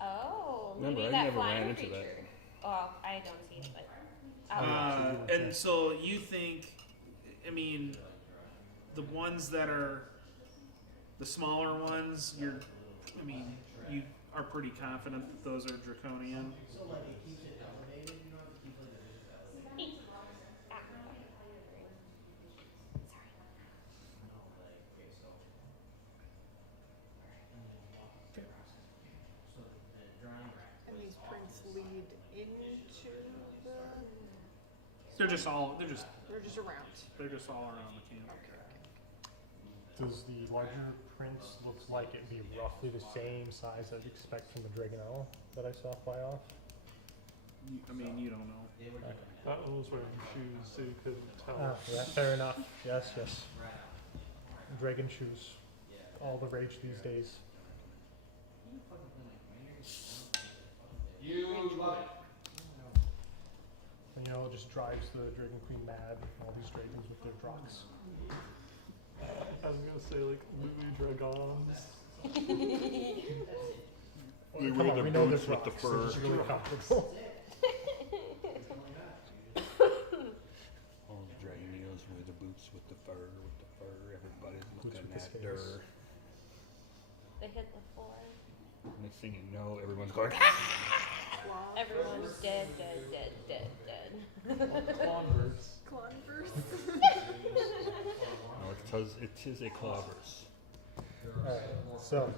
Oh, Remember, maybe I that never ran flying into that. creature. Oh, I don't see it, but And so you think, I mean, the ones that are the smaller ones, you are pretty confident that those are draconian. And these prints lead into the. They're just all They're just around. around the camp. Does the larger prince look like it'd be roughly the same size I'd expect from the Dragon Owl that I saw fly off? You don't know. Okay. That one was wearing shoes, so you couldn't tell. Ah, yeah, fair enough. Yes. Dragon shoes. All the rage these days. And, it just drives the Dragon Queen mad, all these dragons with their drops. I was gonna say like Louis Dragons. We Come wear on, the we know boots there's with the rocks, so fur. it's really comfortable. All the dragon eels wear the boots with the fur, Everybody's Boots looking with the at scales. her. They hit the floor. Next thing you know, everyone's going. Claw Everyone's first. dead, dead, dead, dead, dead. Converts. Claw first. No, it's 'cause it is a clobbers. Alright, so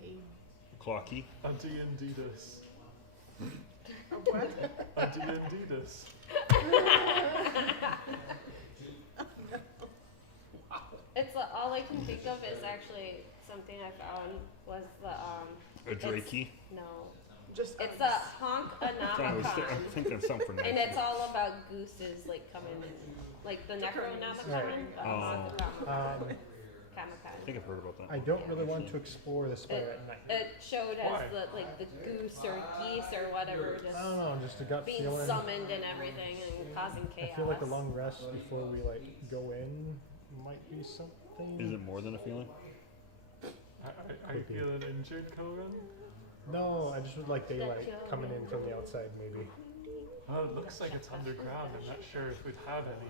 Hey, Clocky. A D&D-das. a what? A D&D-das. It's all I can think of is actually something I found was the A Drakey. no, Just it's Uggs. a honk I'm anomicon, thinking of something for and next it's week. all about gooses like coming in, like the Necronomicon, Right. the Oh. Honkanomicon. I think I've heard about that. I don't really want to explore the spire at night. It showed Why? as the goose or geese or whatever I don't just know, just a gut being feeling. summoned and everything and causing chaos. I feel like a long rest before we like go in might be something. Is it more than a feeling? Are you feeling injured, Kogan? No, I just would like daylight coming in from the outside maybe. Oh, it looks like it's underground. I'm not sure if we'd have any.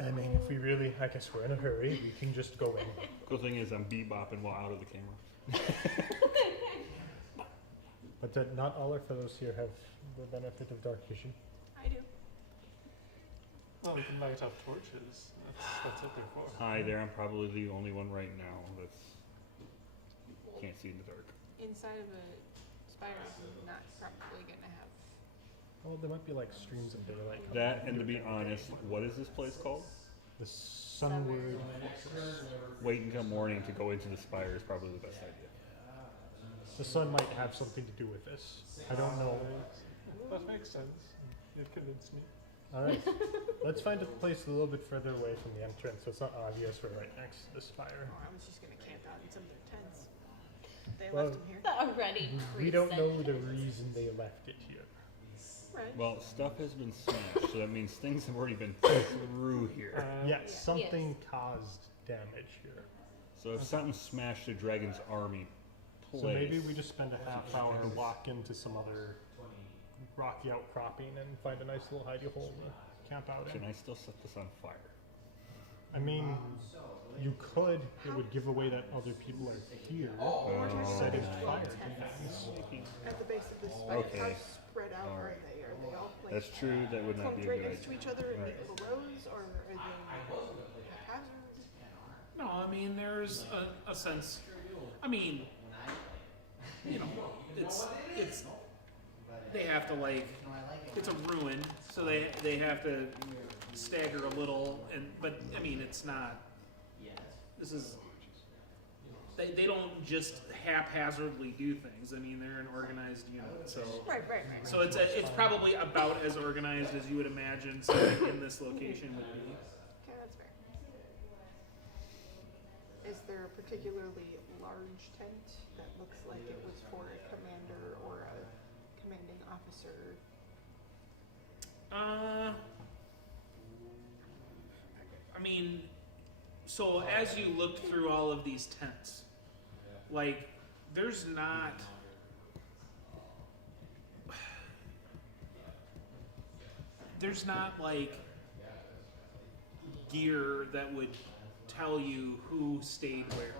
I mean, if we really, I guess we're in a hurry, we can just go in. Cool thing is I'm bebopping while out of the camera. But not all our fellows here have the benefit of dark vision. I do. Well, we can light up torches. That's what they're for. Hi there, I'm probably the only one right now that's can't see in the dark. Inside of a spire, I'm not probably gonna have. Oh, there might be like streams of daylight. coming That, in. and to be honest, what is this place called? The Sunward. Wait until morning to go into the spire is probably the best idea. The sun might have something to do with this. I don't know. That makes sense. You've convinced me. Alright, let's find a place a little bit further away from the entrance so it's not obvious we're right next to the spire. Oh, I was just gonna camp out in some of their tents. They Well, left them here. Already We don't know the pre-sentient. reason they left it here. Right. Well, stuff has been smashed, so that means things have already been through here. Yes, something caused damage here. So if something smashed the dragon's army place, So maybe we just spend a half hour and walk into some other rocky outcropping and find a nice little hidey hole to camp out in. can I still set this on fire? I mean, you could, it would give away that other people are here, setting fire to things. At the base of this spire, Okay. how spread out are Alright. they? Are they all like That's true, that would not clumped be a right good next to idea. each other in Right. neat little rows, or are they haphazard? No, I mean there's a sense. I mean, you know, it's they have to like it's a ruin, so they have to stagger a little, but I mean it's not. This is they don't just haphazardly do things. I mean they're an organized unit, so. Right. So it's probably about as organized as you would imagine something in this location would be. Okay, that's fair. Is there a particularly large tent that looks like it was for a commander or a commanding officer? I mean, so as you look through all of these tents, like, there's not. There's not like gear that would tell you who stayed where.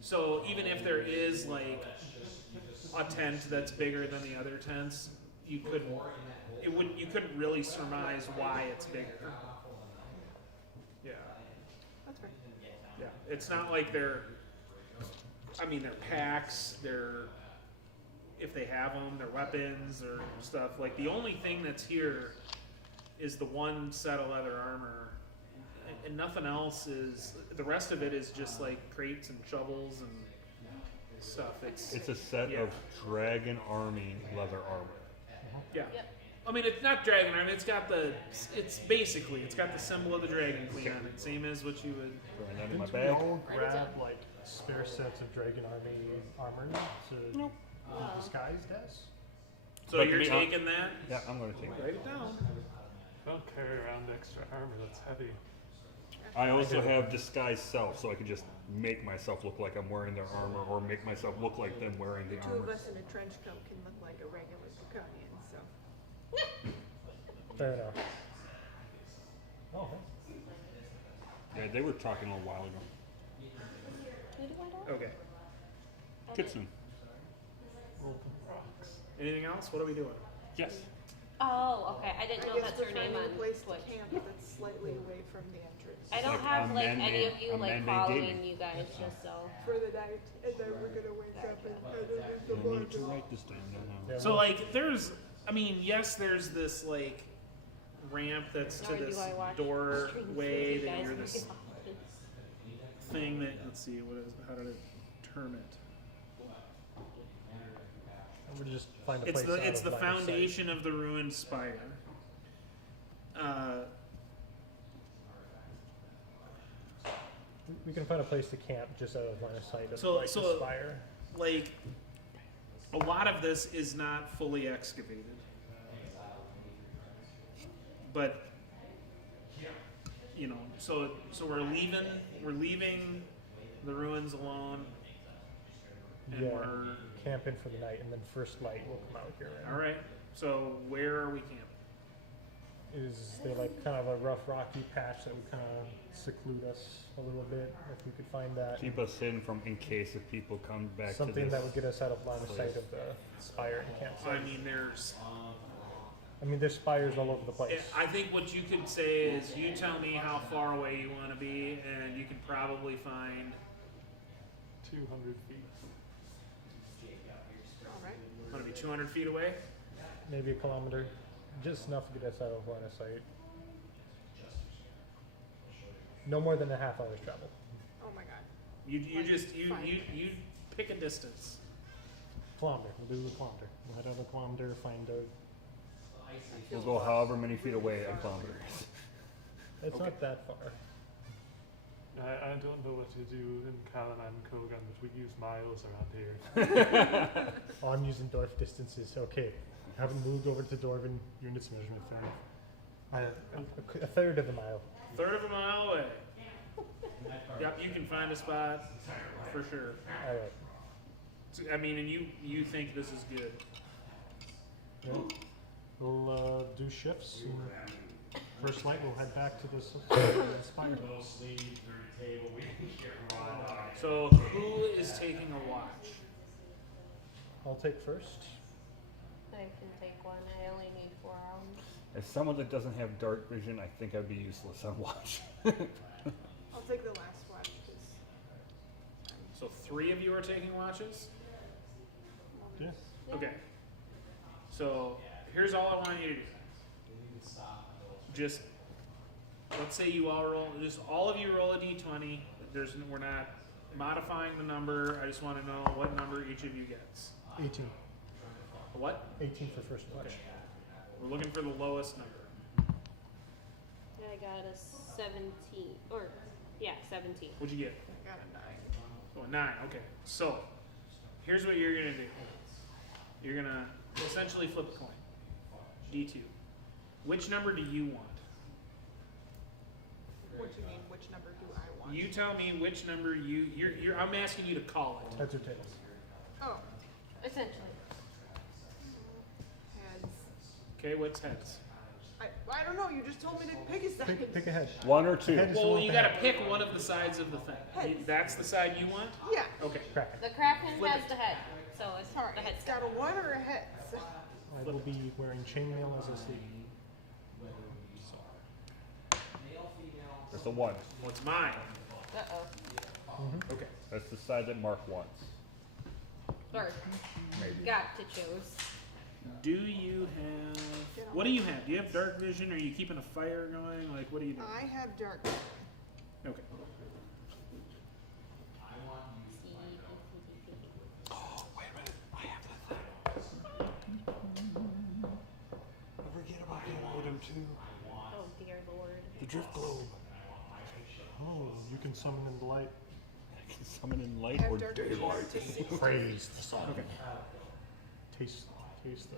So even if there is like a tent that's bigger than the other tents, you couldn't really surmise why it's bigger. Yeah. That's fair. Yeah. It's not like they're packs, if they have them, their weapons or stuff. Like the only thing that's here is the one set of leather armor, and nothing else is. The rest of it is just like crates and shovels and stuff. It's It's a set Yeah. of dragon army leather armor. yeah. Yep. I mean, it's not dragon armor. It's got the symbol of the Dragon Queen on it, same as what you would. Throwing that in my Didn't we bag. all grab like spare sets of Dragon Army armor to be disguised as? So But to you're be taking that? Yeah, I'm gonna take it. Write it down. don't carry around extra armor that's heavy. I also have disguise self, so I can just make myself look like I'm wearing their armor, or make myself look like them wearing the The two of armor. us in a trench coat can look like a regular draconian, so. Fair enough. Oh, Yeah, they were talking a little while ago. Who do I know? Okay. Kitson. Molten rocks. Anything else? What are we doing? Yes. Oh, okay. I didn't I know guess that's we're her name finding on a place Twitch. to camp that's slightly away from the entrance. I don't Like have a like any man-made- of you a like man-made following gaming. you guys, just so. For the night, and then we're gonna wake up and underneath the I need to blanket. write this down now. yeah, So well, like, there's, I mean, yes, there's this like ramp that's to Nor do this I watch doorway streams with that you you're guys this very often. thing that, let's see, what is, how did I term it? we'll just find a It's place. the, out it's of the line of sight. foundation of the ruined spire. We can find a place to camp just out of line of sight of So- like, so- the spire. Like, a lot of this is not fully excavated. But, you know, so we're leaving the ruins alone, and Yeah. we're, Camp in for the night, and then first light will come out here. all right. So where are we camping? Is there like kind of a rough rocky patch that would kind of seclude us a little bit if we could find that? Keep us hidden from in case if people come back Something to this. that would get us out of line of sight place. of the spire and I campsite. mean, There's spires all over the place. I think what you could say is you tell me how far away you want to be, and you can probably find 200 feet. Alright. want to be 200 feet away. Maybe a kilometer, just enough to get us out of line of sight. No more than a half hour's travel. Oh my god. You Fine. you pick a distance. Kilometer. We'll do a kilometer. We'll head out a kilometer, find a. We'll go however many feet away a kilometer is. It's not that far. I don't know what to do in Kalan and Kogan, but we use miles around here. Oh, I'm using dwarf distances. Okay. Haven't moved over to dwarven units measurement. Fair enough. A third of a mile. Third of a mile away. Yep, you can find a spot for sure. All right. So, I mean, and you think this is good. Yeah. We'll do shifts. And first light, we'll head back to the spire. So who is taking a watch? I'll take first. I can take one. I only need 4 hours. As someone that doesn't have dark vision, I think I'd be useless on watch. I'll take the last watch, because So 3 of you are taking watches? Yeah. Okay. So here's all I want you to do. Just let's say you all roll. Just all of you roll a d20. We're not modifying the number. I just want to know what number each of you gets. 18. What? 18 for first watch. Okay. We're looking for the lowest number. I got a 17. Or, yeah, 17. What'd you get? I got a 9. Oh, a 9. Okay. So here's what you're gonna do. You're gonna essentially flip a coin. D2. Which number do you want? What do you mean, which number do I want? You tell me which number you're I'm asking you to call it. Heads or tails? Oh, Essentially. heads. Okay, what's heads? I don't know, you just told me to pick a side. Pick a head. One or two. Head is the Well, one you with the gotta head. pick one of the sides of the thing. Heads. That's the side you want? Yeah. Okay. Kraken. The Kraken Flip has it. the head, so it's Sorry, the head. it's got a 1 or a head. So. I will be wearing chainmail as a sleeve. That's a one. What's mine? Uh-oh. Okay. That's the side that Mark wants. Or, Maybe. got to choose. Do you have what do you have? Do you have dark vision? Are you keeping a fire going? Like what are you doing? I have dark. Okay. Forget about the item too. Oh dear lord. The drift globe. Oh, you can summon in the light. I can summon in I light have or dark daylight. vision to see. Praise the sun. Okay. Taste the.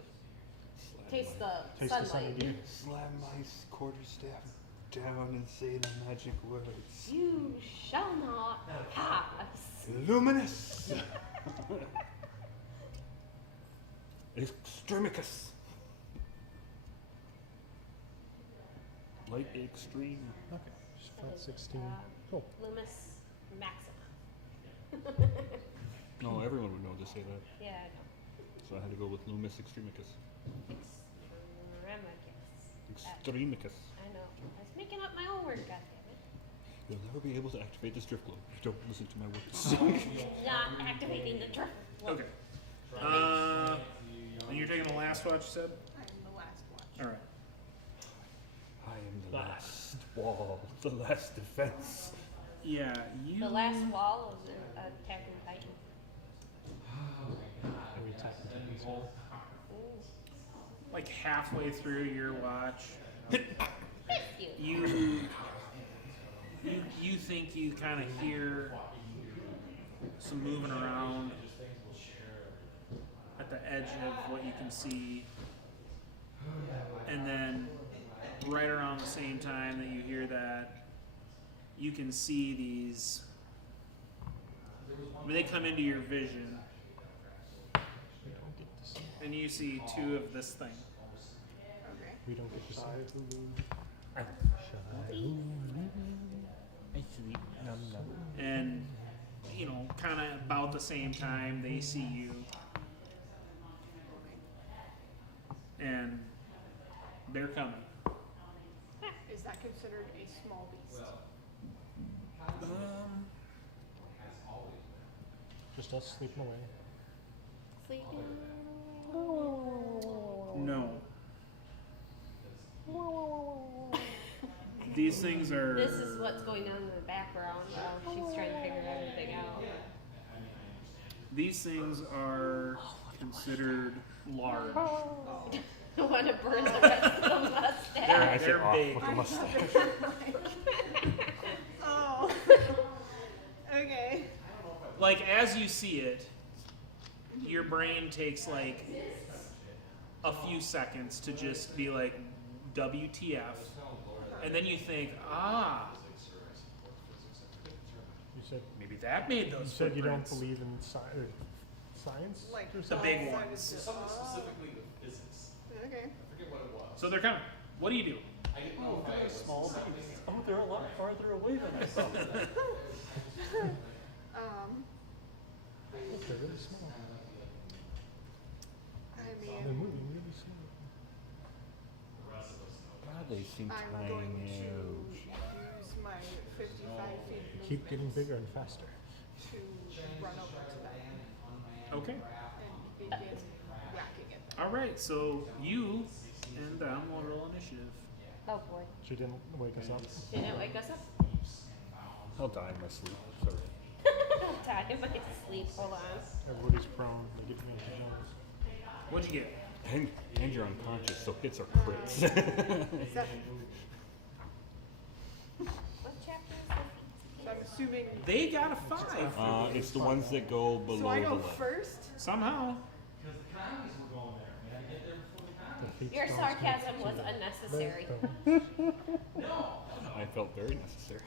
Taste the Taste the sunlight. sunny dew. Slam my quarterstaff down and say the magic words. You shall not pass. Luminous! Extremicus! Light extreme. Okay, just That felt is, 16. Cool. Lumis Maxima. No, everyone would know to say that. Yeah, I know. So I had to go with Lumis extremicus. Extremicus. Extremicus. I know. I was making up my own word, goddammit. You'll never be able to activate the strip club if you don't listen to my words. Not activating the drift. Okay. And you're taking the last watch, you said? I'm the last watch. All right. I am the last wall, the last defense. Yeah, you. The last wall of the Attack on Titan. And we attack the Titans. Ooh. Like halfway through your watch, You. you think you kind of hear some moving around at the edge of what you can see, and then right around the same time that you hear that, you can see these. When they come into your vision, We don't get to see. and you see two of this thing. Okay. We don't get to see. And kind of about the same time they see you, and they're coming. Is that considered a small beast? Just us sleeping away. Sleeping. No. These things are. This is what's going on in the background while she's trying to figure everything out. These things are considered large. I want to burn the rest of the mustache. They're big. With the mustache. Oh. Okay. Like as you see it, your brain takes like a few seconds to just be like, WTF, and then you think, You said maybe that made you those said you don't footprints. believe in science Like or The something? big outside of ones. the- Something specifically with physics. Okay. I forget what it was. So they're coming. What do you do? I didn't know if I was Small beasts. Oh, they're a lot farther away than I thought. They're really small. I They're mean, moving really slow. God, they seem I'm going to tiny. use my 55 feet Keep getting movement bigger and faster. to run over to them Okay. and begin whacking at them. All right. So you and them will roll initiative. Oh boy. She didn't wake us up. Didn't it wake us up? I'll die in my sleep. Sorry. Time I sleep. Hold on. Everybody's prone. They get me into jumps. What'd you get? And you're unconscious, so hits are crits. 7. What chapter is this? So I'm assuming. They got a 5 It's the ones that go below So I the go left. first? somehow. The feet Your don't sarcasm speak was to the unnecessary. I felt very necessary.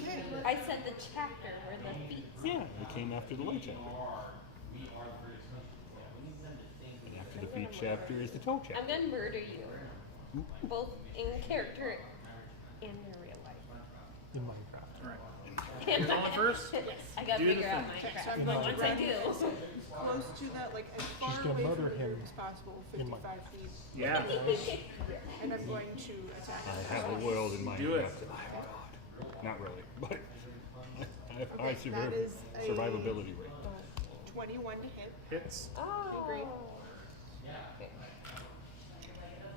Okay. I said the chapter where the feet. Yeah, it came after the light chapter. And after the feet chapter is the toe I'm chapter. gonna murder you, both in character and in real life. In Minecraft. All right. You're going first? Yes, I gotta Do the figure out thing. my Okay, so craft. I'm But going once to I run do, close to that, like as far gonna away murder from the him group as possible, in 55 feet, Yeah. and I'm going to attack I have a world in Minecraft. Do it. that I have God. Not really, but I have high Okay, that is a- survivability rate. 21 to hit. Hits. oh. Agree.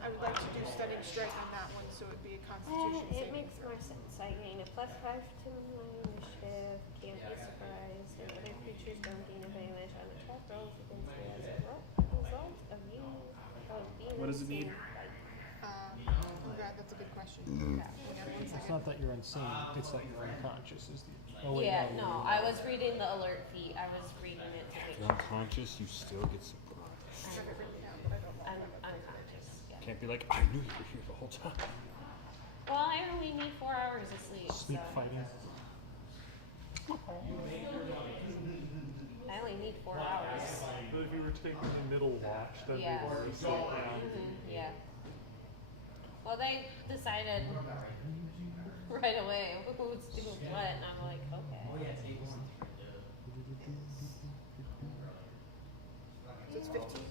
I would like to do stunning strike on that one, so it'd be a constitution It saving makes throw. more sense. I gain a +5 to my initiative. Can't be surprised. And other creatures don't gain advantage on attack rolls against me as a result of you. What does it need? Oh god, that's a good question. Yeah, one It's second. not that you're insane, it's that you're unconscious. Is the, oh, wait, Yeah, no, no, I was reading the alert feed. I was reading it to If make you're sure unconscious, you still get surprised. I have it written down, but I don't know. I'm unconscious. can't be like, I knew you were here the whole time. Well, I only need 4 hours of sleep. Sleep so. fighting. I only need 4 hours. But if you were taking a middle watch, then Yeah. we were asleep now. Yeah. Well, they decided right away who's doing what, and I'm like, okay. So it's 15.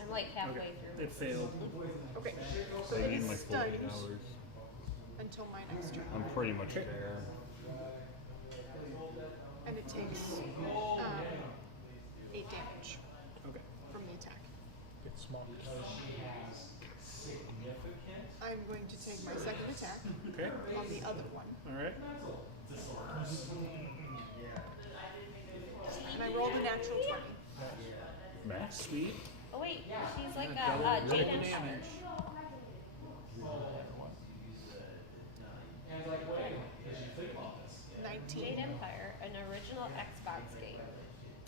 I'm like halfway Okay, through. it failed. Okay. So I it need is my full 8 stunned hours. until my next turn. I'm pretty much there. And it takes 8 damage Okay. from the attack. Get small. I'm going to take my second attack Okay. on the other one. All right. And I rolled a natural 20. Max? Sweet. Oh wait, she's like Double a Jade critical Empire. damage. And like, wait, because you think about this. 19. Jade Empire, an original Xbox game.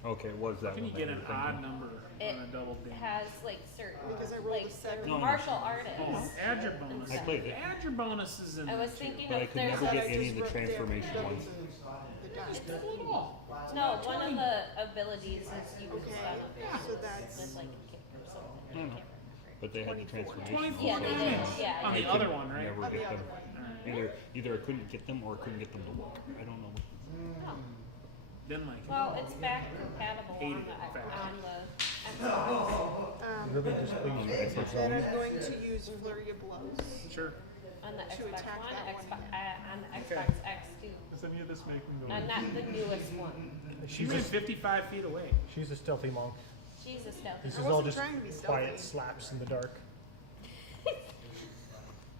Okay, what is that How can you one get that an you're odd thinking? number It on a double damage? has like certain Because I rolled like a 7. No, martial artists. Oh, add your bonus. I played it. Add your bonuses in I was there, too. thinking But I if could there's never a get any of the transformation ones. no, one of the abilities is you can Okay, stun a so that's with like a kick or something. I don't know. But they had the 24. transformation. 24 Yeah, they did. damage. Yeah, On yeah. the I other could one, right? Never On the get them. other one. Either I couldn't get them or I couldn't get them to work. I don't know. Oh. Didn't like it. Well, it's back compatible Hated on the it, in fact. Xbox. Really displeased. Then I'm going to use Flurry of Blows. Sure. On the To Xbox attack One, that one on the Xbox X2. Does any of this make me Not the newest one. She's She's a, 55 feet away. she's a stealthy monk. She's a stealthy. This I is all wasn't just trying to be quiet stealthy. slaps in the dark.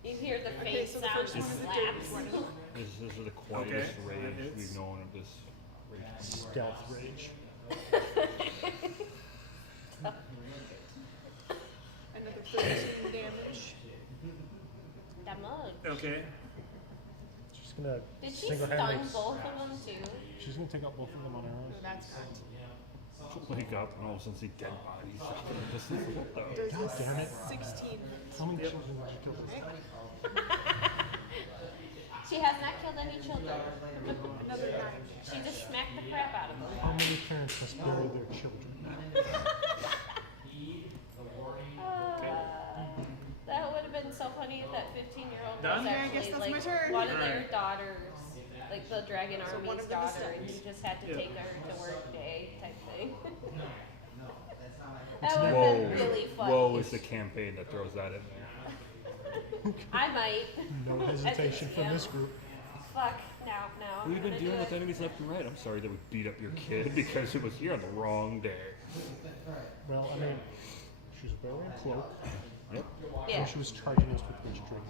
You hear the Okay, faint so the sound first of one is a dirty slaps. 20. This is the quietest that rage hits. we've known of this rage. Stealth rage. Another 13 damage. Damage. Okay. She's gonna Did she single-handedly. stun both of them too? She's gonna take out both of them on her No, own. that's not. Wake up and all of a sudden see dead bodies. This is what the- Does God a damn it. 16 How many Yep. children did you kill this hit? She has not killed any children. Another 9 damage. She just smacked the crap out of them. How many parents must bury their children? That would have been so funny if that 15-year-old Done? was Yeah, I guess actually that's like my turn. one of their Alright. daughters, like the Dragon So one Army's of them is daughter, and stunned. you just had to Yeah. take her to work day type thing. It's That would have Whoa, been really funny. whoa is the campaign that throws that in there. I might. No hesitation from this group. Fuck, now. I'm We've been gonna dealing do with it. enemies left and right. I'm sorry that we beat up your kid because it was here on the wrong day. Well, I mean, she was wearing a cloak, Yep. Yeah, and she was charging us with rage drink.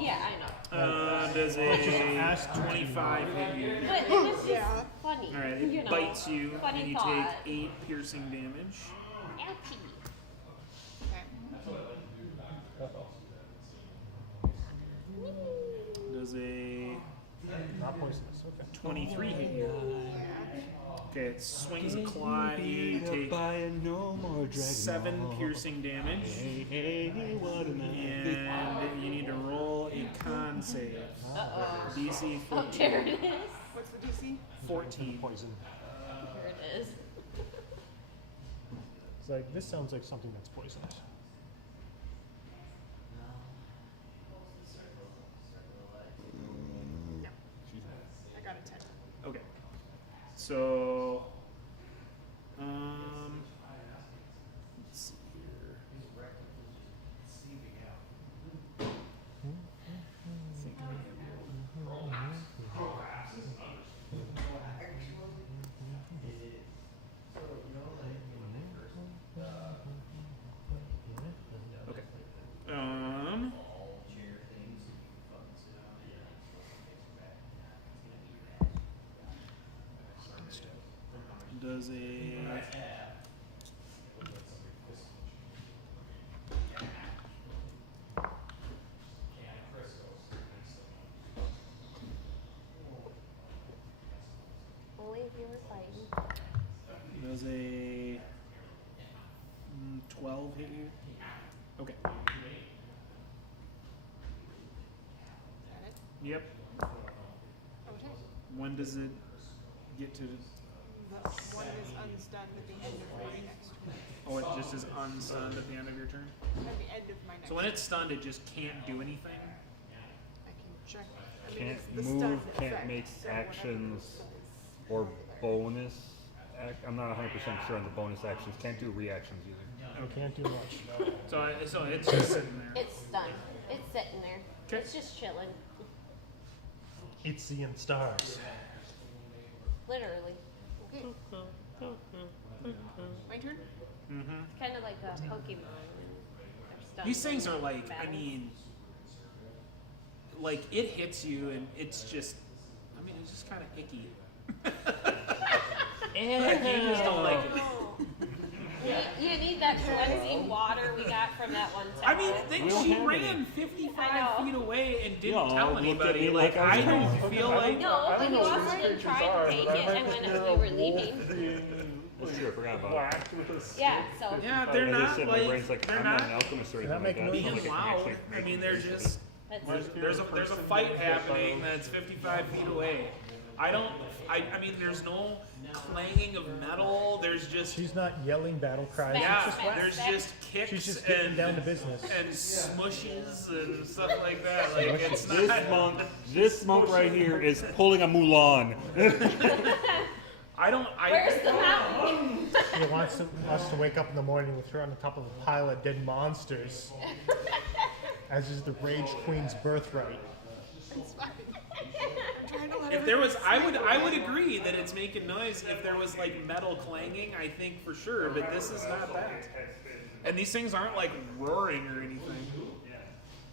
yeah, I know. Does asked a you to 25 hit you? But it was just Yeah. funny. All right, you it know. bites you, Funny and you thought. take 8 piercing damage. Ouchie. Okay. Does a Not poisonous, okay. 23 hit you? Yeah. Okay, it swings a claw at you. You take no more dragon 7 piercing damage, Hey, what a man. and you need to roll a con save. Uh-oh. DC Oh, 14. there it is. What's the DC? 14. Poison. Here it is. It's like, this sounds like something that's poisonous. No. I got a 10. Okay. So, let's see here. I think I am. Okay. Does a Only if you were fighting. does a 12 hit you? Okay. Yep. Okay. When does it get to? The one is unstunned at the end of my next turn. Oh, it just is unstunned at the end of your turn. At the end of my next So when it's stunned, it just can't do anything. I can check. I mean, Can't it's the move, stun can't effect, make so whatever actions it says. or bonus. I'm not 100% sure on the bonus actions. Can't do reactions either. Can't do much. So it's just sitting there. It's stunned. It's sitting there. 'Kay. It's just chilling. It's seeing stars. Literally. Okay. My turn? Mm-hmm. Kind of like a Pokemon. They're stunned These things in are like, I battles. mean, like it hits you and it's just, I mean, it's just kind of icky. Like, you just don't like it. You need that cleansing water we got from that one I time. mean, We don't she have ran any. 55 I know. feet away and didn't Y'all tell looked at anybody. me Like, like I I was don't crazy. feel like. No, I but don't you know also what didn't these try are, to take but it, I might and when hear we a were wolf leaving. being, That's like, true, I forgot about it. whacked with a stick. Yeah, so. Yeah, I they're just not said my like, brain's like, they're I'm not an not alchemist or They're not anything like making that. noise. being so I can loud. actually I make mean, they're use of it. just. That's There's a fight happening that's 55 feet away. I mean, there's no clanging of metal. There's just. She's not yelling battle cries. Smack, Yeah, She's just, smack, there's smack. just kicks she's just getting and down to business. and smushes and stuff like that. Like it's This not. this monk right here is pulling a Mulan. I don't. Where's the mountain? He wants us to wake up in the morning with her on the top of a pile of dead monsters, as is the Rage Queen's birthright. It's fine. I'm trying to let If there was, everything I would agree that it's making noise. If there was like metal clanging, I think for sure. But this is not that. And these things aren't like roaring or anything.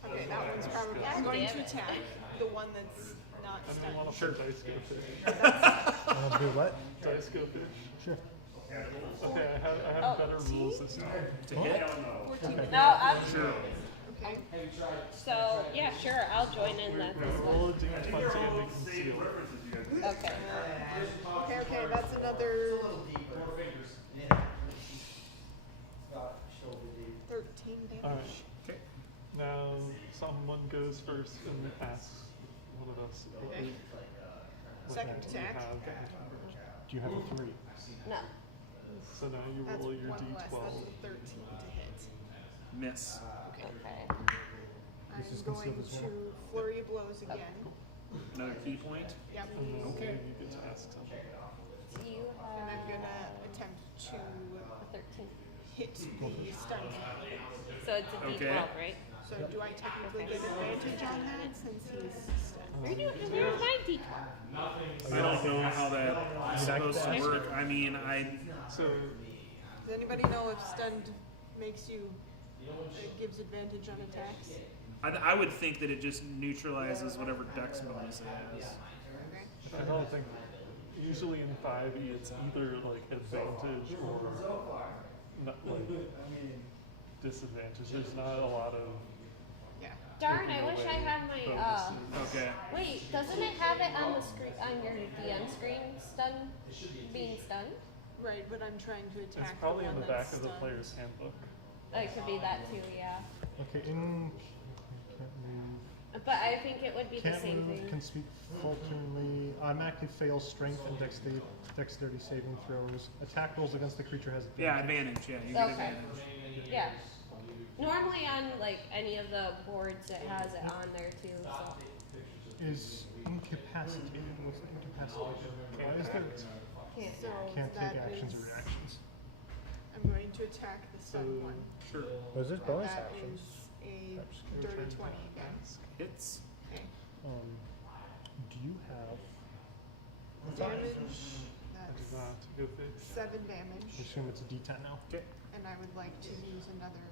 Okay, that one's probably. I'm going to attack the one that's not I don't stunned. want to Sure. play Dice Go Fish. I'll do what? Dice Go Fish. Sure. Okay, I have Oh, better rules this time. To hit. 14. No, I'm. Sure. Okay. So, yeah, sure, I'll join in this Roll one. a d20 and we can seal it. Okay. Okay, that's another 13 damage. Alright, Okay. now someone goes first and asks one of us what Okay. what Second do you attack. have. Do you have a 3? No. So now you That's roll your one less. d12. That's a 13 to hit. Miss. Okay. Okay. This is I'm going concealed as well. to flurry of blows again. Another key point. Yep. And then Okay. you get to ask something. You And I'm have gonna attempt to a 13. hit the stun. So it's a Okay. D12, right? So do I technically get advantage on that since he's stunned? Where's my D12? I don't know how that's supposed to work. I mean, So, Does anybody know if stunned makes you gives advantage on attacks? I would think that it just neutralizes whatever dex bonus it has. Okay. I don't think, usually in 5e it's either like advantage or not, like disadvantage. There's not a lot of Yeah. Darn, I wish I had my, bonuses. Okay. wait, doesn't it have it on the screen, on your DM screen, stun, being stunned? Right, but I'm trying to attack. It's probably the in one the back that's of the stunned. player's handbook. It could be that too, yeah. Okay, can't move. But I think it would be the Can't same move, thing. can speak falteringly, automatically fails strength and dexterity saving throws. Attack rolls against the creature has Yeah, advantage. advantage. Yeah, you get Okay. advantage. Yeah. Normally on like any of the boards it has it on there too, so. Is incapacitated. What's incapacitated? Why is there? Can't. So Can't that take actions or is- reactions. I'm going to attack the stunned one. Sure. Was this bonus That action? is a That's dirty Return 20 to again. ask. Hits. Okay. Do you have? Damage. I do That's not go fish. 7 I damage. assume it's a D10 now. Okay. And I would like to use another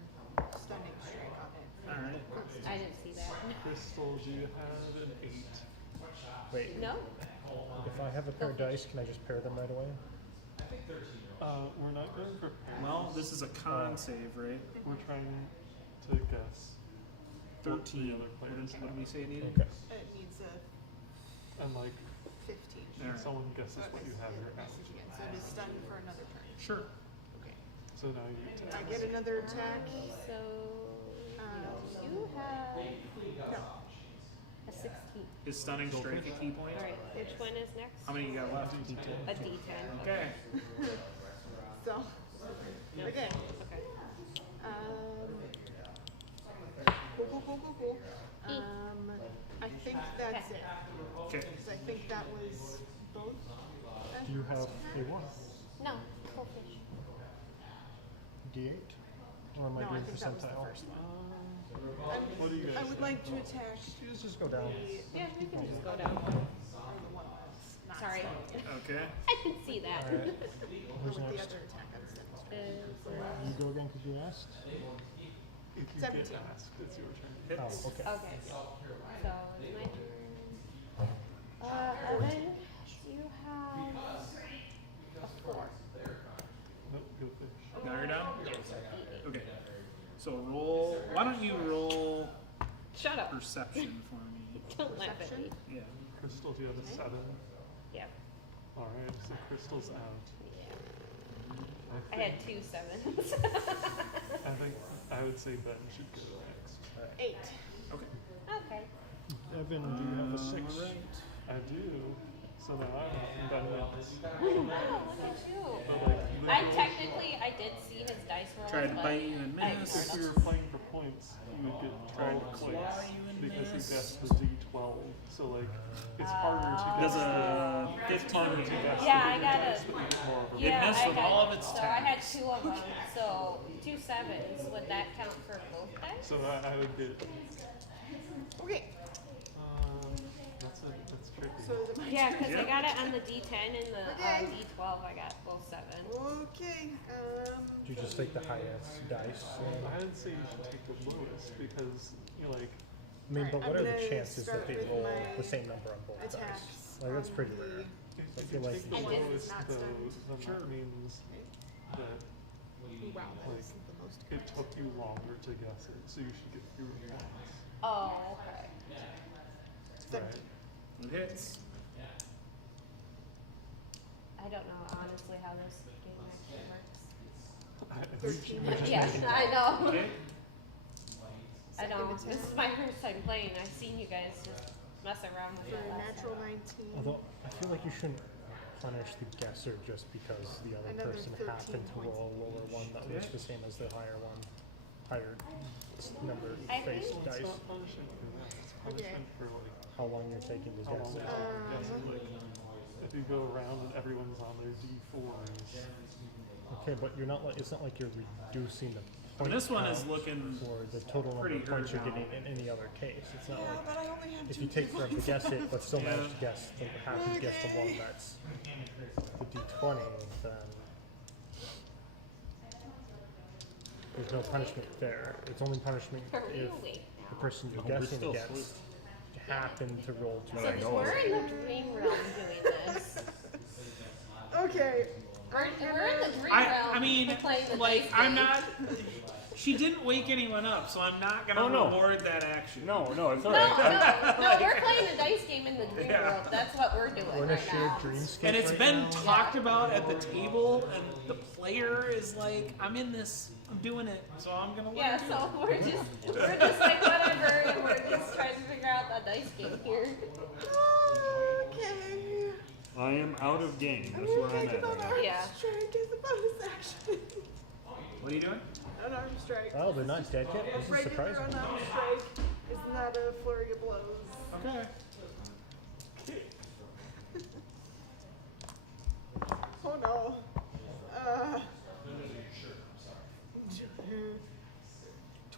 stunning strike on it. All right. I didn't see that. Crystal, do you have an 8? Wait, No? if I have a pair of dice, can I just pair them right away? We're not going for Well, this is a con save, right? We're trying to guess. what the 13. other players What did we say it needed? Okay. It needs a And like 15. All right. someone guesses So it what you was- have it your message ask. again. So it is stunned for another turn. Sure. Okay. So now you get to I get another attack. So Um, you have No. a 16. Is stunning strike a key point? Alright, which one is next? How many you got left? A D10. Okay. So, okay. Okay. Cool. I think that's it. Okay. 'Cause I think that was both. Do you have a 1? No, full fish. D8? Or am I No, I doing think that was the percentile? first one. What do you guys I would like to attack Let's just go down. Yeah, we can just go down. the one that's not Sorry. Okay. I can see that. Alright. Who's with the next? other attack on sent. You go again because you asked? If you 17. get asked, it's your turn. Hits. Oh, okay. Okay. So it's my turn. Evan, you have a 4. Nope, go fish. Now you're down? Okay. So roll. Why don't you roll Shut up. perception for me? Don't laugh at me. Yeah. Crystal, do you have a 7? Yeah. Alright, so Crystal's out. I had 2 7s. I think I would say Ben should go next. 8. Okay. Okay. Evan, do you have a 6? Alright. I do. So now I'm Ben wins. Oh, look at you. But like, I literally, technically, I did see his dice roll. Tried to but bite you and I miss. ignored if we them. were playing for points, you would get Tried 12 to claw points you and because he miss. guessed the D12. So like, it's harder to guess. Does a It's harder to guess. Yeah, the I got dice, a- but you get more of a Yeah, missed I with had, all of its so I had attacks. 2 of them. So 2 7s. Would that count for both dice? So I would get. Okay. That's tricky. So is it my Yeah, turn? because I Yep. got it on the D10 and the Okay. D12. I got both 7. Okay. Do you just take the highest dice? I would say you should take the lowest because you like. I mean, Alright, but I'm what are the gonna chances start that they with roll my the same number on both dice? attacks. Like, that's on pretty the- rare. If I you feel like take the I did. lowest Not though, stunned. then Sure. that means that Wow, that Like, isn't the most it took you longer to guess it, so you should get fewer points. Oh, okay. 17. It hits. I don't know honestly how this game actually works. 13. Yeah, I know. Okay. I know. Second This is attack. my first time playing. I've seen you guys just mess around with For it a last natural time. 19. Although, I feel like you shouldn't punish the guesser just because the other Another person 13 happened to points. roll a lower one that was Okay. the same as the higher one. Higher number I face think- It's dice. not punishment for that, it's punishment for like How long you're taking to how long guess it it. took to guess it. Like, if you go around and everyone's on their D4s, Okay, but you're not like, it's not like you're reducing the Well, point this one is count looking or the total number pretty of points you're hurt now. getting in any other case. It's not Yeah, like but I only have if 2 you take forever to points. guess it, but still Yeah. manage to guess the half you guess the one Okay. that's the D20, then there's no punishment there. It's only punishment Are we if awake the now? person you're No, we're guessing still against asleep. happened to roll too But So I high. know we're it. in the dream realm doing this. Okay. We're in the dream I realm mean, playing the like, dice I'm game. not. She didn't wake anyone up, so I'm not gonna Oh, no. reward that action. No, it's all No, right. no, we're playing the dice game in the dream Yeah. world. That's what we're doing We're in a right shared now. dreamscape And it's right been now. talked about at the table, and the player is like, "I'm in this. I'm doing it, so I'm gonna let Yeah, her do so it." we're just like whatever, and we're just trying to figure out the dice game here. Okay. I am out of game. I'm That's where gonna I'm take at an right now. unarmed Yeah. strike as a bonus action. What are you doing? Unarmed strike. Oh, they're not dead yet? This is Regular surprising. unarmed strike is not a flurry of blows. Okay. Oh no.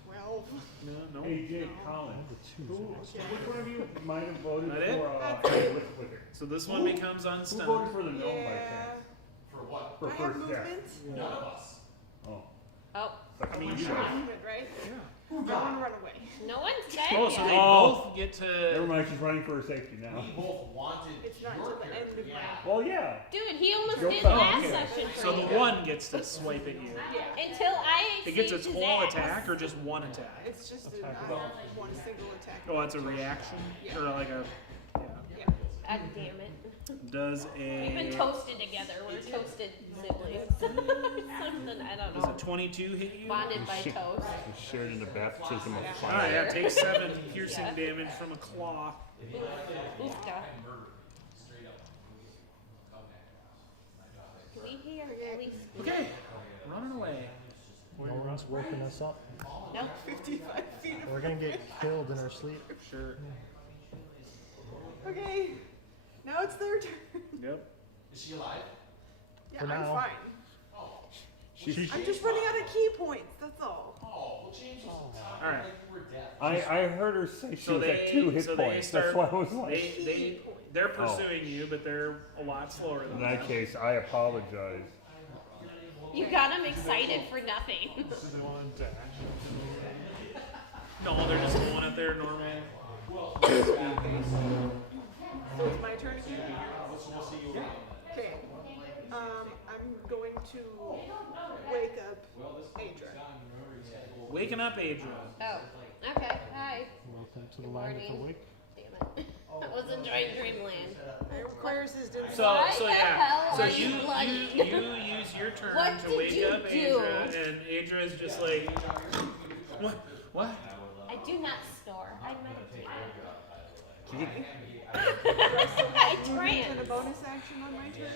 12. No, no. Hey, Jake, Colin. The twos Who, are next. which one of you might have voted That it? for Liquid Liquor? So this one becomes Who unstunned. voted for the no by Yeah. chance? For what? For I have first, yeah. movement. None of us. Oh. Oh, I mean, I you. have movement, right? Yeah. No one run away. no one's dead Oh, so yet. they Oh. both get Never to. mind, she's running for her safety now. We both wanted It's not your till the end of character. my. Well, yeah. Dude, he almost Go did back. last Okay. session for So you. the one gets to swipe at you. Until I It gets saved its his whole ass. attack, or just one attack. It's just Attack one single attack. Oh, it's a reaction, or like a. Yeah. Yeah. God damn it. does We've been a toasted together. We're toasted siblings. Something, I don't does know. a 22 hit you? Bonded by toast. We shared in the baptism of All fire. right, yeah, take 7 piercing Yeah. damage from a claw. Oofta. Do we hear at least? Okay, running away. No one's woken us up. Nope. 55 feet. We're gonna get killed in our sleep. Sure. Okay. Now it's their turn. Yep. Is she alive? Yeah, For I'm now. fine. She's, I'm just running out of key points, that's all. Oh, well, James was All right. like you were deaf. I heard her say she So was they at 2 hit so they points. start. That's why I was like. They're pursuing you, but they're a lot slower In than that that. case, I apologize. You got them excited for nothing. Do they want to dash? No, they're just going at their normal. So it's my turn again? Okay. I'm going to wake up Adra. Waking up, Adrian. Oh. Okay. Hi. welcome to the Good land of the morning. weak. Damn it. I was enjoying Dreamland. It requires his distance. So Why so the yeah. hell So are you you bloody? you use your turn What to did wake you up do? Adra, and Adra is just like, what? I do not snore. I meditate. I And a trance. bonus action on my turn?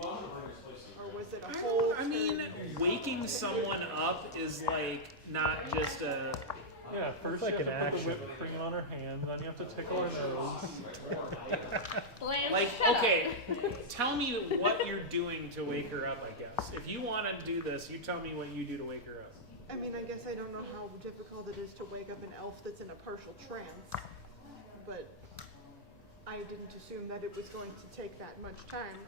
Or was it a whole I mean, turn? waking someone up is like not just a. Yeah, first like you have an to put action. the whipped cream on her hand, then you have to tickle her nose. Blanche, Like, shut okay, tell me what you're doing to wake her up, I guess. If you want to do this, you tell me what you do to wake her up. I mean, I guess I don't know how difficult it is to wake up an elf that's in a partial trance, but I didn't assume that it was going to take that much time.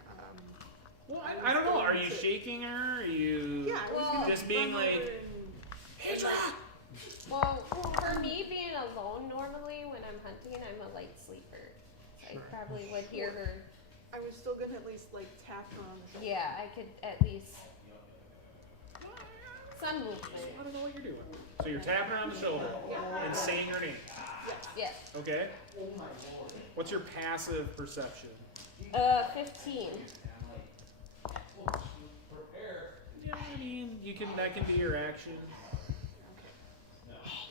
Well, I don't know. Are you shaking her? Are you Yeah, I was Well- gonna just being run over like, and- Adra? Well, for me being alone normally when I'm hunting, I'm a light sleeper. I probably would hear her. I was still gonna at least like tap her on the shoulder. Yeah, I could at least. Some movement. I don't know what you're doing. So you're tapping her on the shoulder and saying her name. Yes. Okay. What's your passive perception? 15. Yeah, I mean, you can. That can be your action.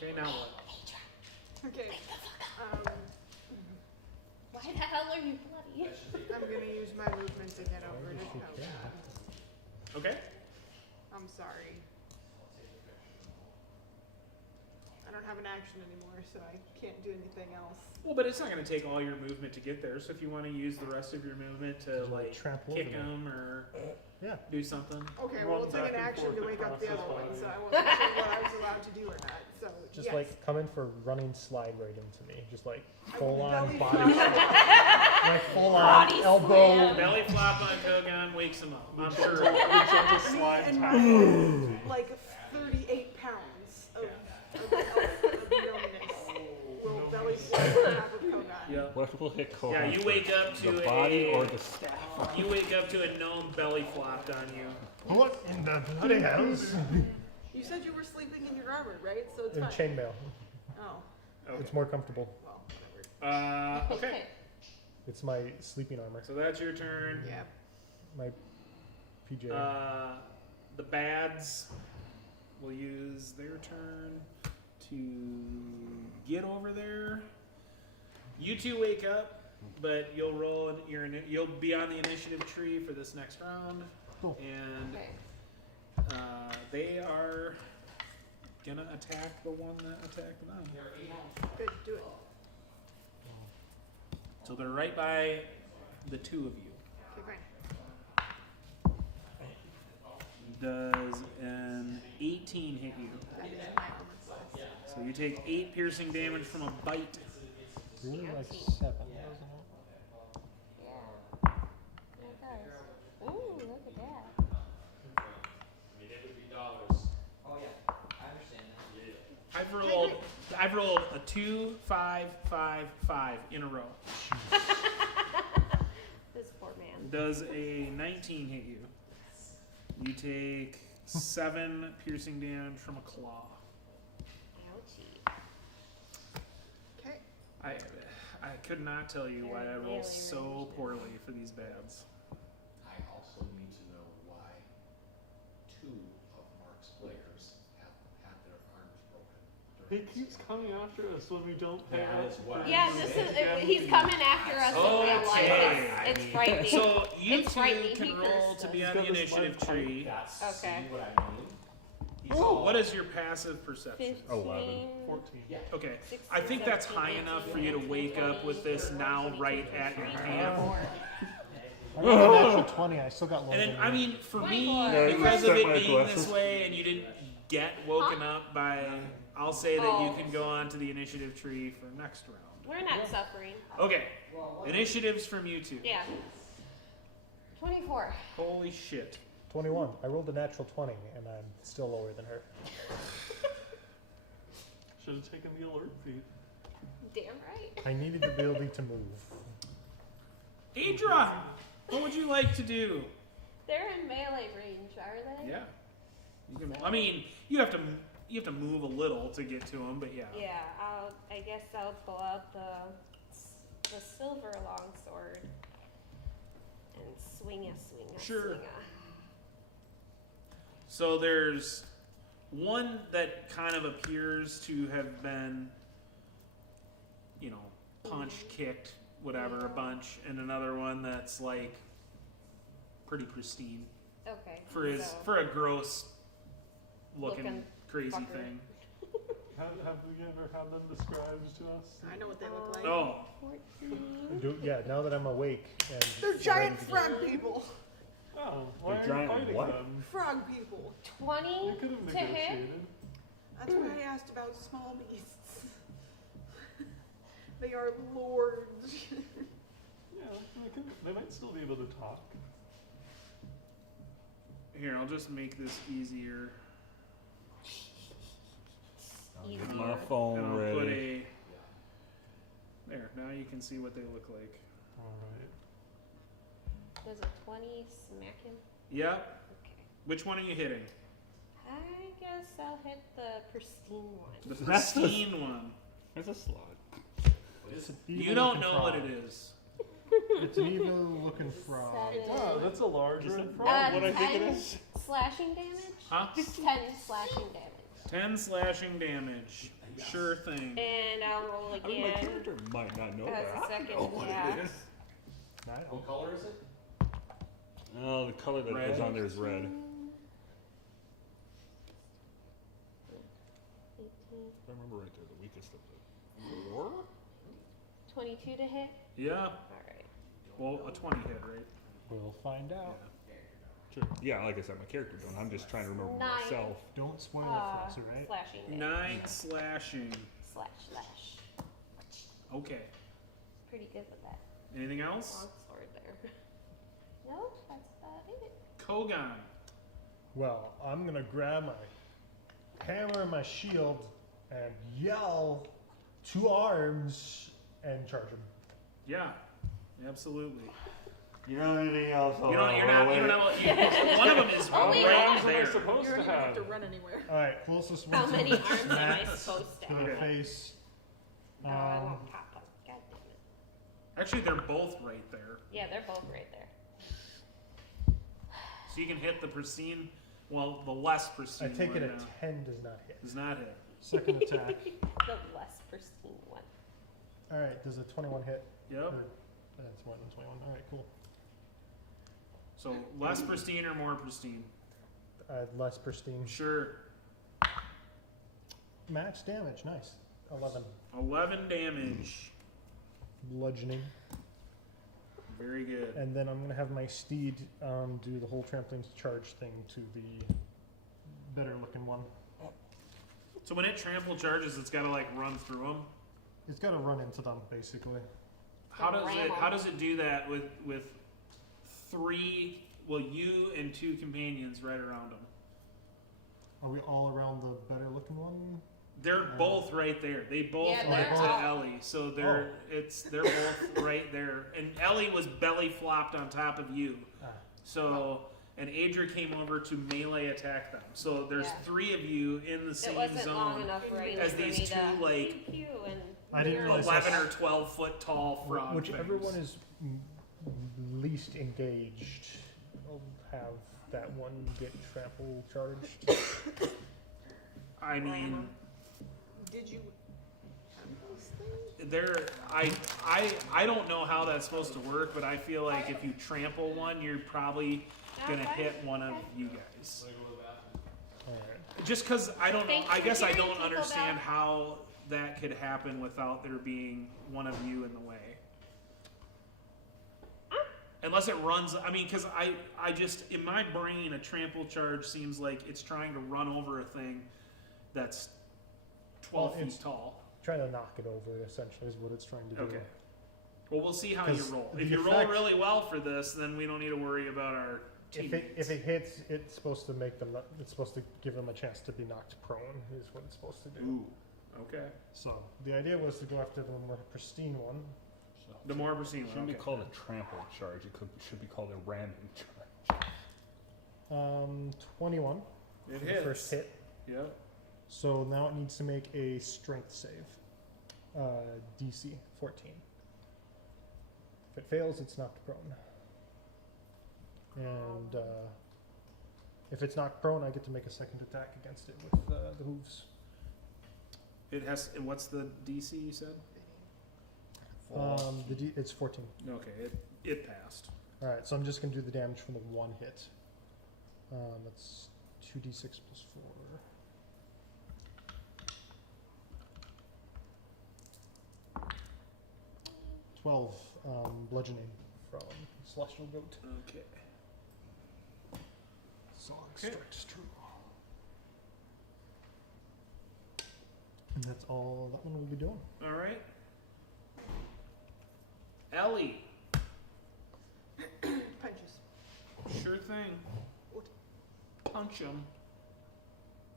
Okay, now what? Okay. Why the hell are you bloody? I'm gonna use my movement to get over to help. Okay. I'm sorry. I don't have an action anymore, so I can't do anything else. Well, but it's not going to take all your movement to get there. So if you want to use the rest of your movement to Just, like, like trample kick over them. them or Yeah. do something. Okay, Run well, we'll take back an and action forth to wake up the across other his one, body. so I wasn't sure what I was allowed to do or not. So Just yes. like come in for running slide right into me. Just like full on Belly body flop. like full on Body elbow. slam. Belly flop on Kogan wakes him up. I'm sure. Try to slide And tackle. like 38 pounds of numbness will belly flop on top of Kogan. Yeah. What will hit Kohan Yeah, you first, wake up to the body a- or the staff? You wake up to a gnome belly flopped on you. What in the bloody house? You said you were sleeping in your armor, right? So it's In fine. chainmail. Oh, Okay. It's more comfortable. well, whatever. Okay. It's my sleeping armor. So that's your turn. Yeah. My PJ. The bads will use their turn to get over there. You two wake up, but you'll roll. You'll be on the initiative tree for this next round, Cool. and Okay. they are gonna attack the one that attacked them. Good, do it. So they're right by the two of you. Okay, fine. Does an 18 hit you? That is my armor class. So you take 8 piercing damage from a bite. Really like 7, doesn't it? Yeah. It does. Ooh, look at that. I've rolled a 2, 5, 5, 5 in a row. This poor man. Does a 19 hit you? You take 7 piercing damage from a claw. Ouchie. Okay. I could not tell you why I roll so poorly for these bads. I also need to know why 2 of Mark's players have had their arms broken. He keeps coming after us when we don't pay That up is what for Yeah, I'm this saying. is, he's coming after us in real life. Okay. It's frightening. So you It's two frightening. can He roll cursed to be us. on the He's got this initiative light tree. That's Okay. see what I mean? He's Oh, all- what is your passive perception? 15, 14. Yeah. Okay, 16, I think that's 17, high 18, enough for you to wake up with this now right at your hand. I rolled a natural 20. I still got low. And then, I mean, for me, 24. because of Set it my being this glasses. way and you didn't get woken up by, I'll say that you can go on to the initiative tree for next round. We're not suffering. Okay, initiatives from you two. Yeah. 24. Holy shit. 21. I rolled a natural 20, and I'm still lower than her. Should have taken the alert feat. Damn right. I needed the ability to move. Adra, what would you like to do? They're in melee range, are they? Yeah. You can, I mean, you have to move a little to get to them, but yeah. Yeah, I guess I'll pull out the silver longsword and swing a. Sure. So there's one that kind of appears to have been, you know, punched, kicked, whatever, a bunch, and another one that's like pretty pristine Okay. for for a gross looking Looking crazy fucker. thing. Have we ever had them described to us? I know what they look like. Oh, 14. Yeah, now that I'm awake and They're giant ready to frog go. people. Oh, why The are you giant fighting what? them? Frog people. 20 You could have to hit. negotiated. That's why I asked about small beasts. They are lords. Yeah, they might still be able to talk. here, I'll just make this easier. Easier. My And phone I'll put ready. there, now you can see what they look like. Alright. Was a 20 smack him? Yep. Okay. Which one are you hitting? I guess I'll hit the pristine one. The That's the- pristine one. There's a slot. It's an You evil don't looking know what frog. it is. It's an evil looking frog. Wow, that's a large Is red it frog. what I think it 10 is? slashing damage? Huh? 10 slashing damage. 10 slashing damage. Sure thing. And I'll roll I mean, my again. character might not know As that. a I second don't know what attack. it is. I don't. What color is it? Oh, the color that Red. is on there is red. 18. If I remember right there, the weakest of the 4? 22 to hit? Yeah. Alright. Well, a 20 hit, right? We'll find out. Sure. Yeah, like I said, my character don't. I'm just trying to remember 9. myself. Don't spoil it for us, alright? Slashing damage. 9 slashing. Slash. Okay. Pretty good with that. Anything else? Long sword there. No, that's about it. Kogan. Well, I'm gonna grab my hammer and my shield and yell 2 arms and charge him. Yeah. Absolutely. You don't have anything else? You don't. You're not. You don't know. One of them is Only How many right arms am I there. supposed You don't to even have have? to run anywhere. Alright, closest How one many arms am I smacks supposed to to have? the Okay. face. Oh, I Um, won't pop up. God damn it. Actually, they're both right there. Yeah, they're both right there. So you can hit the pristine. Well, the less I pristine take one it a now. 10 does not hit. Does not hit. Second attack. The less pristine one. Alright, does a 21 hit? Yep. Or, that's more than 21. Alright, cool. So less pristine or more pristine? Less pristine. Sure. Max damage, nice. 11. 11 damage. Bludgeoning. Very good. And then I'm gonna have my steed do the whole trampoline charge thing to the better looking one. So when it trample charges, it's got to like run through them. It's gotta run into them, basically. How does ram it? 'em. How does it do that with 3? Well, you and 2 companions right around them. Are we all around the better looking one? They're both right there. They both Yeah, went they're to all- Ellie, so they're both right there. And Ellie was belly flopped on top of you. Ah. So and Adra came over to melee attack them. So there's Yeah. 3 of you in the It same wasn't long zone enough right as for these me 2 to like pew and I didn't realize 11 that's- or 12 foot tall frog Whichever things. one is least engaged will have that one get trample charged. I mean, Did you have those things? I don't know how that's supposed to work, but I feel like if you trample one, you're probably gonna hit one of you guys. Alright. Just because I don't know, Thanks I for guess I sharing, don't understand Tinkerbell. how that could happen without there being one of you in the way. Unless it runs, I mean, because I just, in my brain, a trample charge seems like it's trying to run over a thing that's 12 Well, feet it's- tall. Trying to knock it over, essentially, is what it's trying to do. Okay. Well, we'll see how you 'Cause roll. the If you roll effect- really well for this, then we don't need to worry about our teammates. If it hits, it's supposed to make them. It's supposed to give them a chance to be knocked prone. Is what it's supposed to do. Ooh, okay. So the idea was to go after the more pristine one. So, The more pristine one, shouldn't okay. be called a trample charge. It should be called a ramming charge. 21. It for the hits. first hit. Yep. So now it needs to make a strength save. DC 14. If it fails, it's knocked prone. And if it's knocked prone, I get to make a second attack against it with the hooves. It has, and what's the DC you said? It's 14. Okay, it passed. All right, so I'm just gonna do the damage from the one hit. That's 2d6 plus 4. 12 bludgeoning from Celestial Goat. Okay. Song Okay. strikes true. And that's all that one will be doing. All right. Ellie. Punches. Sure thing. What? Punch him.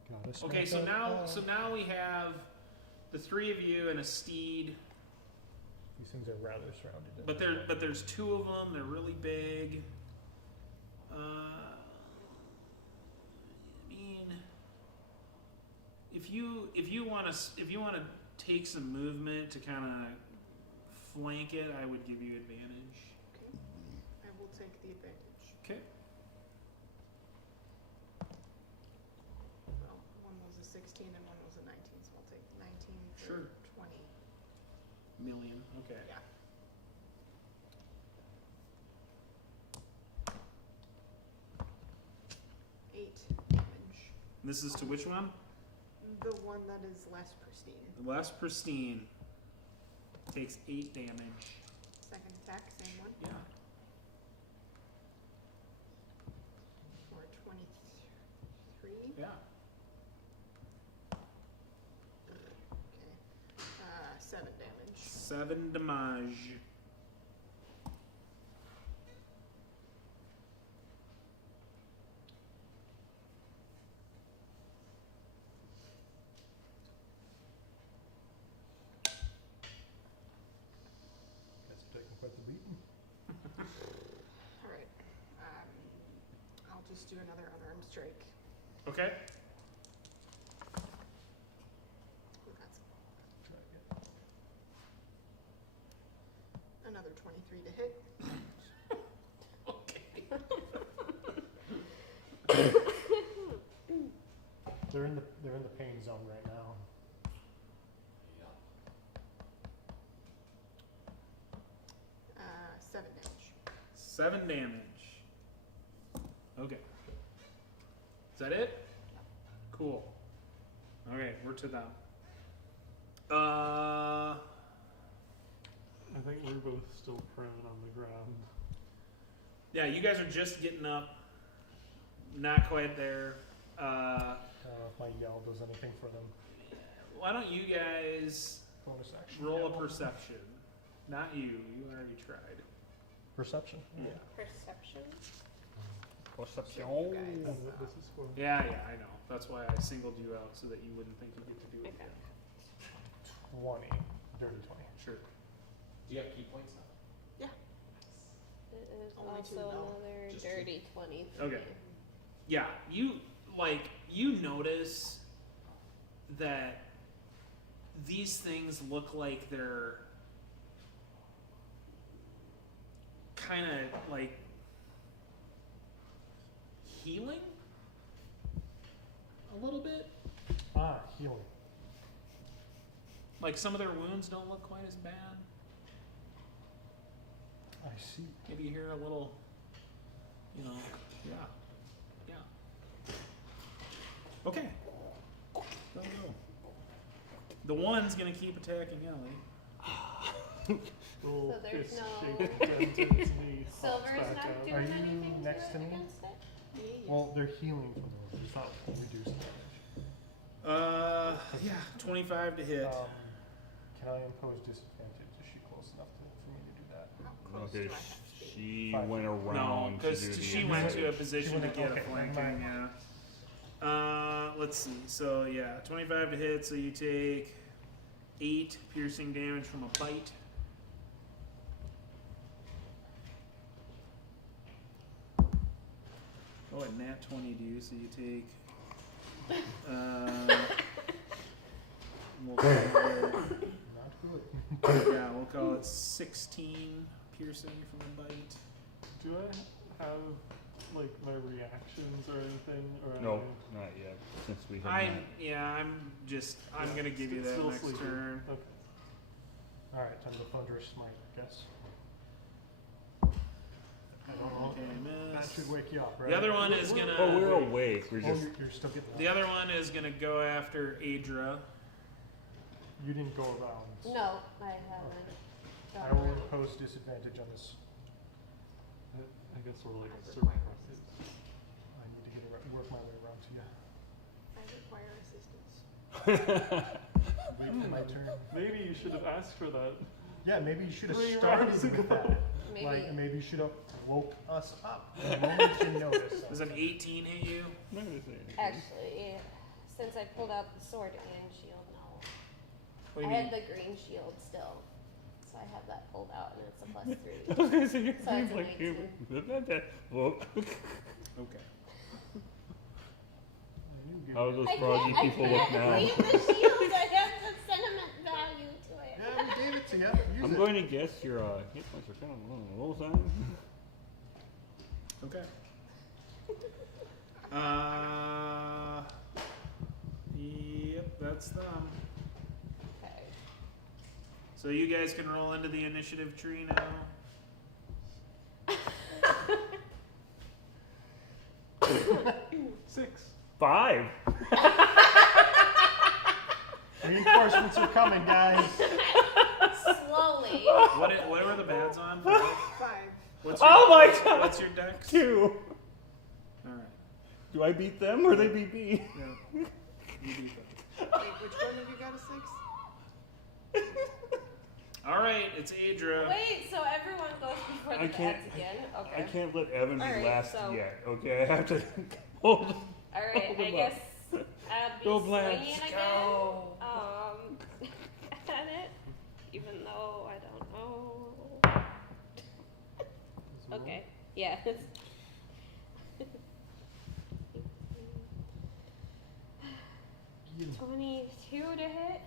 Gotta Okay, smack so that. now we have the three of you and a steed, These things are rather surrounded. but there's two of them. They're really big. I mean, if you want to take some movement to kind of flank it, I would give you advantage. Okay. I will take the advantage. Okay. Well, one was a 16 and one was a 19, so I'll take 19 for Sure. 20. Million. Okay. Yeah. Eight damage. This is to which one? The one that is less pristine. The less pristine takes 8 damage. Second attack, same one. Yeah. For 23. Yeah. Okay. 7 damage. 7 damage. Guys are taking quite the beating. Alright. I'll just do another unarmed strike. Okay. That's another 23 to hit. Okay. They're in the pain zone right now. Yeah. 7 damage. 7 damage. Okay. Is that it? Cool. Okay, we're to them. I think we're both still prone on the ground. Yeah, you guys are just getting up. Not quite there. I don't know if my yell does anything for them. Why don't you guys Bonus action. roll a yell. perception? Not you. You already tried. Perception. Yeah. Perception. Perception. Guys. This is for Yeah, I know. That's why I singled you out so that you wouldn't think you get to do it Okay. again. 20. Dirty 20. Sure. Do you have key points now? It is Only two, also though. another Just two. dirty 20. Okay. Yeah, you notice that these things look like they're kind of like healing a little bit. Ah, healing. Like some of their wounds don't look quite as bad. I see. Maybe you hear a little, yeah. Okay. Go. The one's gonna keep attacking Ellie. Little So there's fist-shaped no- dent in its knee pops Silver's back not out. doing Are you anything next to me? against it? Well, they're healing from the wound. It's not reduced Yeah, 25 to hit. damage. Can I impose disadvantage? Is she close enough for me to do that? How close Okay, do I have to be? she Fine. went No, around because to do the she went to a advantage. position to went- get okay, a flanking, never yeah. mind. Let's see. So, yeah, 25 to hit, so you take 8 piercing damage from a bite. Oh, a nat 20 do you, so you take. We'll call it, Not good. yeah, we'll call it 16 piercing from a bite. Do I have like my reactions or anything? Or No, not yet. Since we have I'm gonna give you that Still next sleeping. turn. Okay. Alright, time to thunderous smite, I guess. I don't know. Okay, That miss. should wake you up, right? The other one is gonna. Oh, we're awake. We're Oh, just. you're still getting The up. other one is gonna go after Adra. You didn't go around. No, I haven't. I will impose disadvantage on this. I guess we're like surprised. I need to work my way around to you. I require assistance. Wait for my turn. Maybe you should have asked for that. Yeah, maybe you should have 3 started rounds with ago. that. Maybe. Like, maybe you should have woke us up the moment you noticed. Does an 18 hit you? I'm not gonna say anything. Actually, since I pulled out the sword and shield now, What do I you mean? had the green shield still, so I have that pulled out and it's a +3. I was gonna say, So it's an like, 18. Whoa. Okay. How do those I froggy can't people look now? leave the shield. I have the sentiment value to it. Yeah, we gave it to you. Use I'm it. going to guess your hit points are kind of on the low side. Okay. Yep, that's them. Okay. So you guys can roll into the initiative tree now. 6. 5. Reinforcements are coming, guys. Slowly. What were the bads on? 5. What's Oh my God. What's your dex? 2. All right. Do I beat them or they beat me? Yeah. You beat them. Wait, which one have you got a 6? All right, it's Adra. Wait, so everyone goes before the I can't- bats again? Okay. I can't let Evan be Alright, last so- yet. Okay, I have to hold. Alright, Hold I him guess up. I'll be Go Blacks, swinging again. go. At it, even though I don't know. Okay, yeah. You. 22 to hit,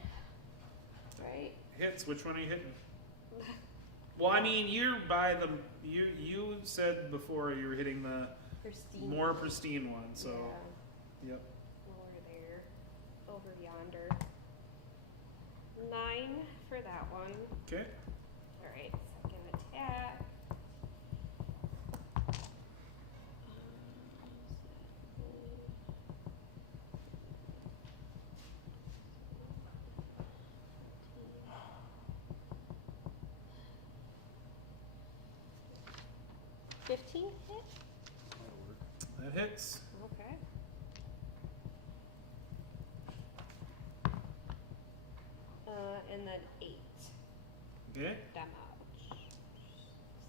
right? Hits. Which one are you hitting? Well, I mean, you're by the. You said before you were hitting the Pristine. more pristine one. So, Yeah, yep. over there, over yonder. 9 for that one. Okay. Alright, second attack. $15 hit? That hits. Okay. And then 8 Okay. damage.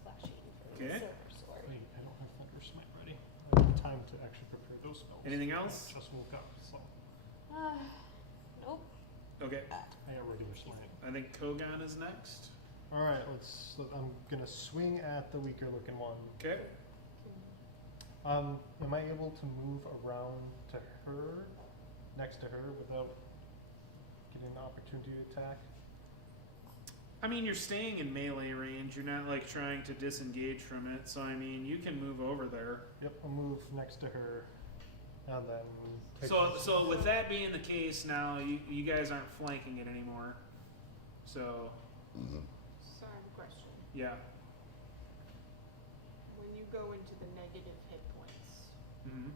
Slashing for the Okay. silver sword. Wait, I don't have Thunder Smite ready. I don't have time to actually prepare those spells. Anything else? I just woke up, so Nope. Okay. I got regular smite. I think Kogan is next. Alright, I'm gonna swing at the weaker looking one. Okay. Am I able to move around to her, next to her, without an opportunity attack? I mean, you're staying in melee range. You're not like trying to disengage from it. So I mean, you can move over there. Yep, I'll move next to her, and then take So with that being the case, now you guys aren't flanking it anymore. So So I have a question. yeah. When you go into the negative hit points, Mm-hmm.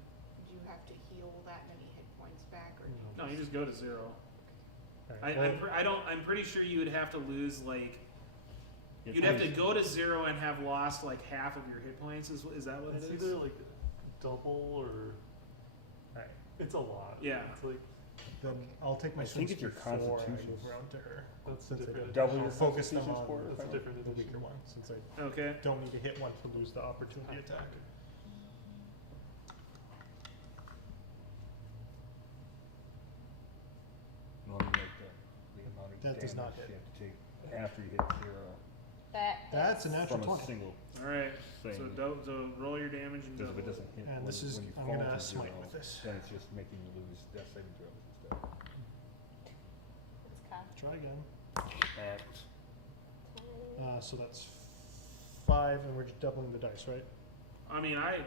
do you have to heal that many hit points back, or do you No, you just go to 0. Alright, well, I'm pretty sure you would have to lose like. Hit You'd have to points. go to 0 and have lost like half of your hit points. Is that what It's it is? either like double or alright, it's a lot. Yeah. It's like then I'll take my I think swings it's your before I constitution. move around to her. that's Since I different. Double your focus them constitution on score? That's a different the edition. weaker one, since I Okay. don't need to hit one to lose the opportunity attack. Well, you like the amount of That does not damage hit. you have to take after you hit 0 That's a natural from a 20. single All right. thing. So roll your damage and Because if it double. doesn't hit, And when, this is- when you I'm fall gonna to smite 0, with this. then it's just making you lose death saving throws instead. It's cocked. Try again. Act. So that's 5, and we're just doubling the dice, right? I mean, I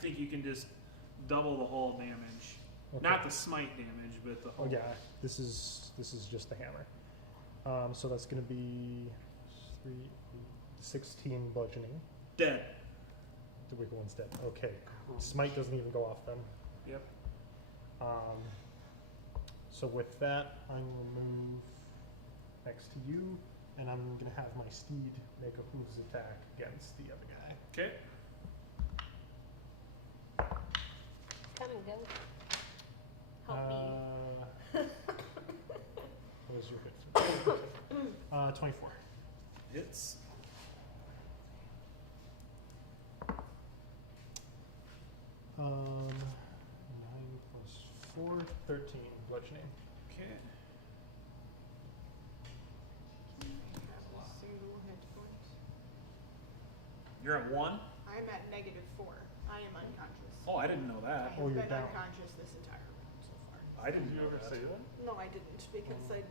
think you can just double the whole damage, Okay. not the smite damage, but the Oh whole. yeah, this is just the hammer. So that's gonna be 16 bludgeoning. Dead. The weaker one's dead. Okay. Smite doesn't even go off them. Yep. So with that, I'm gonna move next to you, and I'm gonna have my steed make a hooves attack against the other guy. Okay. Come and go. Help me. What was your hit? 24. Hits. Um, 9 plus 4, 13 bludgeoning. Okay. single hit point? You're at 1. I'm at -4. I am unconscious. Oh, I didn't know I that. have Oh, you're been down. unconscious this entire round so far. I didn't Did you know ever that. say that? No, I didn't because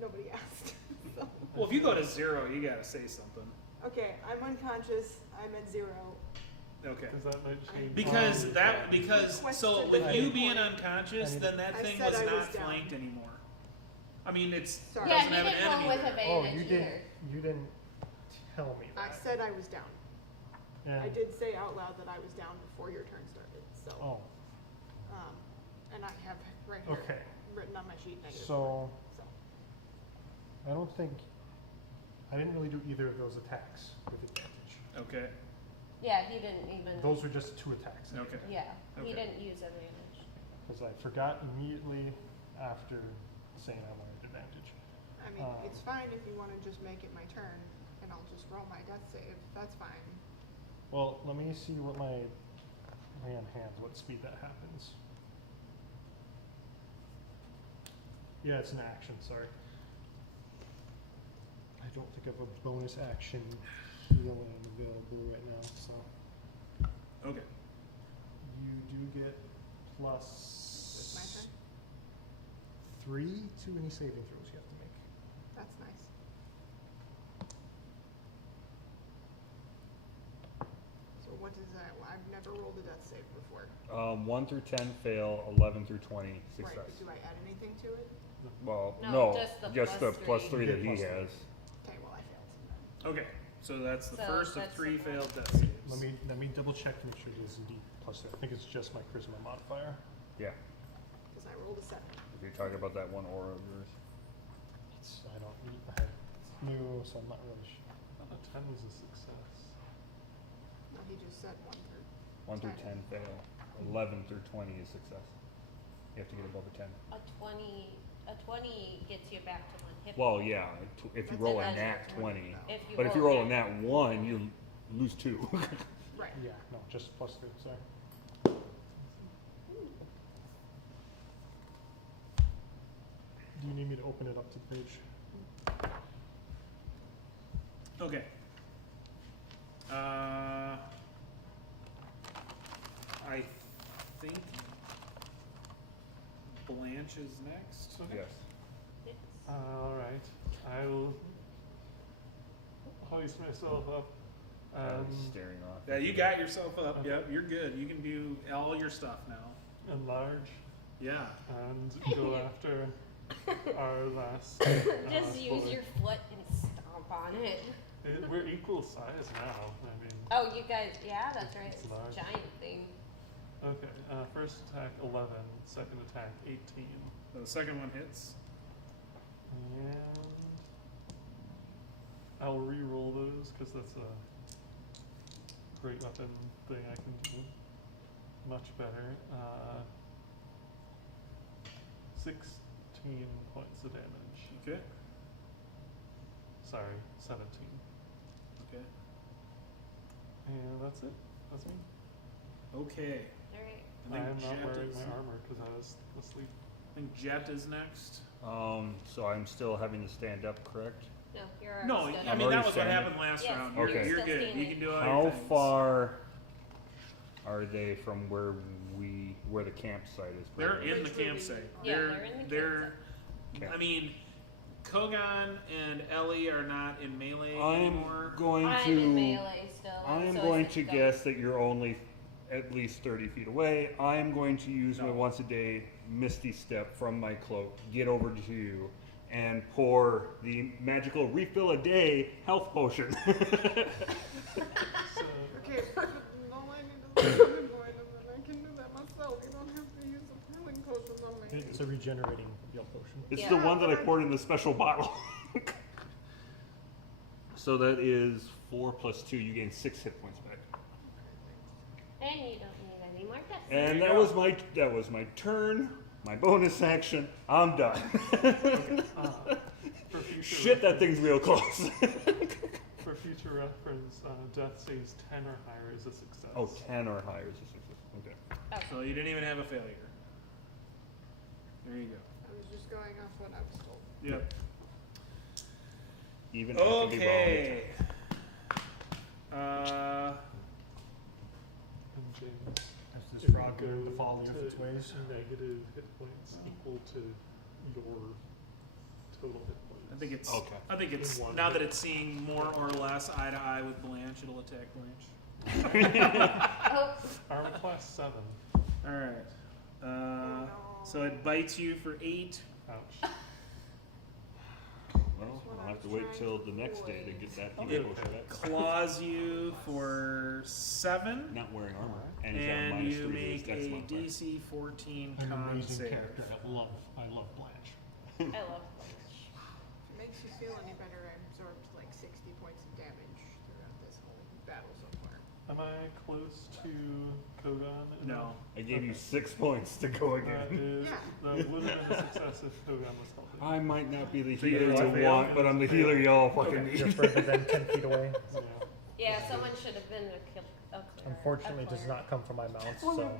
nobody asked. So. Well, if you go to 0, you gotta say something. Okay, I'm unconscious. I'm at 0. Okay. Because that might change. Because your that attack. so Requested with the you hit being point. unconscious, then that I thing said was I not was down. flanked anymore. I mean, it's Sorry. Yeah, doesn't he have an didn't roll enemy with there. Oh, advantage you either. didn't tell me I that. said I was down. And, I did say out loud that I was down before your turn started. So, Oh, and I have right here okay. written on my sheet -4. So So, I don't think I didn't really do either of those attacks with advantage. Okay. Yeah, he didn't even. Those were just 2 attacks. Okay. Yeah, Okay. he didn't use advantage. Because I forgot immediately after saying I wanted advantage. I mean, it's fine if you want to just make it my turn, and I'll just roll my death save. That's fine. Well, let me see what my man hands, what speed that happens. Yeah, it's an action, sorry. I don't think I have a bonus action healing available right now, so. Okay. You do get Is this my plus turn? 3 to any saving throws you have to make. That's nice. So what is that? Well, I've never rolled a death save before. 1 through 10 fail, 11 through 20 success. Right, but do I add anything to it? Well, No, no, just the plus plus three. 3 that You he get plus has. Okay, well, I failed. Okay. So that's the So first of that's 3 the failed one. death saves. Let me double check to make sure it is indeed plus 3. I think it's just my charisma modifier. Yeah, Because I rolled a 7. if you're talking about that one aura of yours. I don't need, it's new, so I'm not really sure. A 10 was a success. Well, he just said 1 through. 1 through 10 fail, 11 through 20 is success. You have to get above a 10. A 20 gets you back to 1 hit. Well, yeah, if you That's roll a another nat 20, 20. though. But if you roll a nat 1, you lose 2. Right. Yeah, no, just plus 3, sorry. Do you need me to open it up to the page? Okay. I think Blanche is next. Yes. Alright. I will hoist myself up. I was staring off. Yeah, you got yourself up. Yep, you're good. You can do all your stuff now. Enlarge Yeah. and go after our last. Just use bullet. your foot and stomp on it. We're equal size now. I mean, Oh, you guys, yeah, that's right. It's It's large. a giant thing. okay. First attack 11, second attack 18, The second one hits. and I'll re-roll those because that's a great weapon thing I can do much better. 16 points of damage. Okay. Sorry, 17. Okay. And that's it. That's me. Okay. Alright. I I am think not Jet wearing is. my armor because I was asleep. I think Jet is next. So I'm still having to stand up, correct? No, you're already No, stood I up. mean I'm that already was what standing. happened last Yes, round. you're Okay. You're still good. You standing. can do all your How things. far are they from where the campsite is? They're probably? in the campsite. Yeah, they're in the They're. Okay. I mean, Kogan and Ellie are not in melee I'm anymore. going I'm to. in melee still. I am so going is to the guess that you're only at least 30 feet away. I am going to use my No. once a day Misty Step from my cloak, get over to you, and pour the magical refill a day health potion. So, Okay, but all I need is a healing point, and then I can do that myself. You don't have to use the healing potions on me. It's a regenerating heal potion. It's Yeah. the one that I poured in the special bottle. So that is 4 plus 2. You gain 6 hit points back. And you don't need any more tests. And you that go. was my turn. My bonus action. I'm done. for future Shit, that thing's real close. For future reference, death saves 10 or higher is a success. Oh, 10 or higher is a success. Okay. So you didn't even have a failure. There you go. I was just going off what I was told. Yep. Even I can be wrong. Okay. And James, As this if you frog go learned to fall in to its ways. negative hit points equal to your total hit points. I think it's. Okay. I think it's In one now hit. that it's seeing more or less eye to eye with Blanche, it'll attack Blanche. Oh, Armor class 7. All right. No. So it bites you for 8. Ouch. Well, I'll have to wait till the next day to get that I'll healing be potion okay. back. Claws you for 7, Not wearing armor. And he's got a and minus you 3 to his make dex a modifier. DC 14 An con amazing save. character. I love Blanche. I love Blanche. If it makes you feel any better, I absorbed like 60 points of damage throughout this whole battle so far. Am I close to Kogan? No. I gave you 6 points to go That again. is, that would have been a success if Kogan was healthy. I might not be the So you healer fail? you want, but I'm the healer y'all fucking You're need. further than 10 feet away. Yeah. Yeah, someone should have been a clear. Unfortunately, it does not come from my mouth, so.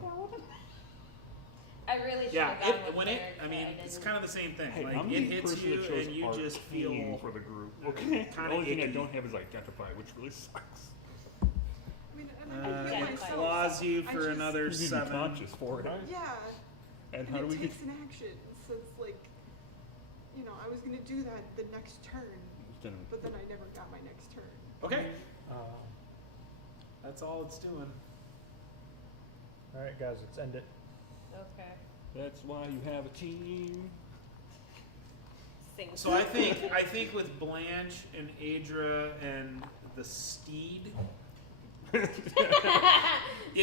I really should Yeah, have gone with when it. cleric, I mean, but I it's didn't. kind of the same thing. Hey, like I'm it the hits person you, that chose and you just arcane feel. for the group. Okay. Kinda The only thing I icky. don't have is identify, which really sucks. I mean, and I can heal myself. Claws you I for just- another You need to be 7. conscious for it. Right? Yeah, And and how do we it get? takes an action, so it's like, you know, I was gonna do that the next turn, but then I never got my next turn. Okay, Uh, that's all it's doing. Alright, guys, let's end it. Okay. That's why you have a team. Sing. So I think with Blanche and Adra and the steed, if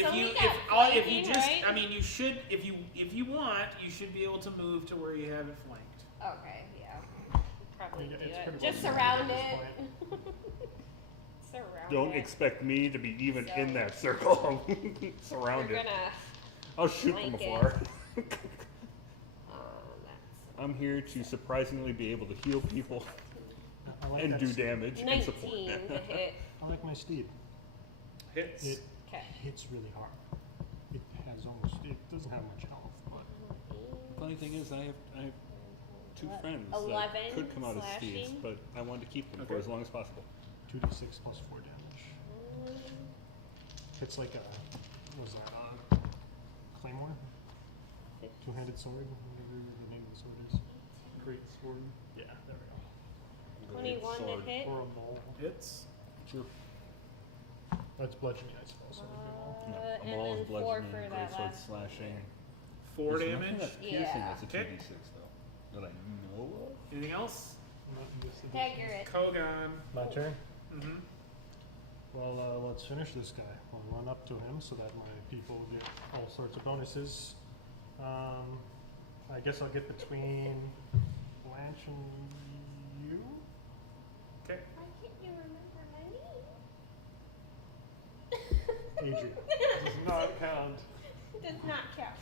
So you we if got all if you flanking, just right? I mean you should if you want you should be able to move to where you have it flanked. Okay, yeah. Probably Yeah, do it's it. pretty Just well surround at it. this Surround Don't it. expect me to be even in So- that circle. We're Surround it. gonna. I'll shoot from flank it. afar. That's. I'm here to surprisingly be able to heal people I like and that do s- damage and support. 19 to hit. I like my steed. Hits. It Okay. hits really hard. It has almost, it doesn't have much health, but Funny thing is, I have 2 friends 11 that could come out as steeds, slashing. but I wanted to keep them for Okay. as long as possible. 2d6 plus 4 damage. It's like a, what was that, claymore? Two-handed sword? Whatever the name of the sword is. Great sword. Yeah, there we 21 to Sword. hit. Or a mole. Hits. Sure. go. That's bludgeoning, I suppose. So it'd be more. Yeah, a And maul then is 4 bludgeoning, for great that sword last slashing. 4 There's nothing damage. that's piercing, Yeah. that's a Okay. 2d6 though. That I know of. Anything else? Not in this edition. Accurate. Kogan. My turn. Mm-hmm. Well, let's finish this guy. I'll run up to him so that my people get all sorts of bonuses. I guess I'll get between Blanche and you. Okay. Why can't you remember my name? Adrian. Does not count. Does not count.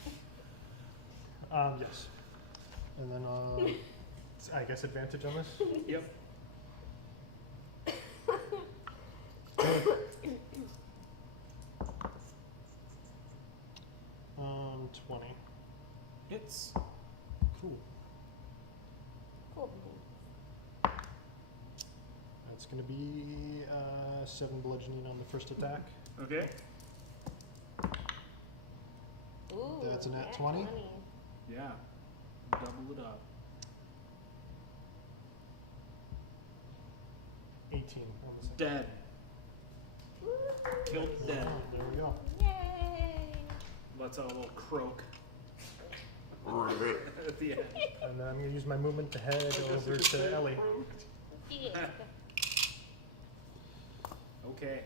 Yes. And then I guess advantage on this. Yep. 20. Hits. Cool. Cool. That's gonna be 7 bludgeoning on the first attack. Okay. Ooh, That's a nat 20. Yeah. Double it up. 18 on the second. Dead. Killed dead. There we go. Yay! Let's have a little croak at the end. And then I'm gonna use my movement to head over to Ellie. Yeah. Okay.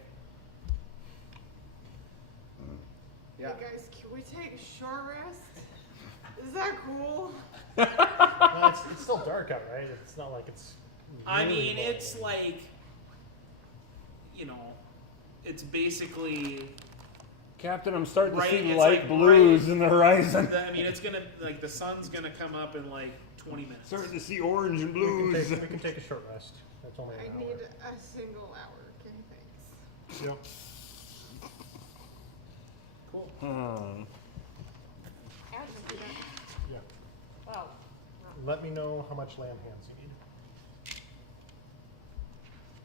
Yeah. Hey guys, can we take a short rest? Is that cool? No, it's still dark out, right? It's not like it's. I really mean, cold. it's like, you know, it's basically. Captain, I'm starting to Right, see it's light like blues right- in the horizon. I mean, it's gonna like the sun's gonna come up in like 20 minutes. Starting to see orange and We can, blues. take, we can take a short rest. That's only an I hour. need a single hour. Okay, thanks. Yep. Cool. How did you do that? Yeah. Oh. Let me know how much lamb hands you need.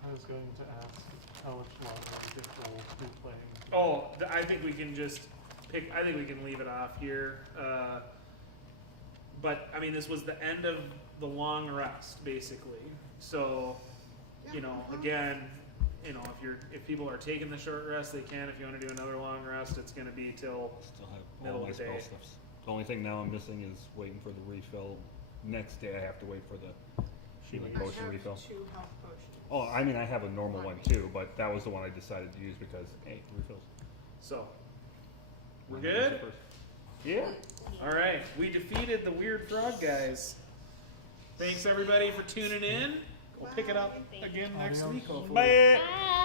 I was going to ask how much longer I get roll to be playing. Oh, I think we can just pick. I think we can leave it off here. But I mean, this was the end of the long rest, basically. So, you know, again, you know, if people are taking the short rest, they can. If you want to do another long rest, it's going to be till. Still have Middle all of my the spell day. stuffs. The only thing now I'm missing is waiting for the refill. Next day I have to wait for the healing I potion have refill. 2 health potions. Oh, I mean I have a normal one too, but that was the one I decided to use because hey, refills. So, we're good. Yeah. All right, we defeated the weird frog guys. Thanks everybody for tuning in. We'll pick it up again next Adios. week, hopefully. Bye. Bye.